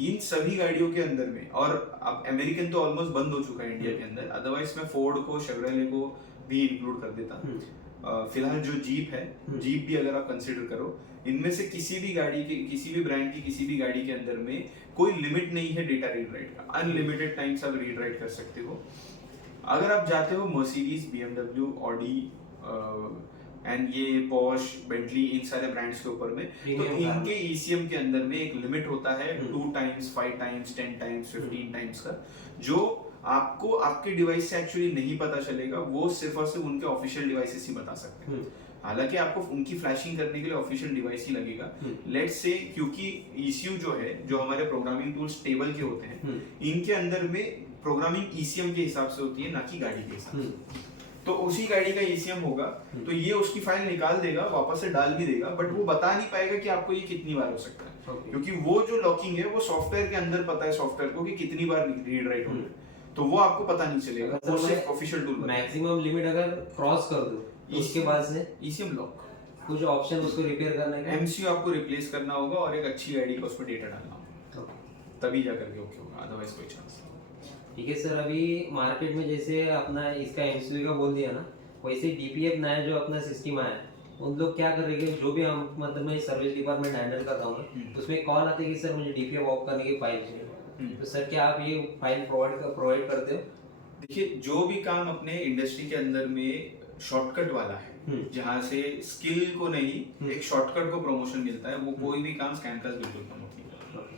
इन सभी गाड़ियों के अंदर में, और अब अमेरिकन तो ऑलमोस्ट बंद हो चुका है इंडिया के अंदर, अदरवाइज मैं फोर्ड को, शेवरले को भी इंक्लूड कर देता। फिलहाल जो जीप है, जीप भी अगर आप कंसिडर करो, इनमें से किसी भी गाड़ी के, किसी भी ब्रांड की किसी भी गाड़ी के अंदर में कोई लिमिट नहीं है डेटा रीड राइट का, अनलिमिटेड टाइम्स आप रीड राइट कर सकते हो। अगर आप जाते हो मर्सिडीज, BMW, ऑडी एंड ये पॉश, बेंटली, इन सारे ब्रांड्स के ऊपर में, तो इनके ईसीएम के अंदर में एक लिमिट होता है 2 टाइम्स, 5 टाइम्स, 10 टाइम्स, 15 टाइम्स का, जो आपको आपके डिवाइस से एक्चुअली नहीं पता चलेगा, वो सिर्फ और सिर्फ उनके ऑफिशियल डिवाइसेस ही बता सकते हैं। हालांकि आपको उनकी फ्लैशिंग करने के लिए ऑफिशियल डिवाइस ही लगेगा। लेट्स से, क्योंकि ईसीयू जो है, जो हमारे प्रोग्रामिंग टूल्स टेबल के होते हैं, इनके अंदर में प्रोग्रामिंग ईसीएम के हिसाब से होती है, ना कि गाड़ी के हिसाब से। तो उसी गाड़ी का ईसीएम होगा तो ये उसकी फाइल निकाल देगा, वापस से डाल भी देगा, बट वो बता नहीं पाएगा कि आपको ये कितनी बार हो सकता है, क्योंकि वो जो लॉकिंग है वो सॉफ्टवेयर के अंदर पता है सॉफ्टवेयर को कि कितनी बार रीड राइट होना है, तो वो आपको पता नहीं चलेगा, वो सिर्फ ऑफिशियल टूल। मैक्सिमम लिमिट अगर क्रॉस कर दो उसके बाद से ईसीएम लॉक, कुछ ऑप्शन उसको रिपेयर करने का, एमसीयू आपको रिप्लेस करना होगा और एक अच्छी आईडी का उसमें डेटा डालना होगा, तभी जाकर के ओके होगा, अदरवाइज कोई चांस नहीं। ठीक है सर, अभी मार्केट में जैसे अपना इसका एमसीयू का बोल दिया ना, वैसे डीपीएफ नया जो अपना सिस्टम आया है, उन लोग क्या करेंगे, जो भी हम मतलब मैं सर्विस डिपार्टमेंट हैंडल करता हूँ ना, उसमें कॉल आते हैं कि सर मुझे डीपीएफ ऑफ करने की फाइल चाहिए, तो सर क्या आप ये फाइल प्रोवाइड करते हो? देखिए, जो भी काम अपने इंडस्ट्री के अंदर में शॉर्टकट वाला है, जहाँ से स्किल को नहीं एक शॉर्टकट को प्रमोशन मिलता है, वो कोई भी काम स्कैनकास्ट बिल्कुल प्रमोट नहीं करता,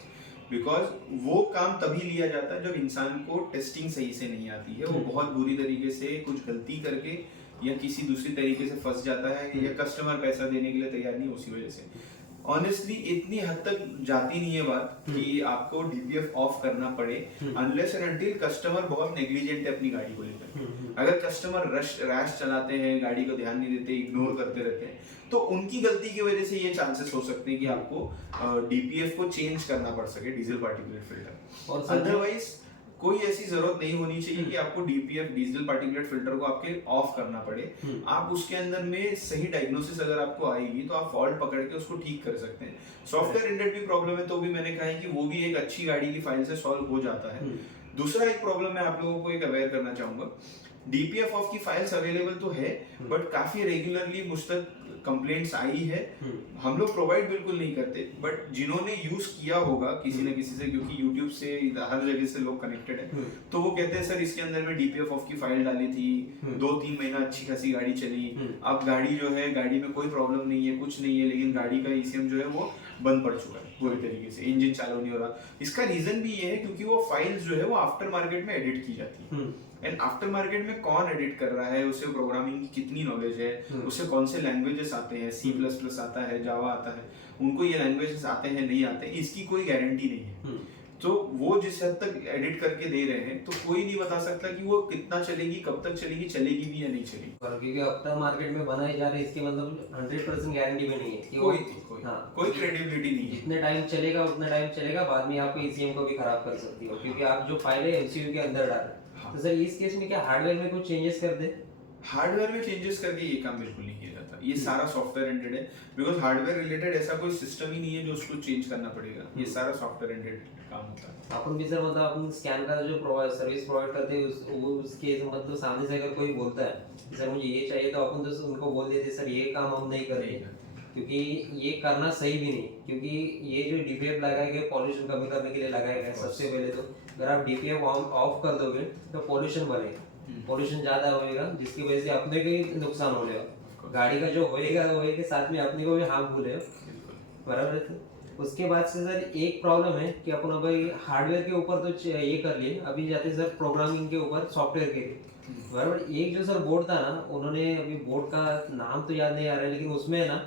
बिकॉज वो काम तभी लिया जाता है जब इंसान को टेस्टिंग सही से नहीं आती है, वो बहुत बुरी तरीके से कुछ गलती करके या किसी दूसरी तरीके से फंस जाता है, या कस्टमर पैसा देने के लिए तैयार नहीं, उसी वजह से। ऑनेस्टली इतनी हद तक जाती नहीं है बात कि आपको डीपीएफ ऑफ करना पड़े, अनलेस एंड अनटिल कस्टमर बहुत नेग्लिजेंट है अपनी गाड़ी को लेकर। अगर कस्टमर रैश चलाते हैं, गाड़ी को ध्यान नहीं देते, इग्नोर करते रहते हैं, तो उनकी गलती की वजह से ये चांसेस हो सकते हैं कि आपको डीपीएफ को चेंज करना पड़ सके, डीजल पार्टिकुलेट फिल्टर। और अदरवाइज कोई ऐसी जरूरत नहीं होनी चाहिए कि आपको डीपीएफ डीजल पार्टिकुलेट फिल्टर को आपके ऑफ करना पड़े। आप उसके अंदर में सही डायग्नोसिस अगर आपको आएगी तो आप फॉल्ट पकड़ के उसको ठीक कर सकते हैं। सॉफ्टवेयर इंडेड भी प्रॉब्लम है तो भी मैंने कहा है कि वो भी एक अच्छी गाड़ी की फाइल से सॉल्व हो जाता है। दूसरा एक प्रॉब्लम मैं आप लोगों को एक अवेयर करना चाहूंगा, डीपीएफ ऑफ की फाइल्स अवेलेबल तो है बट काफी रेगुलरली मुझ तक कंप्लेंट्स आई है। हम लोग प्रोवाइड बिल्कुल नहीं करते बट जिन्होंने यूज किया होगा किसी न किसी से, क्योंकि यूट्यूब से हर जगह से लोग कनेक्टेड है, तो वो कहते हैं सर इसके अंदर में डीपीएफ ऑफ की फाइल डाली थी, 2-3 महीना अच्छी खासी गाड़ी चली, अब गाड़ी जो है गाड़ी में कोई प्रॉब्लम नहीं है, कुछ नहीं है, लेकिन गाड़ी का ईसीएम जो है वो बंद पड़ चुका है पूरी तरीके से, इंजन चालू नहीं हो रहा। इसका रीजन भी ये है क्योंकि वो फाइल्स जो है वो आफ्टर मार्केट में एडिट की जाती है। एंड आफ्टर मार्केट में कौन एडिट कर रहा है, उसे प्रोग्रामिंग की कितनी नॉलेज है, उसे कौन से लैंग्वेजेस आते हैं, C++ आता है, जावा आता है, उनको ये लैंग्वेजेस आते हैं नहीं आते, इसकी कोई गारंटी नहीं है। तो वो जिस हद तक एडिट करके दे रहे हैं तो कोई नहीं बता सकता कि वो कितना चलेगी, कब तक चलेगी, चलेगी भी या नहीं चलेगी। क्योंकि आफ्टर मार्केट में बनाए जा रहे इसके मतलब 100% गारंटी भी नहीं है कि कोई क्रेडिबिलिटी नहीं है। जितने टाइम चलेगा उतना टाइम चलेगा, बाद में आपको ईसीएम को भी खराब कर सकती हो क्योंकि आप जो फाइल है एमसीयू के अंदर डाल रहे हैं। तो सर इस केस में क्या हार्डवेयर में कुछ चेंजेस कर दे? हार्डवेयर में चेंजेस करके ये काम बिल्कुल नहीं किया जाता, ये सारा सॉफ्टवेयर एंडेड है, बिकॉज हार्डवेयर रिलेटेड ऐसा कोई सिस्टम ही नहीं है जो उसको चेंज करना पड़ेगा, ये सारा सॉफ्टवेयर एंडेड काम होता है। अपन भी सर मतलब अपन स्कैन का जो सर्विस प्रोवाइड करते हैं उसके मतलब सामने से अगर कोई बोलता है सर मुझे ये चाहिए, तो अपन तो उनको बोल देते सर ये काम हम नहीं करेंगे, क्योंकि ये करना सही भी नहीं, क्योंकि ये जो डीपीएफ लगाया गया पॉल्यूशन कमी करने के लिए लगाया गया। सबसे पहले तो अगर आप डीपीएफ ऑफ कर दोगे तो पॉल्यूशन बढ़ेगा, पॉल्यूशन ज्यादा होएगा जिसकी वजह से अपने को ही नुकसान हो जाएगा, गाड़ी का जो होएगा होएगा साथ में अपने को भी हार्मफुल है, बराबर है। उसके बाद से सर एक प्रॉब्लम है कि अपन भाई हार्डवेयर के ऊपर तो ये कर लिए, अभी जाते सर प्रोग्रामिंग के ऊपर सॉफ्टवेयर के लिए, बराबर। एक जो सर बोर्ड था ना, उन्होंने अभी बोर्ड का नाम तो याद नहीं आ रहा है, लेकिन उसमें है ना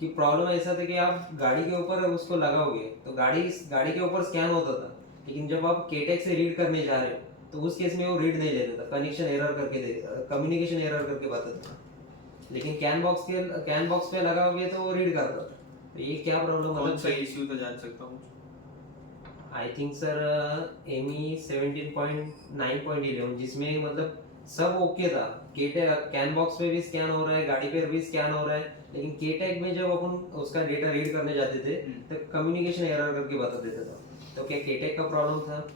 कि प्रॉब्लम ऐसा था कि आप गाड़ी के ऊपर उसको लगाओगे तो गाड़ी के ऊपर स्कैन होता था, लेकिन जब आप केटेक से रीड करने जा रहे हो तो उस केस में वो रीड नहीं लेता था, कनेक्शन एरर करके कम्युनिकेशन एरर करके बताता था, लेकिन कैन बॉक्स पे लगाओगे तो वो रीड करता था। तो ये क्या प्रॉब्लम, कौन सा इश्यू तो जान सकता हूँ? आई थिंक सर एमी 17.9.11 जिसमें मतलब सब ओके था, केटेक कैन बॉक्स पे भी स्कैन हो रहा है, गाड़ी पे भी स्कैन हो रहा है, लेकिन केटेक में जब अपन उसका डेटा रीड करने जाते थे तो कम्युनिकेशन एरर करके बता देता था। तो क्या केटेक का प्रॉब्लम था?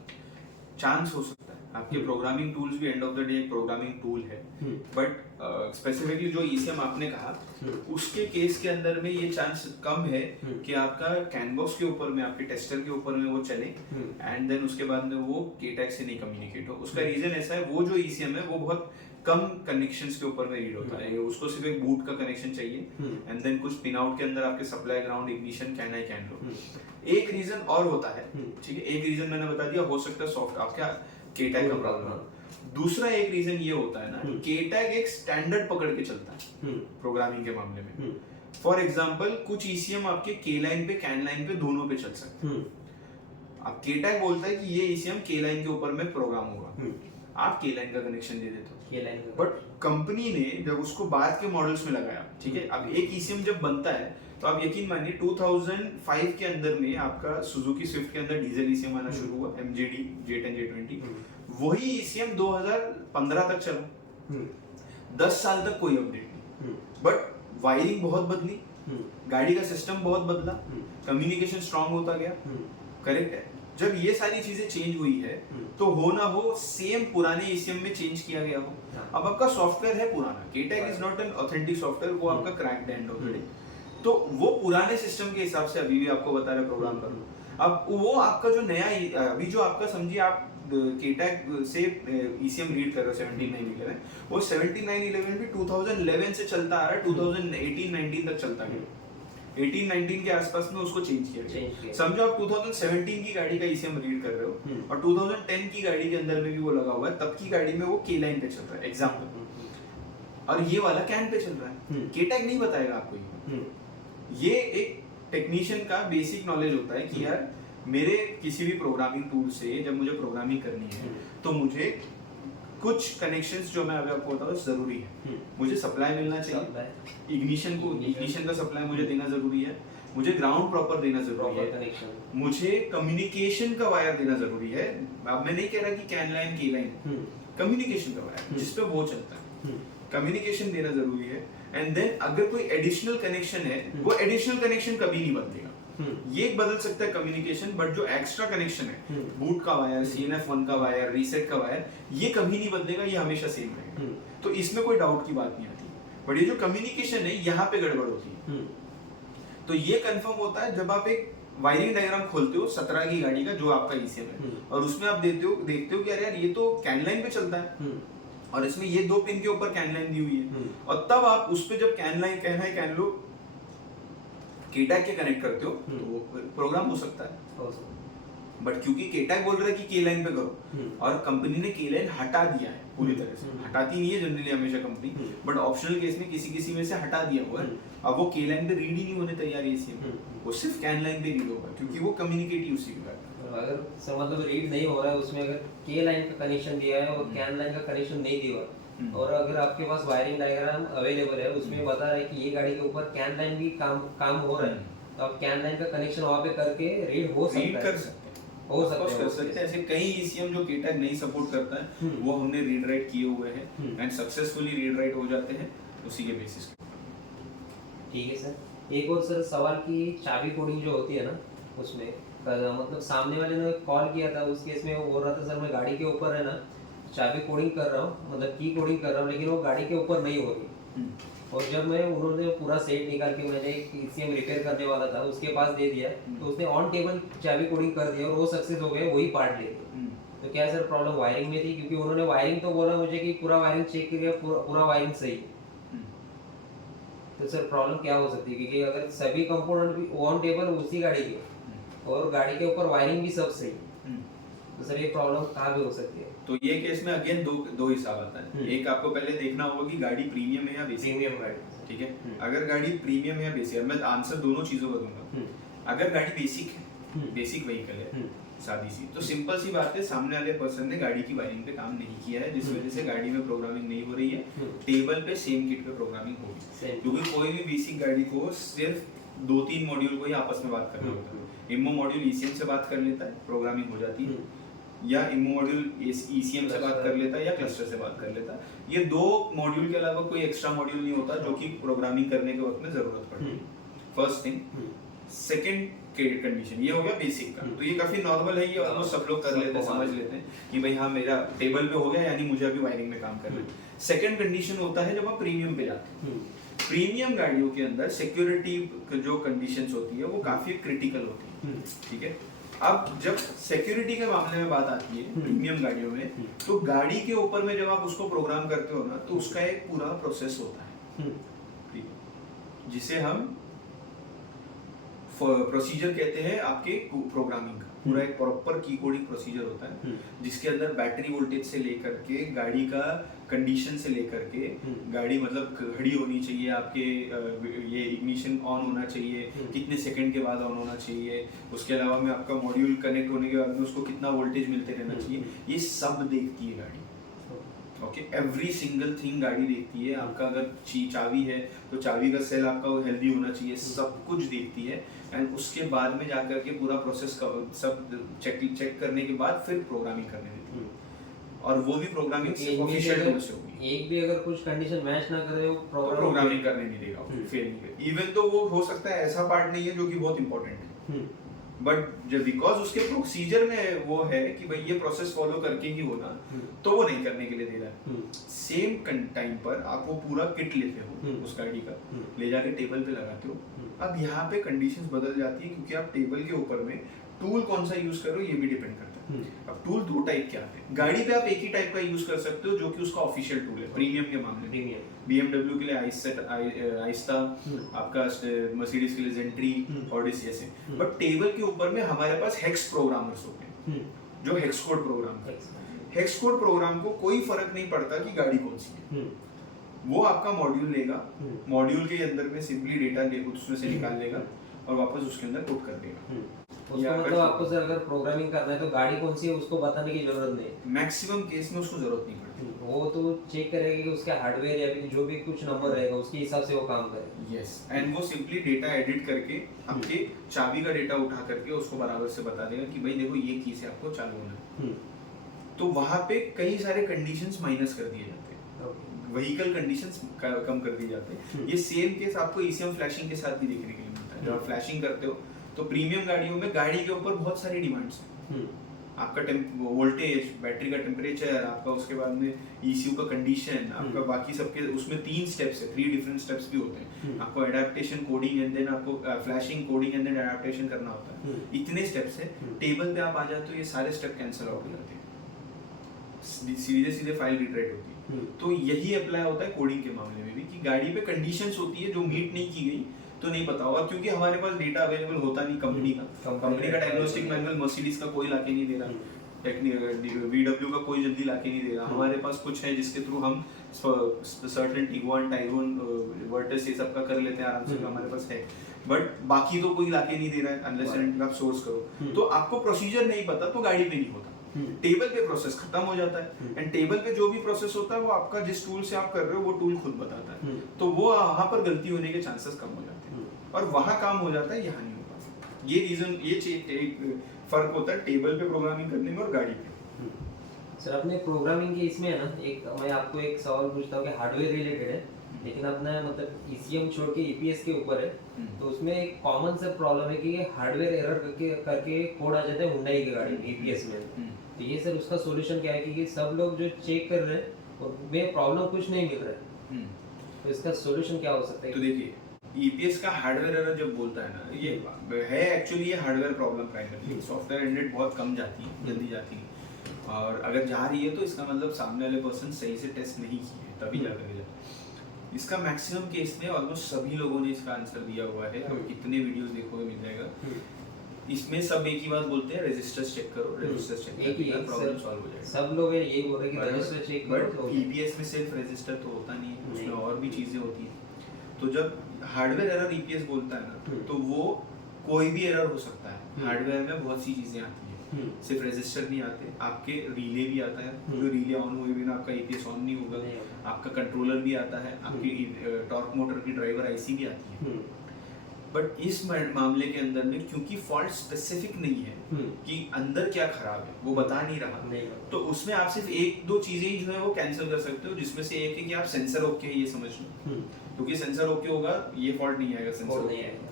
चांस हो सकता है, आपके प्रोग्रामिंग टूल्स भी एंड ऑफ द डे एक प्रोग्रामिंग टूल है, बट स्पेसिफिकली जो ईसीएम आपने कहा उसके केस के अंदर में ये चांस कम है कि आपका कैनवॉस के ऊपर में, आपके टेस्टर के ऊपर में वो चले एंड देन उसके बाद में वो केटेक से नहीं कम्युनिकेट हो। उसका रीजन ऐसा है, वो जो ईसीएम है वो बहुत कम कनेक्शंस के ऊपर में रीड होता है, उसको सिर्फ एक बूट का कनेक्शन चाहिए एंड देन कुछ पिन आउट के अंदर आपके supply ground ignition CAN high CAN low. एक रीजन और होता है, ठीक है, एक रीजन मैंने बता दिया, हो सकता है सॉफ्ट आपका केटैग का प्रॉब्लम। दूसरा एक रीजन ये होता है ना, केटैग एक स्टैंडर्ड पकड़ के चलता है प्रोग्रामिंग के मामले में। फॉर एग्जांपल कुछ ईसीएम आपके के लाइन पे कैन लाइन पे दोनों पे चल सकते हैं। अब केटैग बोलता है कि ये ईसीएम के लाइन के ऊपर में प्रोग्राम होगा, आप के लाइन का कनेक्शन दे देते हो, बट कंपनी ने जब उसको बाद के मॉडल्स में लगाया, ठीक है, अब एक ईसीएम जब बनता है तो आप यकीन मानिए 2005 के अंदर में आपका सुजुकी स्विफ्ट के अंदर डीजल ईसीएम आना शुरू हुआ, MJD J10 J20, वही ईसीएम 2015 तक चला, 10 साल तक कोई अपडेट नहीं, बट वायरिंग बहुत बदली, गाड़ी का सिस्टम बहुत बदला, कम्युनिकेशन स्ट्रांग होता गया, करेक्ट है। जब ये सारी चीजें चेंज हुई है तो हो ना हो सेम पुराने ईसीएम में चेंज किया गया हो। अब आपका सॉफ्टवेयर है पुराना, KTAG is not an authentic software, वो आपका क्रैक्ड एंड ऑलरेडी, तो वो पुराने सिस्टम के हिसाब से अभी भी आपको बता रहे प्रोग्राम करो। अब वो आपका जो नया अभी जो आपका समझिए आप केटैग से ईसीएम रीड कर रहे हो 17.9.11, वो 17.9.11 भी 2011 से चलता आ रहा है, 2018-19 तक चलता है, 18-19 के आसपास में उसको चेंज किया गया। समझो आप 2017 की गाड़ी का ईसीएम रीड कर रहे हो और 2010 की गाड़ी के अंदर में भी वो लगा हुआ है, तब की गाड़ी में वो के लाइन पे चल रहा है एग्जांपल, और ये वाला कैन पे चल रहा है, केटैग नहीं बताएगा आपको। ये एक टेक्नीशियन का बेसिक नॉलेज होता है कि यार मेरे किसी भी प्रोग्रामिंग टूल से जब मुझे प्रोग्रामिंग करनी है तो मुझे कुछ कनेक्शंस जो मैं अभी आपको बताऊं जरूरी है, मुझे सप्लाई मिलना चाहिए, इग्निशन का सप्लाई मुझे देना जरूरी है, मुझे ग्राउंड प्रॉपर देना जरूरी प्रॉपर है, कनेक्शन, मुझे कम्युनिकेशन का वायर देना जरूरी है। अब मैं नहीं कह रहा कि कैन लाइन के लाइन, कम्युनिकेशन का वायर जिस पे वो चलता है, कम्युनिकेशन देना जरूरी है। एंड देन अगर कोई एडिशनल कनेक्शन है, वो एडिशनल कनेक्शन कभी नहीं बदलेगा। ये बदल सकता है कम्युनिकेशन, बट जो एक्स्ट्रा कनेक्शन है, बूट का वायर, CNF1 का वायर, रीसेट का वायर, ये कभी नहीं बदलेगा, ये हमेशा सेम रहेगा। तो इसमें कोई डाउट की बात नहीं आती। बट ये जो कम्युनिकेशन है, यहाँ पे गड़बड़ होती है। तो ये कंफर्म होता है जब आप एक वायरिंग डायग्राम खोलते हो 17 की गाड़ी का, जो आपका ECM है, और उसमें आप देखते हो कि अरे यार ये तो कैन लाइन पे चलता है, और इसमें ये 2 पिन के ऊपर कैन लाइन दी हुई है, और तब आप उस पे जब कैन लाइन कैन लो केटैग के कनेक्ट करते हो, तो वो प्रोग्राम हो सकता है। बट क्योंकि केटैग बोल रहा है कि के लाइन पे करो, और कंपनी ने के लाइन हटा दिया है पूरी तरह से, हटाती नहीं है जनरली हमेशा कंपनी, बट ऑप्शनल केस में किसी में से हटा दिया हुआ है। अब वो के लाइन पे रीड ही नहीं होने तैयार है ECM, वो सिर्फ कैन लाइन पे रीड होगा, क्योंकि वो कम्युनिकेट ही उसी के करता है। अगर सर मतलब रीड नहीं हो रहा है उसमें, अगर के लाइन का कनेक्शन दिया है और कैन लाइन का कनेक्शन नहीं दिया, और अगर आपके पास वायरिंग डायग्राम अवेलेबल है, उसमें बता रहा है कि ये गाड़ी के ऊपर कैन लाइन भी काम हो रहा है, तो आप कैन लाइन का कनेक्शन वहाँ पे करके रीड हो सकता है, रीड कर सकते हैं, हो सकता है, कर सकते हैं। ऐसे कई ECM जो केटैग नहीं सपोर्ट करता है, वो हमने रीड राइट किए हुए हैं, एंड सक्सेसफुली रीड राइट हो जाते हैं उसी के बेसिस पे। ठीक है सर। एक और सर सवाल की चाबी कोडिंग जो होती है ना, उसमें मतलब सामने वाले ने कॉल किया था, उस केस में वो बोल रहा था सर मैं गाड़ी के ऊपर है ना चाबी कोडिंग कर रहा हूँ, मतलब की कोडिंग कर रहा हूँ, लेकिन वो गाड़ी के ऊपर नहीं हो रही। और जब मैं उन्होंने पूरा सेट निकाल के मैंने एक ECM रिपेयर करने वाला था उसके पास दे दिया, तो उसने ऑन टेबल चाबी कोडिंग कर दिया और वो सक्सेस हो गया, वही पार्ट ले लिया। तो क्या सर प्रॉब्लम वायरिंग में थी? क्योंकि उन्होंने वायरिंग तो बोला मुझे कि पूरा वायरिंग चेक किया, पूरा वायरिंग सही है। तो सर प्रॉब्लम क्या हो सकती है? क्योंकि अगर सभी कंपोनेंट भी ऑन टेबल उसी गाड़ी के, और गाड़ी के ऊपर वायरिंग भी सब सही, तो सर ये प्रॉब्लम कहाँ पे हो सकती है? तो ये केस में अगेन दो हिसाब आता है। एक आपको पहले देखना होगा कि गाड़ी प्रीमियम है या बेसिक। प्रीमियम गाड़ी, ठीक है। अगर गाड़ी प्रीमियम है या बेसिक, मैं आंसर दोनों चीजों का दूंगा। अगर गाड़ी बेसिक है, बेसिक व्हीकल है, सादी सी, तो सिंपल सी बात है, सामने वाले पर्सन ने गाड़ी की वायरिंग पे काम नहीं किया है, जिस वजह से गाड़ी में प्रोग्रामिंग नहीं हो रही है। टेबल पे सेम किट पे प्रोग्रामिंग होगी, क्योंकि कोई भी बेसिक गाड़ी को सिर्फ 2-3 मॉड्यूल को ही आपस में बात करना होता है। इमो मॉड्यूल ECM से बात कर लेता है, प्रोग्रामिंग हो जाती है, या इमो मॉड्यूल ECM से बात कर लेता है, या क्लस्टर से बात कर लेता है। ये 2 मॉड्यूल के अलावा कोई एक्स्ट्रा मॉड्यूल नहीं होता जो कि प्रोग्रामिंग करने के वक्त में जरूरत पड़ती है। First thing. सेकंड कंडीशन ये हो गया बेसिक का, तो ये काफी नॉर्मल है, ये ऑलमोस्ट सब लोग कर लेते हैं, समझ लेते हैं कि भाई हाँ मेरा टेबल पे हो गया, यानी मुझे अभी वायरिंग में काम करना है। सेकंड कंडीशन होता है जब आप प्रीमियम पे जाते हैं। प्रीमियम गाड़ियों के अंदर सिक्योरिटी जो कंडीशंस होती है वो काफी क्रिटिकल होती है। ठीक है। अब जब सिक्योरिटी के मामले में बात आती है प्रीमियम गाड़ियों में, तो गाड़ी के ऊपर में जब आप उसको प्रोग्राम करते हो ना, तो उसका एक पूरा प्रोसेस होता है, ठीक है, जिसे हम प्रोसीजर कहते हैं आपके प्रोग्रामिंग का। पूरा एक प्रॉपर की कोडिंग प्रोसीजर होता है, जिसके अंदर बैटरी वोल्टेज से लेकर के गाड़ी का कंडीशन से लेकर के गाड़ी मतलब खड़ी होनी चाहिए, आपके ये इग्निशन ऑन होना चाहिए, कितने सेकंड के बाद ऑन होना चाहिए, उसके अलावा में आपका मॉड्यूल कनेक्ट होने के बाद में उसको कितना वोल्टेज मिलते रहना चाहिए, ये सब देखती है गाड़ी। ओके, एवरी सिंगल थिंग गाड़ी देखती है। आपका अगर चाबी है तो चाबी का सेल आपका हेल्दी होना चाहिए, सब कुछ देखती है। एंड उसके बाद में जाकर के पूरा प्रोसेस का सब चेक करने के बाद फिर प्रोग्रामिंग करने देती है, और वो भी प्रोग्रामिंग ऑफिशियल टूल से होगी। एक भी अगर कुछ कंडीशन मैच ना करे, वो प्रोग्रामिंग करने नहीं देगा, फेल नहीं करेगा। इवन तो वो हो सकता है ऐसा पार्ट नहीं है जो कि बहुत इंपॉर्टेंट है, बट जब बिकॉज उसके प्रोसीजर में वो है कि भाई ये प्रोसेस फॉलो करके ही होना, तो वो नहीं करने के लिए दे रहा है। सेम टाइम पर आप वो पूरा किट लेते हो उस गाड़ी का, ले जाके टेबल पे लगाते हो। अब यहाँ पे कंडीशंस बदल जाती है, क्योंकि आप टेबल के ऊपर में टूल कौन सा यूज कर रहे हो ये भी डिपेंड करता है। अब टूल 2 टाइप के आते हैं। गाड़ी पे आप एक ही टाइप का यूज कर सकते हो जो कि उसका ऑफिशियल टूल है। प्रीमियम के मामले में BMW के लिए आइस्ता, आपका मर्सिडीज के लिए जेंट्री, ओडिसी ऐसे। बट टेबल के ऊपर में हमारे पास हेक्स प्रोग्रामर्स होते हैं जो हेक्स कोड प्रोग्राम करते हैं। हेक्स कोड प्रोग्राम को कोई फर्क नहीं पड़ता कि गाड़ी कौन सी है, वो आपका मॉड्यूल लेगा, मॉड्यूल के अंदर में सिंपली डेटा उसमें से निकाल लेगा और वापस उसके अंदर पुट कर देगा। उसको मतलब आपको सर अगर प्रोग्रामिंग करना है तो गाड़ी कौन सी है उसको बताने की जरूरत नहीं, मैक्सिमम केस में उसको जरूरत नहीं पड़ती। वो तो चेक करेगा कि उसका हार्डवेयर या फिर जो भी कुछ नंबर रहेगा उसके हिसाब से वो काम करे। यस, एंड वो सिंपली डेटा एडिट करके आपके चाबी का डेटा उठा करके उसको बराबर से बता देगा कि भाई देखो ये की से आपको चालू होना है। तो वहां पे कई सारे कंडीशंस माइनस कर दिए जाते हैं, व्हीकल कंडीशंस कम कर दिए जाते हैं। ये सेम केस आपको ईसीएम फ्लैशिंग के साथ भी देखने के लिए मिलता है। जब आप फ्लैशिंग करते हो तो प्रीमियम गाड़ियों में गाड़ी के ऊपर बहुत सारी डिमांड्स हैं। आपका वोल्टेज, बैटरी का टेम्परेचर, आपका उसके बाद में ईसीयू का कंडीशन, आपका बाकी सबके उसमें 3 स्टेप्स है, 3 डिफरेंट स्टेप्स भी होते हैं। आपको एडेप्टेशन, कोडिंग एंड देन आपको flashing, coding and then adaptation करना होता है। इतने स्टेप्स है। टेबल पे आप आ जाते हो ये सारे स्टेप कैंसिल आउट हो जाते हैं, सीधे सीधे फाइल रिट्राइट होती है। तो यही अप्लाई होता है कोडिंग के मामले में भी कि गाड़ी पे कंडीशंस होती है जो मीट नहीं की गई तो नहीं पता। और क्योंकि हमारे पास डेटा अवेलेबल होता नहीं कंपनी का डायग्नोस्टिक मैनुअल मर्सिडीज का कोई लाके नहीं दे रहा, VW का कोई जल्दी लाके नहीं दे रहा। हमारे पास कुछ है जिसके थ्रू हम सर्टेन टिगुआन, टाइगोन, वर्टिस ये सब का कर लेते हैं आराम से, हमारे पास है। बट बाकी तो कोई लाके नहीं दे रहा है अनलेस एंड आप सोर्स करो। तो आपको प्रोसीजर नहीं पता तो गाड़ी पे नहीं होता। टेबल पे प्रोसेस खत्म हो जाता है, एंड टेबल पे जो भी प्रोसेस होता है वो आपका जिस टूल से आप कर रहे हो वो टूल खुद बताता है। तो वो वहां पर गलती होने के चांसेस कम हो जाते हैं और वहां काम हो जाता है, यहाँ नहीं हो पाता। ये रीजन, ये एक फर्क होता है टेबल पे प्रोग्रामिंग करने में और गाड़ी पे। सर अपने प्रोग्रामिंग के इसमें है ना, एक मैं आपको एक सवाल पूछता हूँ कि हार्डवेयर रिलेटेड है, लेकिन अपना मतलब ईसीएम छोड़ के ईपीएस के ऊपर है। तो उसमें एक कॉमन सा प्रॉब्लम है कि हार्डवेयर एरर करके कोड आ जाता है हुंडई की गाड़ी में ईपीएस में। तो ये सर उसका सॉल्यूशन क्या है कि सब लोग जो चेक कर रहे हैं उनमें प्रॉब्लम कुछ नहीं मिल रहा है, तो इसका सॉल्यूशन क्या हो सकता है? तो देखिए, ईपीएस का हार्डवेयर एरर जब बोलता है ना, ये है एक्चुअली ये hardware problem primary. Software ended बहुत कम जाती है, जल्दी जाती है, और अगर जा रही है तो इसका मतलब सामने वाले पर्सन सही से टेस्ट नहीं किए है तभी जाकर जाए। इसका मैक्सिमम केस में ऑलमोस्ट सभी लोगों ने इसका आंसर दिया हुआ है, और कितने वीडियोस देखोगे मिल जाएगा। इसमें सब एक ही बात बोलते हैं, रजिस्टर्स चेक करो, रजिस्टर्स चेक करो, प्रॉब्लम सॉल्व हो जाएगा। सब लोग यही बोल रहे हैं कि रजिस्टर चेक करो। बट ईपीएस में सिर्फ रजिस्टर तो होता नहीं है, उसमें और भी चीजें होती हैं। तो जब हार्डवेयर एरर ईपीएस बोलता है ना, तो वो कोई भी एरर हो सकता है। हार्डवेयर में बहुत सी चीजें आती है, सिर्फ रजिस्टर नहीं आते, आपके रिले भी आता है। जो रिले ऑन हुए बिना आपका ईपीएस ऑन नहीं होगा। आपका कंट्रोलर भी आता है, आपकी टॉर्क मोटर की ड्राइवर आईसी भी आती है। बट इस मामले के अंदर में क्योंकि फॉल्ट स्पेसिफिक नहीं है कि अंदर क्या खराब है, वो बता नहीं रहा, तो उसमें आप सिर्फ 1-2 चीजें ही जो है वो कैंसिल कर सकते हो, जिसमें से एक है कि आप सेंसर ओके है ये समझ लो, क्योंकि सेंसर ओके होगा ये फॉल्ट नहीं आएगा। सेंसर नहीं आएगा।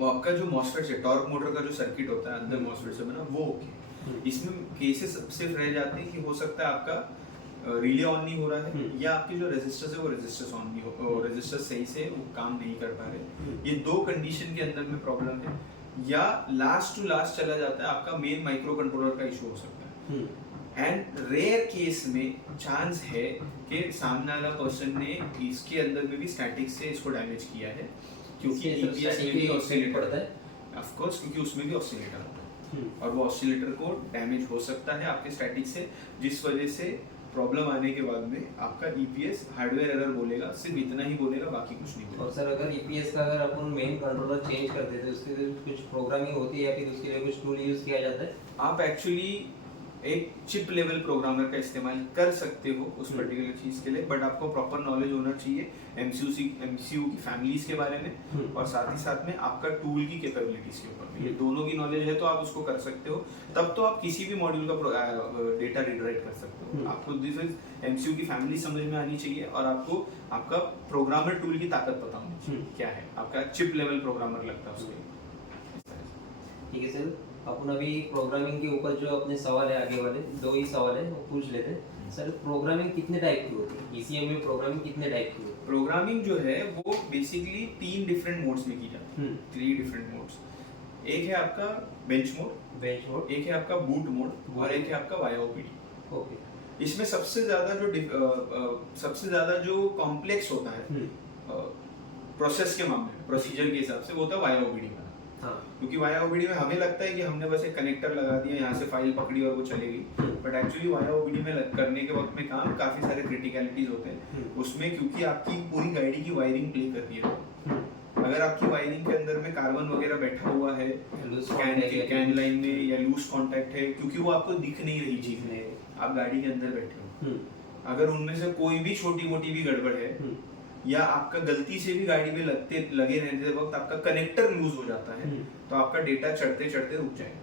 आपका जो मॉसफेट है, टॉर्क मोटर का जो सर्किट होता है अंदर मॉसफेट से बना, वो ओके। इसमें केसेस सिर्फ रह जाते हैं कि हो सकता है आपका रिले ऑन नहीं हो रहा है, या आपके जो रेजिस्टर्स है वो रेजिस्टर्स ऑन नहीं हो, रेजिस्टर सही से वो काम नहीं कर पा रहे। ये 2 कंडीशन के अंदर में प्रॉब्लम है, या लास्ट टू लास्ट चला जाता है आपका मेन माइक्रो कंट्रोलर का इशू हो सकता है। एंड रेयर केस में चांस है कि सामने वाला पर्सन ने इसके अंदर में भी स्टैटिक से इसको डैमेज किया है, क्योंकि ईपीएस में भी ऑसिलेटर पड़ता है, ऑफ कोर्स, क्योंकि उसमें भी ऑसिलेटर होता है, और वो ऑसिलेटर को डैमेज हो सकता है आपके स्टैटिक से, जिस वजह से प्रॉब्लम आने के बाद में आपका ईपीएस हार्डवेयर एरर बोलेगा, सिर्फ इतना ही बोलेगा, बाकी कुछ नहीं बोलेगा। और सर अगर ईपीएस का अगर अपन मेन कंट्रोलर चेंज कर देते, उसके लिए कुछ प्रोग्रामिंग होती है या फिर उसके लिए कुछ टूल यूज किया जाता है? आप एक्चुअली एक चिप लेवल प्रोग्रामर का इस्तेमाल कर सकते हो उस पर्टिकुलर चीज के लिए, बट आपको प्रॉपर नॉलेज होना चाहिए एमसीयू की फैमिलीज के बारे में, और साथ ही साथ में आपका टूल की कैपेबिलिटीज के ऊपर में, ये दोनों की नॉलेज है तो आप उसको कर सकते हो। तब तो आप किसी भी मॉड्यूल का डेटा रीड कर सकते हो। आपको दिस इज एमसीयू की फैमिली समझ में आनी चाहिए, और आपको आपका प्रोग्रामर टूल की ताकत पता होनी चाहिए क्या है, आपका चिप लेवल प्रोग्रामर लगता है उसके। ठीक है सर, अपन अभी प्रोग्रामिंग के ऊपर जो अपने सवाल है आगे वाले 2 ही सवाल है वो पूछ लेते हैं। सर प्रोग्रामिंग कितने टाइप की होती है? ईसीएम में प्रोग्रामिंग कितने टाइप की होती है? प्रोग्रामिंग जो है वो बेसिकली 3 डिफरेंट मोड्स में की जाती है। 3 डिफरेंट मोड्स, एक है आपका बेंच मोड, एक है आपका बूट मोड, और एक है आपका वाईओपीडी। ओके। इसमें सबसे ज्यादा जो कॉम्प्लेक्स होता है प्रोसेस के मामले में, प्रोसीजर के हिसाब से, वो होता है वाईओपीडी में। क्योंकि वाईओपीडी में हमें लगता है कि हमने बस एक कनेक्टर लगा दिया, यहाँ से फाइल पकड़ी और वो चलेगी, बट एक्चुअली वाईओपीडी में करने के वक्त में काम काफी सारे क्रिटिकलिटीज होते हैं उसमें, क्योंकि आपकी पूरी गाड़ी की वायरिंग प्ले कर रही है। अगर आपकी वायरिंग के अंदर में कार्बन वगैरह बैठा हुआ है कैन लाइन में या लूज कांटेक्ट है, क्योंकि वो आपको दिख नहीं रही चीज में, आप गाड़ी के अंदर बैठे हो, अगर उनमें से कोई भी छोटी मोटी भी गड़बड़ है या आपका गलती से भी गाड़ी में लगे रहते वक्त आपका कनेक्टर लूज हो जाता है, तो आपका डेटा चढ़ते चढ़ते रुक जाएगा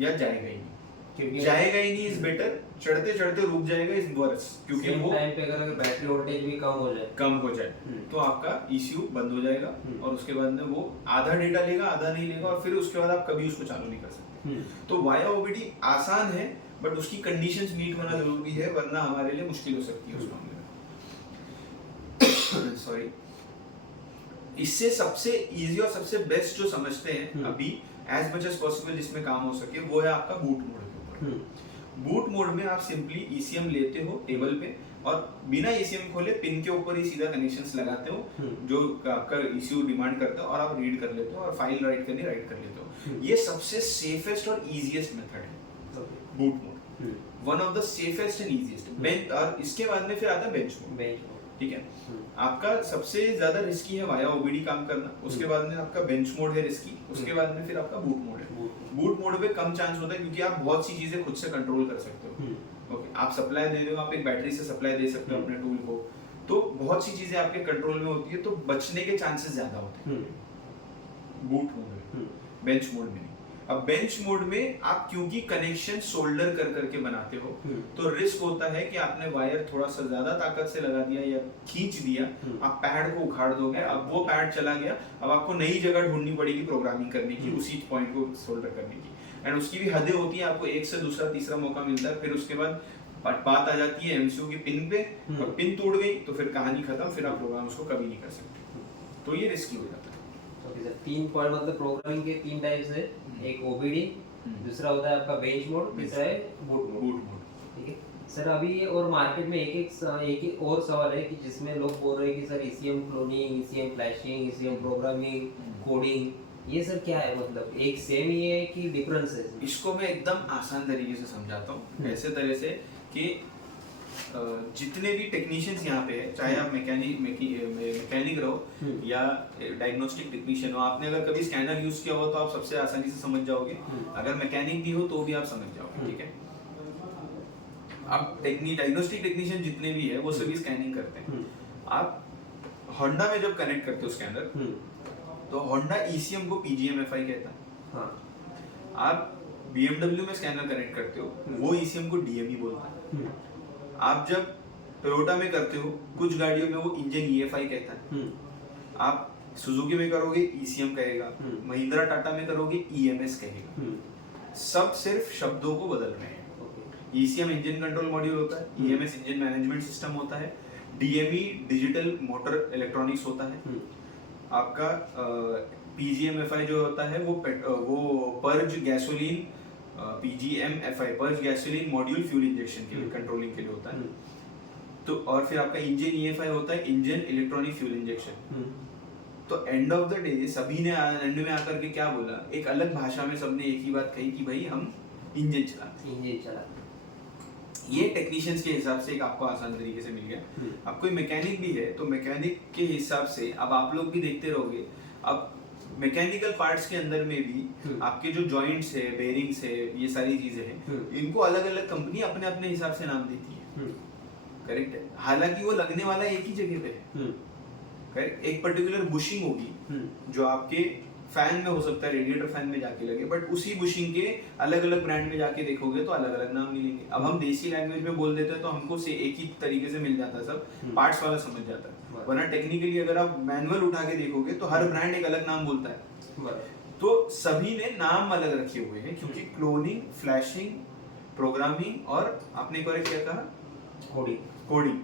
या जाएगा ही नहीं। जाएगा ही नहीं इज बेटर, चढ़ते चढ़ते रुक जाएगा इज वर्स, क्योंकि वो टाइम पे अगर बैटरी वोल्टेज भी कम हो जाए तो आपका ईसीयू बंद हो जाएगा और उसके बाद में वो आधा डेटा लेगा, आधा नहीं लेगा, और फिर उसके बाद आप कभी उसको चालू नहीं कर सकते। तो वाया ओबीडी आसान है, बट उसकी कंडीशंस मीट होना जरूरी है, वरना हमारे लिए मुश्किल हो सकती है उस मामले में। सॉरी। इससे सबसे इजी और सबसे बेस्ट जो समझते हैं अभी एज मच एज पॉसिबल जिसमें काम हो सके, वो है आपका बूट मोड के ऊपर। बूट मोड में आप सिंपली ईसीएम लेते हो टेबल पे और बिना ईसीएम खोले पिन के ऊपर ही सीधा कनेक्शंस लगाते हो जो आपका ईसीयू डिमांड करता है, और आप रीड कर लेते हो और फाइल राइट कर लेते हो। ये सबसे सेफेस्ट और इजीएस्ट मेथड है boot mode, one of the safest and easiest. और इसके बाद में फिर आता है बेंच मोड। ठीक है, आपका सबसे ज्यादा रिस्की है वाया ओबीडी काम करना, उसके बाद में आपका बेंच मोड है रिस्की, उसके बाद में फिर आपका बूट मोड है। बूट मोड पे कम चांस होता है क्योंकि आप बहुत सी चीजें खुद से कंट्रोल कर सकते हो। ओके, आप सप्लाई दे रहे हो, आप एक बैटरी से सप्लाई दे सकते हो अपने टूल को, तो बहुत सी चीजें आपके कंट्रोल में होती है, तो बचने के चांसेस ज्यादा होते हैं बूट मोड में, बेंच मोड में नहीं। अब बेंच मोड में आप क्योंकि कनेक्शन सोल्डर कर करके बनाते हो, तो रिस्क होता है कि आपने वायर थोड़ा सा ज्यादा ताकत से लगा दिया या खींच दिया, आप पैड को उखाड़ दोगे, अब वो पैड चला गया, अब आपको नई जगह ढूंढनी पड़ेगी प्रोग्रामिंग करने की, उसी पॉइंट को सोल्डर करने की, एंड उसकी भी हदें होती है, आपको एक से दूसरा तीसरा मौका मिलता है, फिर उसके बाद बात आ जाती है एमसीयू की पिन पे, और पिन टूट गई तो फिर कहानी खत्म, फिर आप प्रोग्राम उसको कभी नहीं कर सकते, तो ये रिस्की हो जाता है। तीन पॉइंट मतलब प्रोग्रामिंग के तीन टाइप्स है, एक ओबीडी, दूसरा होता है आपका बेंच मोड, तीसरा है बूट मोड। ठीक है सर, अभी और मार्केट में एक और सवाल है कि जिसमें लोग बोल रहे हैं कि sir ECM cloning, ECM flashing, ECM programming, coding, ये सर क्या है, मतलब एक सेम ही है कि डिफरेंस है? इसको मैं एकदम आसान तरीके से समझाता हूँ, ऐसे तरह से कि जितने भी टेक्नीशियंस यहाँ पे है, चाहे आप मैकेनिक रहो या डायग्नोस्टिक टेक्नीशियन हो, आपने अगर कभी स्कैनर यूज किया हो तो आप सबसे आसानी से समझ जाओगे, अगर मैकेनिक भी हो तो भी आप समझ जाओगे। ठीक है, आप डायग्नोस्टिक टेक्नीशियन जितने भी है वो सभी स्कैनिंग करते हैं। आप होंडा में जब कनेक्ट करते हो स्कैनर, तो होंडा ईसीएम को पीजीएमएफआई कहता है। आप बीएमडब्ल्यू में स्कैनर कनेक्ट करते हो, वो ईसीएम को डीएमई बोलता है। आप जब टोयोटा में करते हो, कुछ गाड़ियों में वो इंजन ईएफआई कहता है। आप सुजुकी में करोगे ईसीएम कहेगा, महिंद्रा टाटा में करोगे ईएमएस कहेगा। सब सिर्फ शब्दों को बदल रहे हैं। ईसीएम इंजन कंट्रोल मॉड्यूल होता है, ईएमएस इंजन मैनेजमेंट सिस्टम होता है, डीएमई डिजिटल मोटर इलेक्ट्रॉनिक्स होता है, आपका पीजीएमएफआई जो होता है वो purge gasoline, PGMFI purge gasoline module fuel injection के लिए, कंट्रोलिंग के लिए होता है। तो और फिर आपका इंजन ईएफआई होता है, इंजन इलेक्ट्रॉनिक फ्यूल इंजेक्शन। तो एंड ऑफ द डे सभी ने एंड में आकर के क्या बोला, एक अलग भाषा में सबने एक ही बात कही कि भाई हम इंजन चलाते। ये टेक्नीशियंस के हिसाब से एक आपको आसान तरीके से मिल गया। अब कोई मैकेनिक भी है तो मैकेनिक के हिसाब से अब आप लोग भी देखते रहोगे, अब मैकेनिकल पार्ट्स के अंदर में भी आपके जो जॉइंट्स है, बेरिंग्स है, ये सारी चीजें हैं, इनको अलग अलग कंपनी अपने अपने हिसाब से नाम देती है। करेक्ट है, हालांकि वो लगने वाला एक ही जगह पे है। करेक्ट, एक पर्टिकुलर बुशिंग होगी जो आपके फैन में हो सकता है, रेडिएटर फैन में जाके लगे, बट उसी बुशिंग के अलग अलग ब्रांड में जाके देखोगे तो अलग अलग नाम मिलेंगे। अब हम देसी लैंग्वेज में बोल देते हैं तो हमको से एक ही तरीके से मिल जाता है, सब पार्ट्स वाला समझ जाता है। वरना टेक्निकली अगर आप मैनुअल उठा के देखोगे तो हर ब्रांड एक अलग नाम बोलता है। तो सभी ने नाम अलग रखे हुए हैं क्योंकि क्लोनिंग, फ्लैशिंग, प्रोग्रामिंग और आपने एक बार क्या कहा, कोडिंग,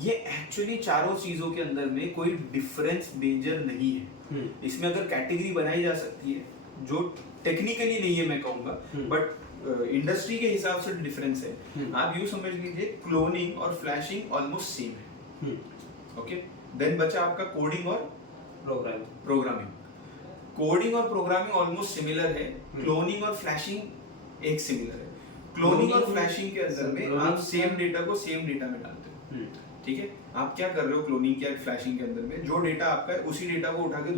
ये एक्चुअली चारों चीजों के अंदर में कोई डिफरेंस मेजर नहीं है। इसमें अगर कैटेगरी बनाई जा सकती है जो टेक्निकली नहीं है मैं कहूंगा, बट इंडस्ट्री के हिसाब से डिफरेंस है। आप यूं समझ लीजिए क्लोनिंग और फ्लैशिंग ऑलमोस्ट सेम है। ओके, देन बचा आपका कोडिंग और प्रोग्रामिंग। कोडिंग और प्रोग्रामिंग ऑलमोस्ट सिमिलर है, क्लोनिंग और फ्लैशिंग एक सिमिलर है। क्लोनिंग और फ्लैशिंग के अंदर में आप सेम डेटा को सेम डेटा में डालते हो। ठीक है, आप क्या कर रहे हो क्लोनिंग या फ्लैशिंग के अंदर में, जो डेटा आपका है उसी डेटा को उठा के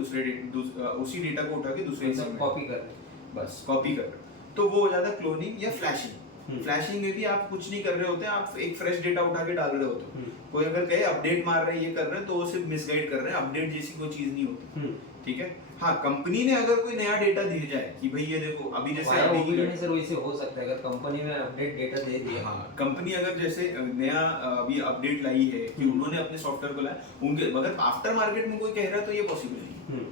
उसी डेटा को उठा के दूसरे मतलब हिस्से में कॉपी कर रहे हैं। बस कॉपी कर रहे हो, तो वो हो जाता है क्लोनिंग या फ्लैशिंग। फ्लैशिंग में भी आप कुछ नहीं कर रहे होते, आप एक फ्रेश डेटा उठा के डाल रहे होते हो। कोई अगर कहे अपडेट मार रहे हैं ये कर रहे हैं तो वो सिर्फ मिसगाइड कर रहे हैं, अपडेट जैसी कोई चीज नहीं होती। ठीक है, हाँ कंपनी ने अगर कोई नया डेटा दिया जाए कि भाई ये देखो अभी जैसे वाया अभी ओबीडी में सर वैसे हो सकता है अगर कंपनी में अपडेट डेटा दे दिया। हाँ कंपनी अगर जैसे नया अभी अपडेट लाई है कि उन्होंने अपने सॉफ्टवेयर को लाया, उनके मगर आफ्टर मार्केट में कोई कह रहा है तो ये पॉसिबल नहीं।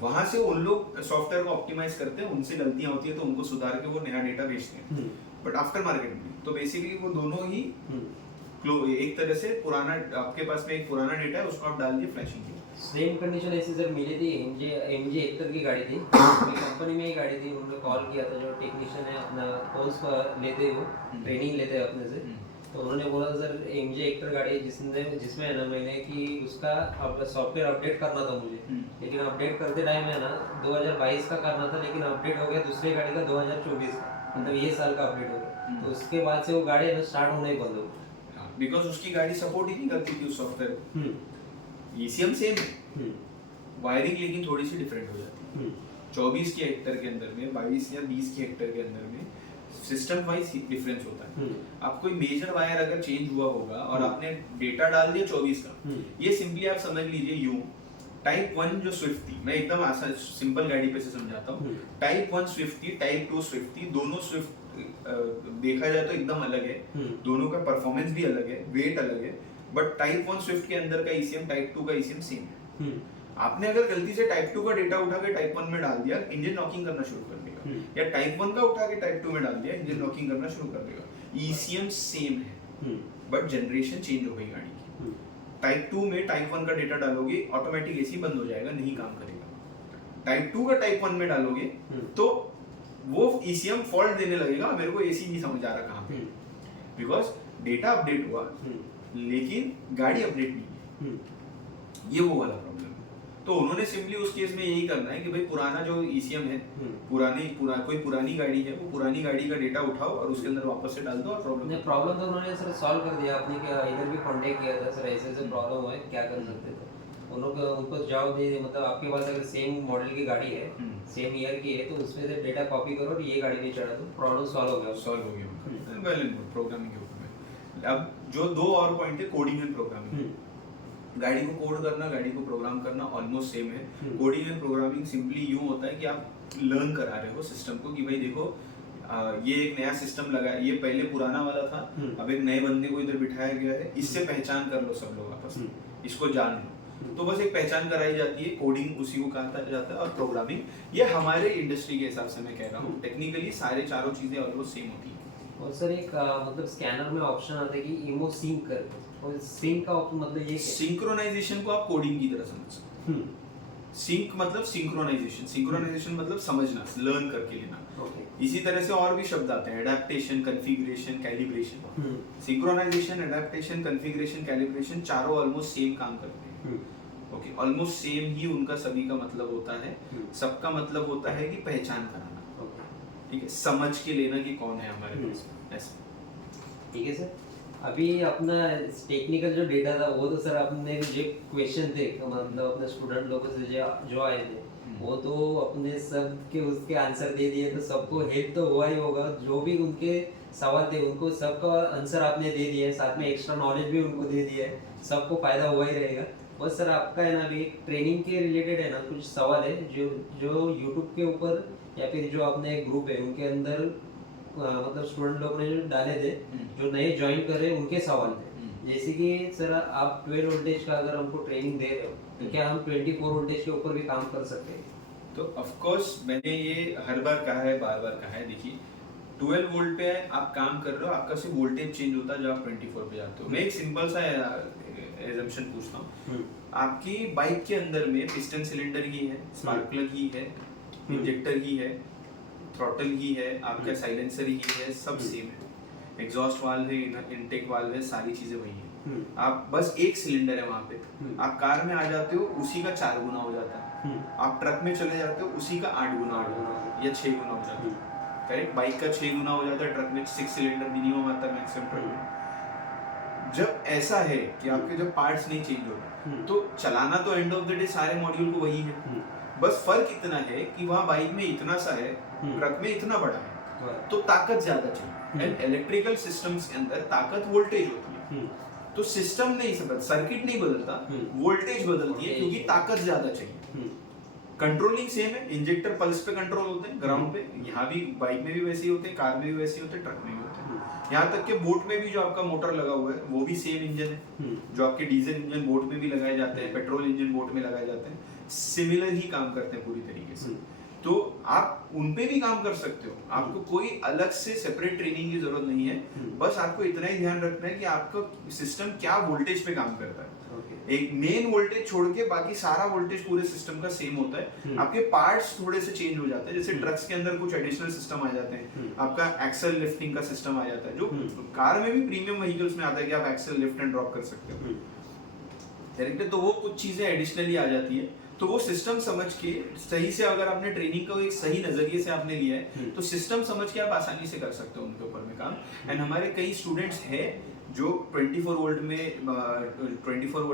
वहां से उन लोग सॉफ्टवेयर को ऑप्टिमाइज करते हैं, उनसे गलतियां होती है तो उनको सुधार के वो नया डेटा भेजते हैं। बट आफ्टर मार्केट में तो बेसिकली वो दोनों ही एक तरह से पुराना, आपके पास में एक पुराना डेटा है उसको आप डाल दिए फ्लैशिंग के। सेम कंडीशन ऐसी सर मिली थी, एमजे हेक्टर की गाड़ी थी, कंपनी में ही गाड़ी थी। उन्होंने कॉल किया था, जो टेक्नीशियन है अपना कोर्स लेते वो ट्रेनिंग लेते हैं अपने से, तो उन्होंने बोला सर एमजे हेक्टर गाड़ी जिसमें है ना मैंने कि उसका सॉफ्टवेयर अपडेट करना था मुझे, लेकिन अपडेट करते टाइम है ना 2022 का करना था, लेकिन अपडेट हो गया दूसरी गाड़ी का 2024 का, मतलब ये साल का अपडेट हो गया। तो उसके बाद से वो गाड़ी है ना स्टार्ट होना ही बंद हो गई, बिकॉज उसकी गाड़ी सपोर्ट ही नहीं करती थी उस सॉफ्टवेयर। ईसीएम सेम है, वायरिंग लेकिन थोड़ी सी डिफरेंट हो जाती है। 24 के हेक्टर के अंदर में, 22 या 20 के हेक्टर के अंदर में सिस्टम वाइज डिफरेंस होता है। आप कोई मेजर वायर अगर चेंज हुआ होगा और आपने डेटा डाल दिया 24 का, ये सिंपली आप समझ लीजिए यूं, टाइप 1 जो स्विफ्ट थी, मैं एकदम आसान सिंपल गाड़ी पे से समझाता हूँ। टाइप 1 स्विफ्ट थी, टाइप 2 स्विफ्ट थी, दोनों स्विफ्ट देखा जाए तो एकदम अलग है, दोनों का परफॉर्मेंस भी अलग है, वेट अलग है, बट टाइप 1 स्विफ्ट के अंदर का ईसीएम टाइप 2 का ईसीएम सेम है। आपने अगर गलती से टाइप 2 का डेटा उठा के टाइप 1 में डाल दिया, इंजन लॉकिंग करना शुरू कर देगा, या टाइप 1 का उठा के टाइप 2 में डाल दिया, इंजन लॉकिंग करना शुरू कर देगा। ईसीएम सेम है बट जनरेशन चेंज हो गई गाड़ी की। टाइप 2 में टाइप 1 का डेटा डालोगे, ऑटोमेटिक एसी बंद हो जाएगा, नहीं काम करेगा। टाइप 2 का टाइप 1 में डालोगे तो वो ईसीएम फॉल्ट देने लगेगा, मेरे को एसी नहीं समझ आ रहा कहाँ पे, बिकॉज डेटा अपडेट हुआ लेकिन गाड़ी अपडेट नहीं है। ये वो वाला प्रॉब्लम है। तो उन्होंने सिंपली उस केस में यही करना है कि भाई पुराना जो ईसीएम है, कोई पुरानी गाड़ी है, वो पुरानी गाड़ी का डेटा उठाओ और उसके अंदर वापस से डाल दो और प्रॉब्लम तो उन्होंने सर सॉल्व कर दिया। आपने क्या इधर भी कांटेक्ट किया था सर, ऐसे प्रॉब्लम है, क्या कर सकते थे उनको जवाब दे, मतलब आपके पास अगर सेम मॉडल की गाड़ी है, सेम ईयर की है, तो उसमें से डेटा कॉपी करो और ये गाड़ी नहीं चढ़ा दो, प्रॉब्लम सॉल्व हो गया। वेल एंड गुड प्रोग्रामिंग के ऊपर में। अब जो दो और पॉइंट है, कोडिंग एंड प्रोग्रामिंग। गाड़ी को कोड करना, गाड़ी को प्रोग्राम करना ऑलमोस्ट सेम है। कोडिंग एंड प्रोग्रामिंग सिंपली यूं होता है कि आप लर्न करा रहे हो सिस्टम को कि भाई देखो ये एक नया सिस्टम लगा है, ये पहले पुराना वाला था, अब एक नए बंदे को इधर बिठाया गया है, इससे पहचान कर लो सब लोग आपस में, इसको जान लो। तो बस एक पहचान कराई जाती है, कोडिंग उसी को कहा जाता है, और प्रोग्रामिंग ये हमारे इंडस्ट्री के हिसाब से मैं कह रहा हूँ, टेक्निकली सारे चारों चीजें ऑलमोस्ट सेम होती है। और सर एक मतलब स्कैनर में ऑप्शन आता है कि इमो सिंक कर, और सिंक का मतलब ये सिंक्रोनाइजेशन को आप कोडिंग की तरह समझ सकते हैं। सिंक मतलब सिंक्रोनाइजेशन, सिंक्रोनाइजेशन मतलब समझना, लर्न करके लेना। इसी तरह से और भी शब्द आते हैं, adaptation, configuration, calibration. Synchronisation, adaptation, configuration, calibration चारों ऑलमोस्ट सेम काम करते हैं। ओके, ऑलमोस्ट सेम ही उनका सभी का मतलब होता है। सबका मतलब होता है कि पहचान कराना, ठीक है, समझ के लेना कि कौन है हमारे पास। ऐसा ठीक है सर। अभी अपना टेक्निकल जो डेटा था वो तो सर अपने जो क्वेश्चन थे, मतलब अपने स्टूडेंट लोगों से जो आए थे, वो तो अपने सब के उसके आंसर दे दिए, तो सबको हेल्प तो हुआ ही होगा। जो भी उनके सवाल थे उनको सबका आंसर आपने दे दिया है, साथ में एक्स्ट्रा नॉलेज भी उनको दे दिया है, सबको फायदा हुआ ही रहेगा। बस सर आपका है ना अभी ट्रेनिंग के रिलेटेड है ना कुछ सवाल है जो यूट्यूब के ऊपर या फिर जो अपने ग्रुप है उनके अंदर मतलब स्टूडेंट लोग ने जो डाले थे, जो नए ज्वाइन कर रहे हैं उनके सवाल थे। जैसे कि सर आप 12 वोल्टेज का अगर हमको ट्रेनिंग दे रहे हो तो क्या हम 24 वोल्टेज के ऊपर भी काम कर सकते हैं? तो ऑफ कोर्स मैंने ये हर बार कहा है, बार बार कहा है। देखिए 12 वोल्ट पे आप काम कर रहे हो, आपका सिर्फ वोल्टेज चेंज होता है जब आप 24 पे जाते हो। मैं एक सिंपल सा एजम्पशन पूछता हूँ, आपकी बाइक के अंदर में पिस्टन सिलेंडर ही है, स्पार्क प्लग ही है, इंजेक्टर ही है, थ्रॉटल ही है, आपका साइलेंसर ही है, सब सेम है, एग्जॉस्ट वाल्व है, इनटेक वाल्व है, सारी चीजें वही है। आप बस एक सिलेंडर है वहां पे। आप कार में आ जाते हो, उसी का 4 गुना हो जाता है। आप ट्रक में चले जाते हो, उसी का 8 गुना हो जाता है या 6 गुना हो जाता है। करेक्ट, बाइक का 6 गुना हो जाता है, ट्रक में 6 सिलेंडर मिनिमम आता है मैक्सिमम ट्रक में। जब ऐसा है कि आपके जब पार्ट्स नहीं चेंज हो रहे तो चलाना तो एंड ऑफ द डे सारे मॉड्यूल को वही है, बस फर्क इतना है कि वहाँ बाइक में इतना सा है, ट्रक में इतना बड़ा है, तो ताकत ज्यादा चाहिए। एंड इलेक्ट्रिकल सिस्टम्स के अंदर ताकत वोल्टेज होती है, तो सिस्टम नहीं बदलता, सर्किट नहीं बदलता, वोल्टेज बदलती है क्योंकि ताकत ज्यादा चाहिए। कंट्रोलिंग सेम है, इंजेक्टर पल्स पे कंट्रोल होते हैं ग्राउंड पे, यहाँ भी बाइक में भी वैसे ही होते हैं, कार में भी वैसे ही होते हैं, ट्रक में भी होते हैं। यहाँ तक के बोट में भी जो आपका मोटर लगा हुआ है वो भी सेम इंजन है, जो आपके डीजल इंजन बोट में भी लगाए जाते हैं, पेट्रोल इंजन बोट में लगाए जाते हैं, सिमिलर ही काम करते हैं पूरी तरीके से। तो आप उन पे भी काम कर सकते हो, आपको कोई अलग से सेपरेट ट्रेनिंग की जरूरत नहीं है, बस आपको इतना ही ध्यान रखना है कि आपका सिस्टम क्या वोल्टेज पे काम करता है। एक मेन वोल्टेज छोड़ के बाकी सारा वोल्टेज पूरे सिस्टम का सेम होता है। आपके पार्ट्स थोड़े से चेंज हो जाते हैं, जैसे ट्रक्स के अंदर कुछ एडिशनल सिस्टम आ जाते हैं, आपका एक्सेल लिफ्टिंग का सिस्टम आ जाता है, जो कार में भी प्रीमियम व्हीकल्स में आता है कि आप एक्सेल लिफ्ट एंड ड्रॉप कर सकते हो डायरेक्ट, तो वो कुछ चीजें एडिशनली आ जाती है। तो वो सिस्टम समझ के सही से, अगर आपने ट्रेनिंग को एक सही नजरिए से आपने लिया है तो सिस्टम समझ के आप आसानी से कर सकते हो उनके ऊपर में काम। एंड हमारे कई स्टूडेंट्स हैं जो 24 वोल्ट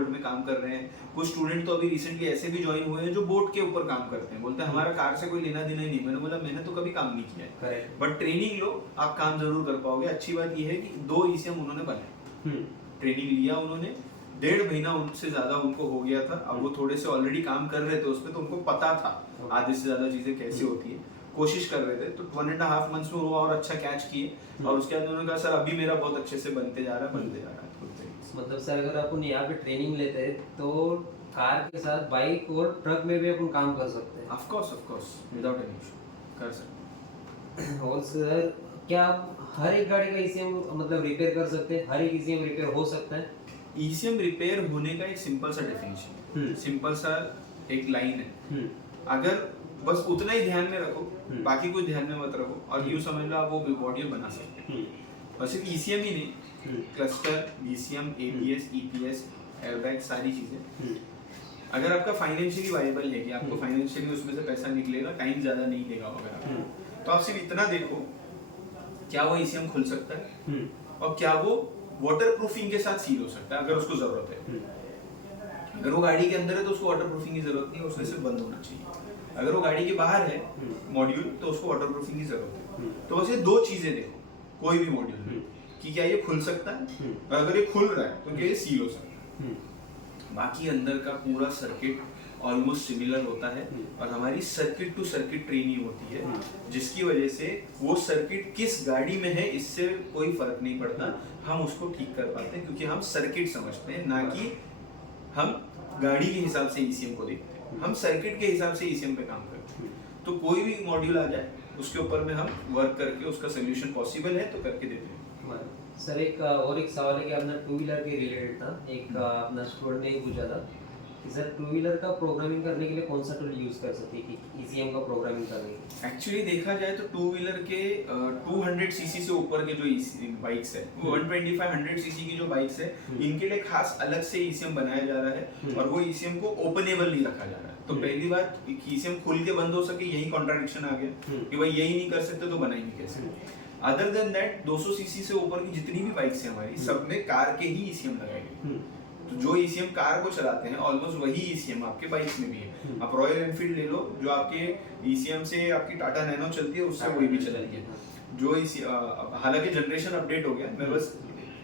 में काम कर रहे हैं। कुछ स्टूडेंट तो अभी रिसेंटली ऐसे भी ज्वाइन हुए हैं जो बोट के ऊपर काम करते हैं, बोलते हैं हमारा कार से कोई लेना देना ही नहीं। मैंने बोला मैंने तो कभी काम नहीं किया है, बट ट्रेनिंग लो आप काम जरूर कर पाओगे। अच्छी बात यह है कि 2 ECM उन्होंने बनाए, ट्रेनिंग लिया उन्होंने, 1.5 महीना उनसे ज्यादा उनको हो गया था। अब वो थोड़े से ऑलरेडी काम कर रहे थे उसपे, तो उनको पता था आधे से ज्यादा चीजें कैसे होती है, कोशिश कर रहे थे। तो 1.5 मंथ्स में वो और अच्छा कैच किए और उसके बाद उन्होंने कहा सर अभी मेरा बहुत अच्छे से बनते जा रहा है। मतलब सर अगर अपन यहाँ पे ट्रेनिंग लेते हैं तो कार के साथ बाइक और ट्रक में भी अपन काम कर सकते हैं। Of course without any issue कर सकते हैं। और सर क्या आप हर एक गाड़ी का ECM मतलब रिपेयर कर सकते हैं? हर एक ECM रिपेयर हो सकता है? ECM रिपेयर होने का एक सिंपल सा डेफिनेशन, सिंपल सा एक लाइन है। अगर बस उतना ही ध्यान में रखो, बाकी कुछ ध्यान में मत रखो, और यूं समझ लो आप वो मॉड्यूल बना सकते हैं। और सिर्फ ECM ही नहीं, cluster, BCM, ABS, EPS, airbag, सारी चीजें। अगर आपका फाइनेंशियली वायबल है कि आपको फाइनेंशियली उसमें से पैसा निकलेगा, टाइम ज्यादा नहीं लेगा वगैरह, तो आप सिर्फ इतना देखो क्या वो ECM खुल सकता है और क्या वो वाटर प्रूफिंग के साथ सील हो सकता है अगर उसको जरूरत है। अगर वो गाड़ी के अंदर है तो उसको वाटर प्रूफिंग की जरूरत नहीं है, उसमें सिर्फ बंद होना चाहिए। अगर वो गाड़ी के बाहर है मॉड्यूल तो उसको वाटर प्रूफिंग की जरूरत है। तो बस ये 2 चीजें देखो कोई भी मॉड्यूल में कि क्या ये खुल सकता है, और अगर ये खुल रहा है तो क्या ये सील हो सकता है। बाकी अंदर का पूरा सर्किट ऑलमोस्ट सिमिलर होता है, और हमारी सर्किट टू सर्किट ट्रेनिंग होती है, जिसकी वजह से वो सर्किट किस गाड़ी में है इससे कोई फर्क नहीं पड़ता, हम उसको ठीक कर पाते हैं क्योंकि हम सर्किट समझते हैं, ना कि हम गाड़ी के हिसाब से ECM को देखते हैं। हम सर्किट के हिसाब से ECM पे काम करते हैं। तो कोई भी मॉड्यूल आ जाए उसके ऊपर में हम वर्क करके उसका सोल्यूशन पॉसिबल है तो करके देते हैं। सर एक और एक सवाल है कि अपना 2 व्हीलर के रिलेटेड था, एक अपना स्टूडेंट ने पूछा था कि सर 2 व्हीलर का प्रोग्रामिंग करने के लिए कौन सा टूल यूज कर सकते हैं कि ECM का प्रोग्रामिंग करने के लिए? एक्चुअली देखा जाए तो 2 व्हीलर के 200 सीसी से ऊपर के जो बाइक्स है, 125-100 सीसी की जो बाइक्स है, इनके लिए खास अलग से ECM बनाया जा रहा है, और वो ECM को ओपनेबल नहीं रखा जा रहा है। तो पहली बात ECM खुल के बंद हो सके, यही कॉन्ट्राडिक्शन आ गया कि भाई यही नहीं कर सकते तो बनाएंगे कैसे। अदर देन दैट 200 सीसी से ऊपर की जितनी भी बाइक्स है हमारी, सब में कार के ही ECM लगाए गए। तो जो ECM कार को चलाते हैं ऑलमोस्ट वही ECM आपके बाइक्स में भी है। आप रॉयल एनफील्ड ले लो, जो आपके ECM से आपकी टाटा नैनो चलती है उससे वही भी चल रही है। जो हालांकि जनरेशन अपडेट हो गया, मैं बस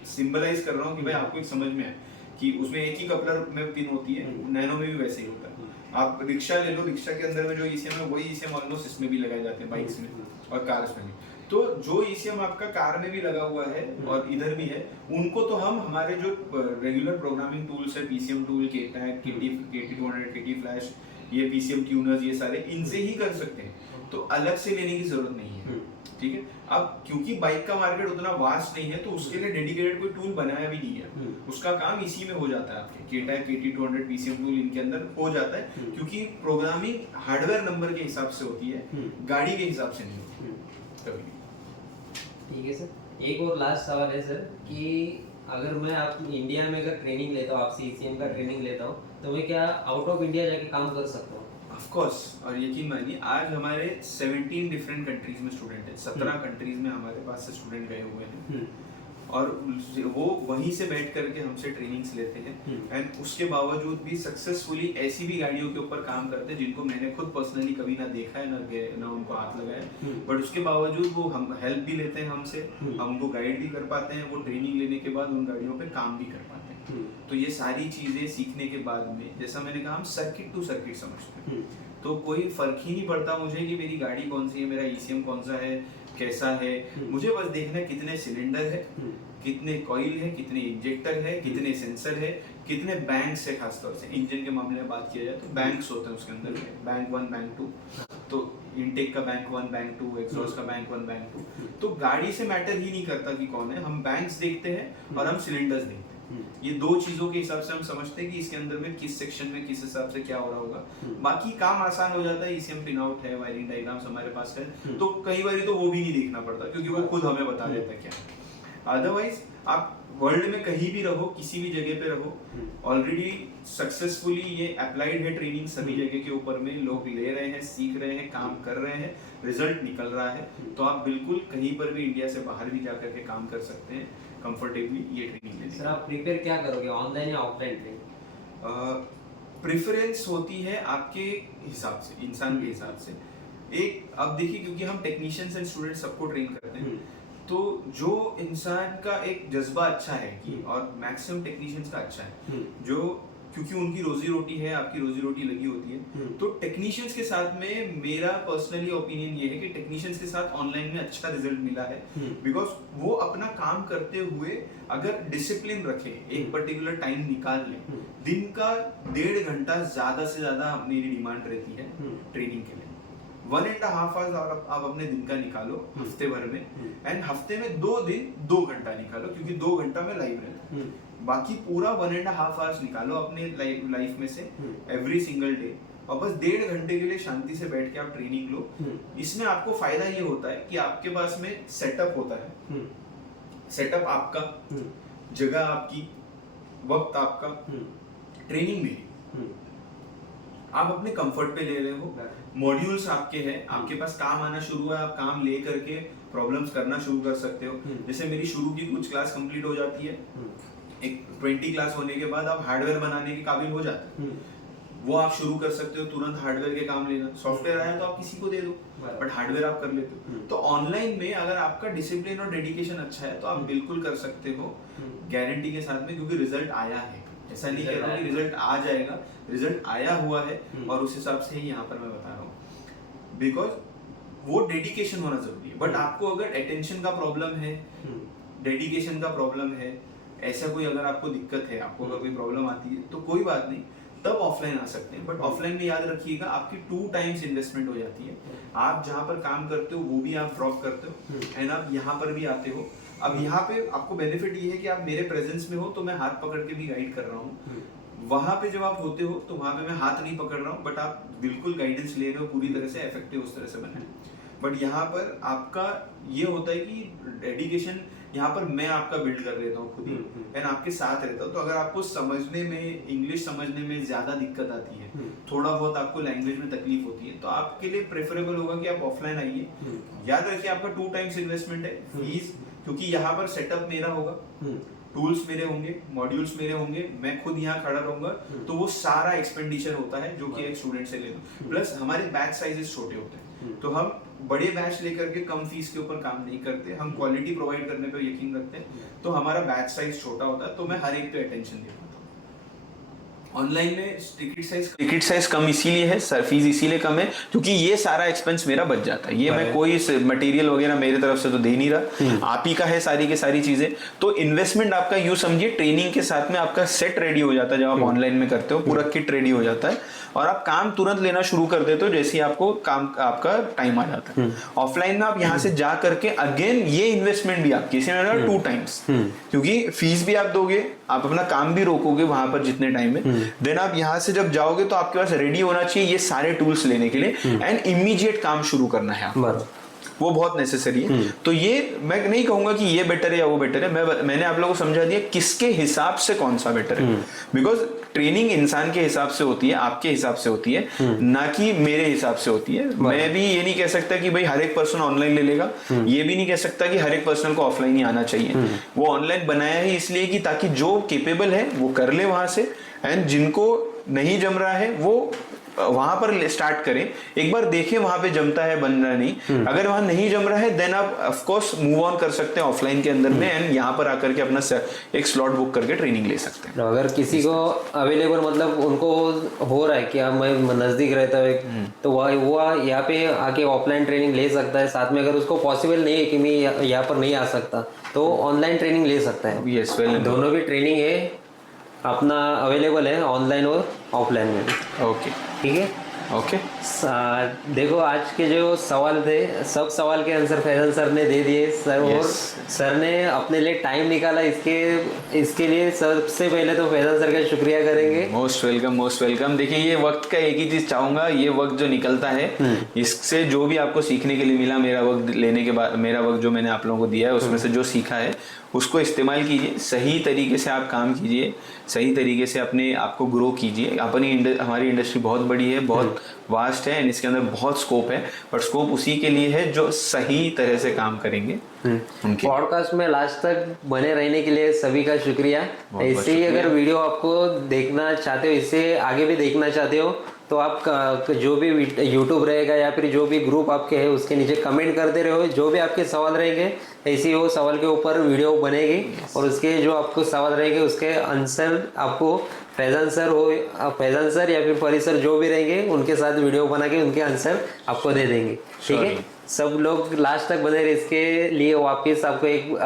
सिंबलाइज कर रहा हूँ कि भाई आपको एक समझ में है कि उसमें एक ही कपलर में पिन होती है, नैनो में भी वैसे ही होता है। आप रिक्शा ले लो, रिक्शा के अंदर में जो ECM है वही ECM ऑलमोस्ट इसमें भी लगाए जाते हैं, बाइक्स में और कार्स में भी। तो जो ECM आपका कार में भी लगा हुआ है और इधर भी है, उनको तो हम हमारे जो रेगुलर प्रोग्रामिंग टूल्स है, PCM tool, KTAG, KT200, KT flash, ये PCM ट्यूनर्स, ये सारे इनसे ही कर सकते हैं। तो अलग से लेने की जरूरत नहीं है, ठीक है। अब क्योंकि बाइक का मार्केट उतना वास्ट नहीं है तो उसके लिए डेडिकेटेड कोई टूल बनाया भी नहीं है, उसका काम इसी में हो जाता है। आपके KTAG, KT200, PCM टूल इनके अंदर हो जाता है, क्योंकि प्रोग्रामिंग हार्डवेयर नंबर के हिसाब से होती है, गाड़ी के हिसाब से नहीं होती कभी। ठीक है सर, एक और लास्ट सवाल है सर कि अगर मैं आप इंडिया में अगर ट्रेनिंग लेता हूँ, आपसे ECM का ट्रेनिंग लेता हूँ, तो मैं क्या आउट ऑफ इंडिया जाके काम कर सकता हूँ? ऑफ कोर्स, और यकीन मानिए आज हमारे 17 डिफरेंट कंट्रीज में स्टूडेंट हैं, 17 कंट्रीज में हमारे पास से स्टूडेंट गए हुए हैं। और वो वहीं से बैठ करके हमसे ट्रेनिंग्स लेते हैं एंड उसके बावजूद भी सक्सेसफुली ऐसी भी गाड़ियों के ऊपर काम करते हैं जिनको मैंने खुद पर्सनली कभी ना देखा है ना उनको हाथ लगाया है, बट उसके बावजूद वो हम हेल्प भी लेते हैं हमसे, हम उनको गाइड भी कर पाते हैं, वो ट्रेनिंग लेने के बाद उन गाड़ियों पे काम भी कर पाते हैं। तो ये सारी चीजें सीखने के बाद में, जैसा मैंने कहा, हम सर्किट टू सर्किट समझते हैं, तो कोई फर्क ही नहीं पड़ता मुझे कि मेरी गाड़ी कौन सी है, मेरा ईसीएम कौन सा है, कैसा है, मुझे बस देखना है कितने सिलेंडर है, कितने कॉइल है, कितने इंजेक्टर है, कितने सेंसर है, कितने बैंक्स है। खासतौर से इंजन के मामले में बात किया जाए तो बैंक्स होते हैं उसके अंदर, बैंक 1 बैंक 2, तो इनटेक का बैंक 1 बैंक 2, एग्जॉस्ट का बैंक 1 बैंक 2, तो गाड़ी से मैटर ही नहीं करता कि कौन है, हम बैंक्स देखते हैं और हम सिलेंडर्स देखते हैं। ये दो चीजों के हिसाब से हम समझते हैं कि इसके अंदर में किस सेक्शन में किस हिसाब से क्या हो रहा होगा, बाकी काम आसान हो जाता है। ईसीएम पिन आउट है, वायरिंग डायग्राम्स हमारे पास है, तो कई बार तो वो भी नहीं देखना पड़ता क्योंकि वो खुद हमें बता देता है क्या। अदरवाइज आप वर्ल्ड में कहीं भी रहो, किसी भी जगह पे रहो, ऑलरेडी सक्सेसफुली ये अप्लाइड है ट्रेनिंग, सभी जगह के ऊपर में लोग ले रहे हैं, सीख रहे हैं, काम कर रहे हैं, रिजल्ट निकल रहा है, तो आप बिल्कुल कहीं पर भी इंडिया से बाहर भी जाकर के काम कर सकते हैं कंफर्टेबली ये ट्रेनिंग लेने। सर आप प्रिपेयर क्या करोगे, ऑनलाइन या ऑफलाइन ट्रेनिंग? प्रेफरेंस होती है आपके हिसाब से, इंसान के हिसाब से। एक अब देखिए, क्योंकि हम टेक्नीशियंस एंड स्टूडेंट सबको ट्रेन करते हैं, तो जो इंसान का एक जज्बा अच्छा है कि, और मैक्सिमम टेक्नीशियंस का अच्छा है, जो क्योंकि उनकी रोजी रोटी है, आपकी रोजी रोटी लगी होती है, तो टेक्नीशियंस के साथ में मेरा पर्सनली ओपिनियन ये है कि टेक्नीशियंस के साथ ऑनलाइन में अच्छा रिजल्ट मिला है, बिकॉज वो अपना काम करते हुए अगर डिसिप्लिन रखे, एक पर्टिकुलर टाइम निकाल ले, दिन का 1.5 घंटा ज्यादा से ज्यादा मेरी डिमांड रहती है ट्रेनिंग के लिए। 1.5 आवर्स आप अपने दिन का निकालो हफ्ते भर में, एंड हफ्ते में 2 दिन 2 घंटा निकालो, क्योंकि 2 घंटा में लाइव रहता है, बाकी पूरा 1.5 आवर्स निकालो अपने लाइफ में से एवरी सिंगल डे, और बस 1.5 घंटे के लिए शांति से बैठ के आप ट्रेनिंग लो। इसमें आपको फायदा ये होता है कि आपके पास में सेटअप होता है, सेटअप आपका, जगह आपकी, वक्त आपका, ट्रेनिंग मेरी, आप अपने कंफर्ट पे ले रहे हो, मॉड्यूल्स आपके हैं, आपके पास काम आना शुरू है, आप काम ले करके प्रॉब्लम्स करना शुरू कर सकते हो। जैसे मेरी शुरू की कुछ क्लास कंप्लीट हो जाती है, एक 20 क्लास होने के बाद आप हार्डवेयर बनाने के काबिल हो जाते हैं, वो आप शुरू कर सकते हो तुरंत हार्डवेयर के काम लेना। सॉफ्टवेयर आया तो आप किसी को दे दो, बट हार्डवेयर आप कर लेते हो। तो ऑनलाइन में अगर आपका डिसिप्लिन और डेडिकेशन अच्छा है तो आप बिल्कुल कर सकते हो गारंटी के साथ में, क्योंकि रिजल्ट आया है। ऐसा नहीं कह रहा कि रिजल्ट आ जाएगा, रिजल्ट आया हुआ है, और उस हिसाब से ही यहाँ पर मैं बता रहा हूँ, बिकॉज वो डेडिकेशन होना जरूरी है। बट आपको अगर अटेंशन का प्रॉब्लम है, डेडिकेशन का प्रॉब्लम है, ऐसा कोई अगर आपको दिक्कत है, आपको अगर कोई प्रॉब्लम आती है, तो कोई बात नहीं, तब ऑफलाइन आ सकते हैं। बट ऑफलाइन में याद रखिएगा आपकी 2 टाइम्स इन्वेस्टमेंट हो जाती है। आप जहाँ पर काम करते हो वो भी आप ड्रॉप करते हो, एंड आप यहाँ पर भी आते हो। अब यहाँ पे आपको बेनिफिट ये है कि आप मेरे प्रेजेंस में हो, तो मैं हाथ पकड़ के भी गाइड कर रहा हूँ। वहां पे जब आप होते हो तो वहां पे मैं हाथ नहीं पकड़ रहा हूँ, बट आप बिल्कुल गाइडेंस ले रहे हो, पूरी तरह से इफेक्टिव उस तरह से बने। बट यहाँ पर आपका ये होता है कि डेडिकेशन यहाँ पर मैं आपका बिल्ड कर लेता हूँ खुद ही, एंड आपके साथ रहता हूँ। तो अगर आपको समझने में, इंग्लिश समझने में ज्यादा दिक्कत आती है, थोड़ा बहुत आपको लैंग्वेज में तकलीफ होती है, तो आपके लिए प्रेफरेबल होगा कि आप ऑफलाइन आइए। याद रखिए आपका 2 टाइम्स इन्वेस्टमेंट है, फीस, क्योंकि यहाँ पर सेटअप मेरा होगा, टूल्स मेरे होंगे, मॉड्यूल्स मेरे होंगे, मैं खुद यहाँ खड़ा रहूंगा, तो वो सारा एक्सपेंडिचर होता है जो कि एक स्टूडेंट से लेना। प्लस हमारे बैच साइजेस छोटे होते हैं, तो हम बड़े बैच लेकर के कम फीस के ऊपर काम नहीं करते, हम क्वालिटी प्रोवाइड करने पे यकीन रखते हैं, तो हमारा बैच साइज छोटा होता है, तो मैं हर एक पे अटेंशन देता हूँ। ऑनलाइन में टिकट साइज कम इसीलिए है, सर फीस इसीलिए कम है क्योंकि ये सारा एक्सपेंस मेरा बच जाता है। ये मैं कोई मटेरियल वगैरह मेरे तरफ से तो दे नहीं रहा, आप ही का है सारी की सारी चीजें। तो इन्वेस्टमेंट आपका यूं समझिए ट्रेनिंग के साथ में आपका सेट रेडी हो जाता है। जब आप ऑनलाइन में करते हो पूरा किट रेडी हो जाता है और आप काम तुरंत लेना शुरू कर देते हो जैसे ही आपको काम आपका टाइम आ जाता है। ऑफलाइन में आप यहाँ से जा करके अगेन ये इन्वेस्टमेंट भी आपकी 2 टाइम्स, क्योंकि फीस भी आप दोगे, आप अपना काम भी रोकोगे वहां पर जितने टाइम में, देन आप यहाँ से जब जाओगे तो आपके पास रेडी होना चाहिए ये सारे टूल्स लेने के लिए, एंड इमीडिएट काम शुरू करना है आपको। वो बहुत नेसेसरी है। तो ये मैं नहीं कहूंगा कि ये बेटर है या वो बेटर है, मैंने आप लोगों को समझा दिया किसके हिसाब से कौन सा बेटर है। बिकॉज ट्रेनिंग इंसान के हिसाब से होती है, आपके हिसाब से होती है, ना कि मेरे हिसाब से होती है। मैं भी ये नहीं कह सकता कि भाई हर एक पर्सन ऑनलाइन ले लेगा, ये भी नहीं कह सकता कि हर एक पर्सन को ऑफलाइन ही आना चाहिए। वो ऑनलाइन बनाया ही इसलिए कि ताकि जो केपेबल है वो कर ले वहां से, एंड जिनको नहीं जम रहा है वो वहां पर स्टार्ट करें, एक बार देखें वहां पे जमता है बन रहा नहीं। अगर वहां नहीं जम रहा है देन आप ऑफ कोर्स मूव ऑन कर सकते हैं ऑफलाइन के अंदर में, एंड यहाँ पर आकर के अपना एक स्लॉट बुक करके ट्रेनिंग ले सकते हैं। अगर किसी को अवेलेबल मतलब उनको हो रहा है कि अब मैं नजदीक रहता है तो वो यहाँ पे आके ऑफलाइन ट्रेनिंग ले सकता है साथ में। अगर उसको पॉसिबल नहीं है कि मैं यहाँ पर नहीं आ सकता तो ऑनलाइन ट्रेनिंग ले सकता है। यस, वेल, दोनों भी ट्रेनिंग है अपना अवेलेबल है ऑनलाइन और ऑफलाइन में। ओके, ठीक है, ओके। देखो आज के जो सवाल थे सब सवाल के आंसर फैजल सर ने दे दिए सर। और सर ने अपने लिए टाइम निकाला, इसके लिए सबसे पहले तो फैजल सर का शुक्रिया करेंगे। Most welcome, most welcome. देखिए ये वक्त का एक ही चीज चाहूंगा, ये वक्त जो निकलता है इससे जो भी आपको सीखने के लिए मिला, मेरा वक्त लेने के बाद मेरा वक्त जो मैंने आप लोगों को दिया है उसमें से जो सीखा है उसको इस्तेमाल कीजिए, सही तरीके से आप काम कीजिए, सही तरीके से अपने आप को ग्रो कीजिए। हमारी इंडस्ट्री बहुत बड़ी है, बहुत वास्ट है, एंड इसके अंदर बहुत स्कोप है, बट स्कोप उसी के लिए है जो सही तरह से काम करेंगे। उनके पॉडकास्ट में लास्ट तक बने रहने के लिए सभी का शुक्रिया। ऐसे ही अगर वीडियो आपको देखना चाहते हो, इससे आगे भी देखना चाहते हो तो आप जो भी यूट्यूब रहेगा या फिर जो भी ग्रुप आपके है उसके नीचे कमेंट करते रहो। जो भी आपके सवाल रहेंगे ऐसे ही वो सवाल के ऊपर वीडियो बनेगी और उसके जो आपको सवाल रहेंगे उसके आंसर आपको फैजल सर या फिर परी सर जो भी रहेंगे उनके साथ वीडियो बना के उनके आंसर आपको दे देंगे। ठीक है, सब लोग लास्ट तक बने रहे, इसके लिए वापिस आपको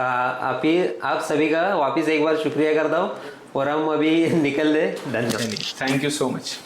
आप सभी का वापिस एक बार शुक्रिया करता हूँ और हम अभी निकल रहे। धन्यवाद, थैंक यू सो मच।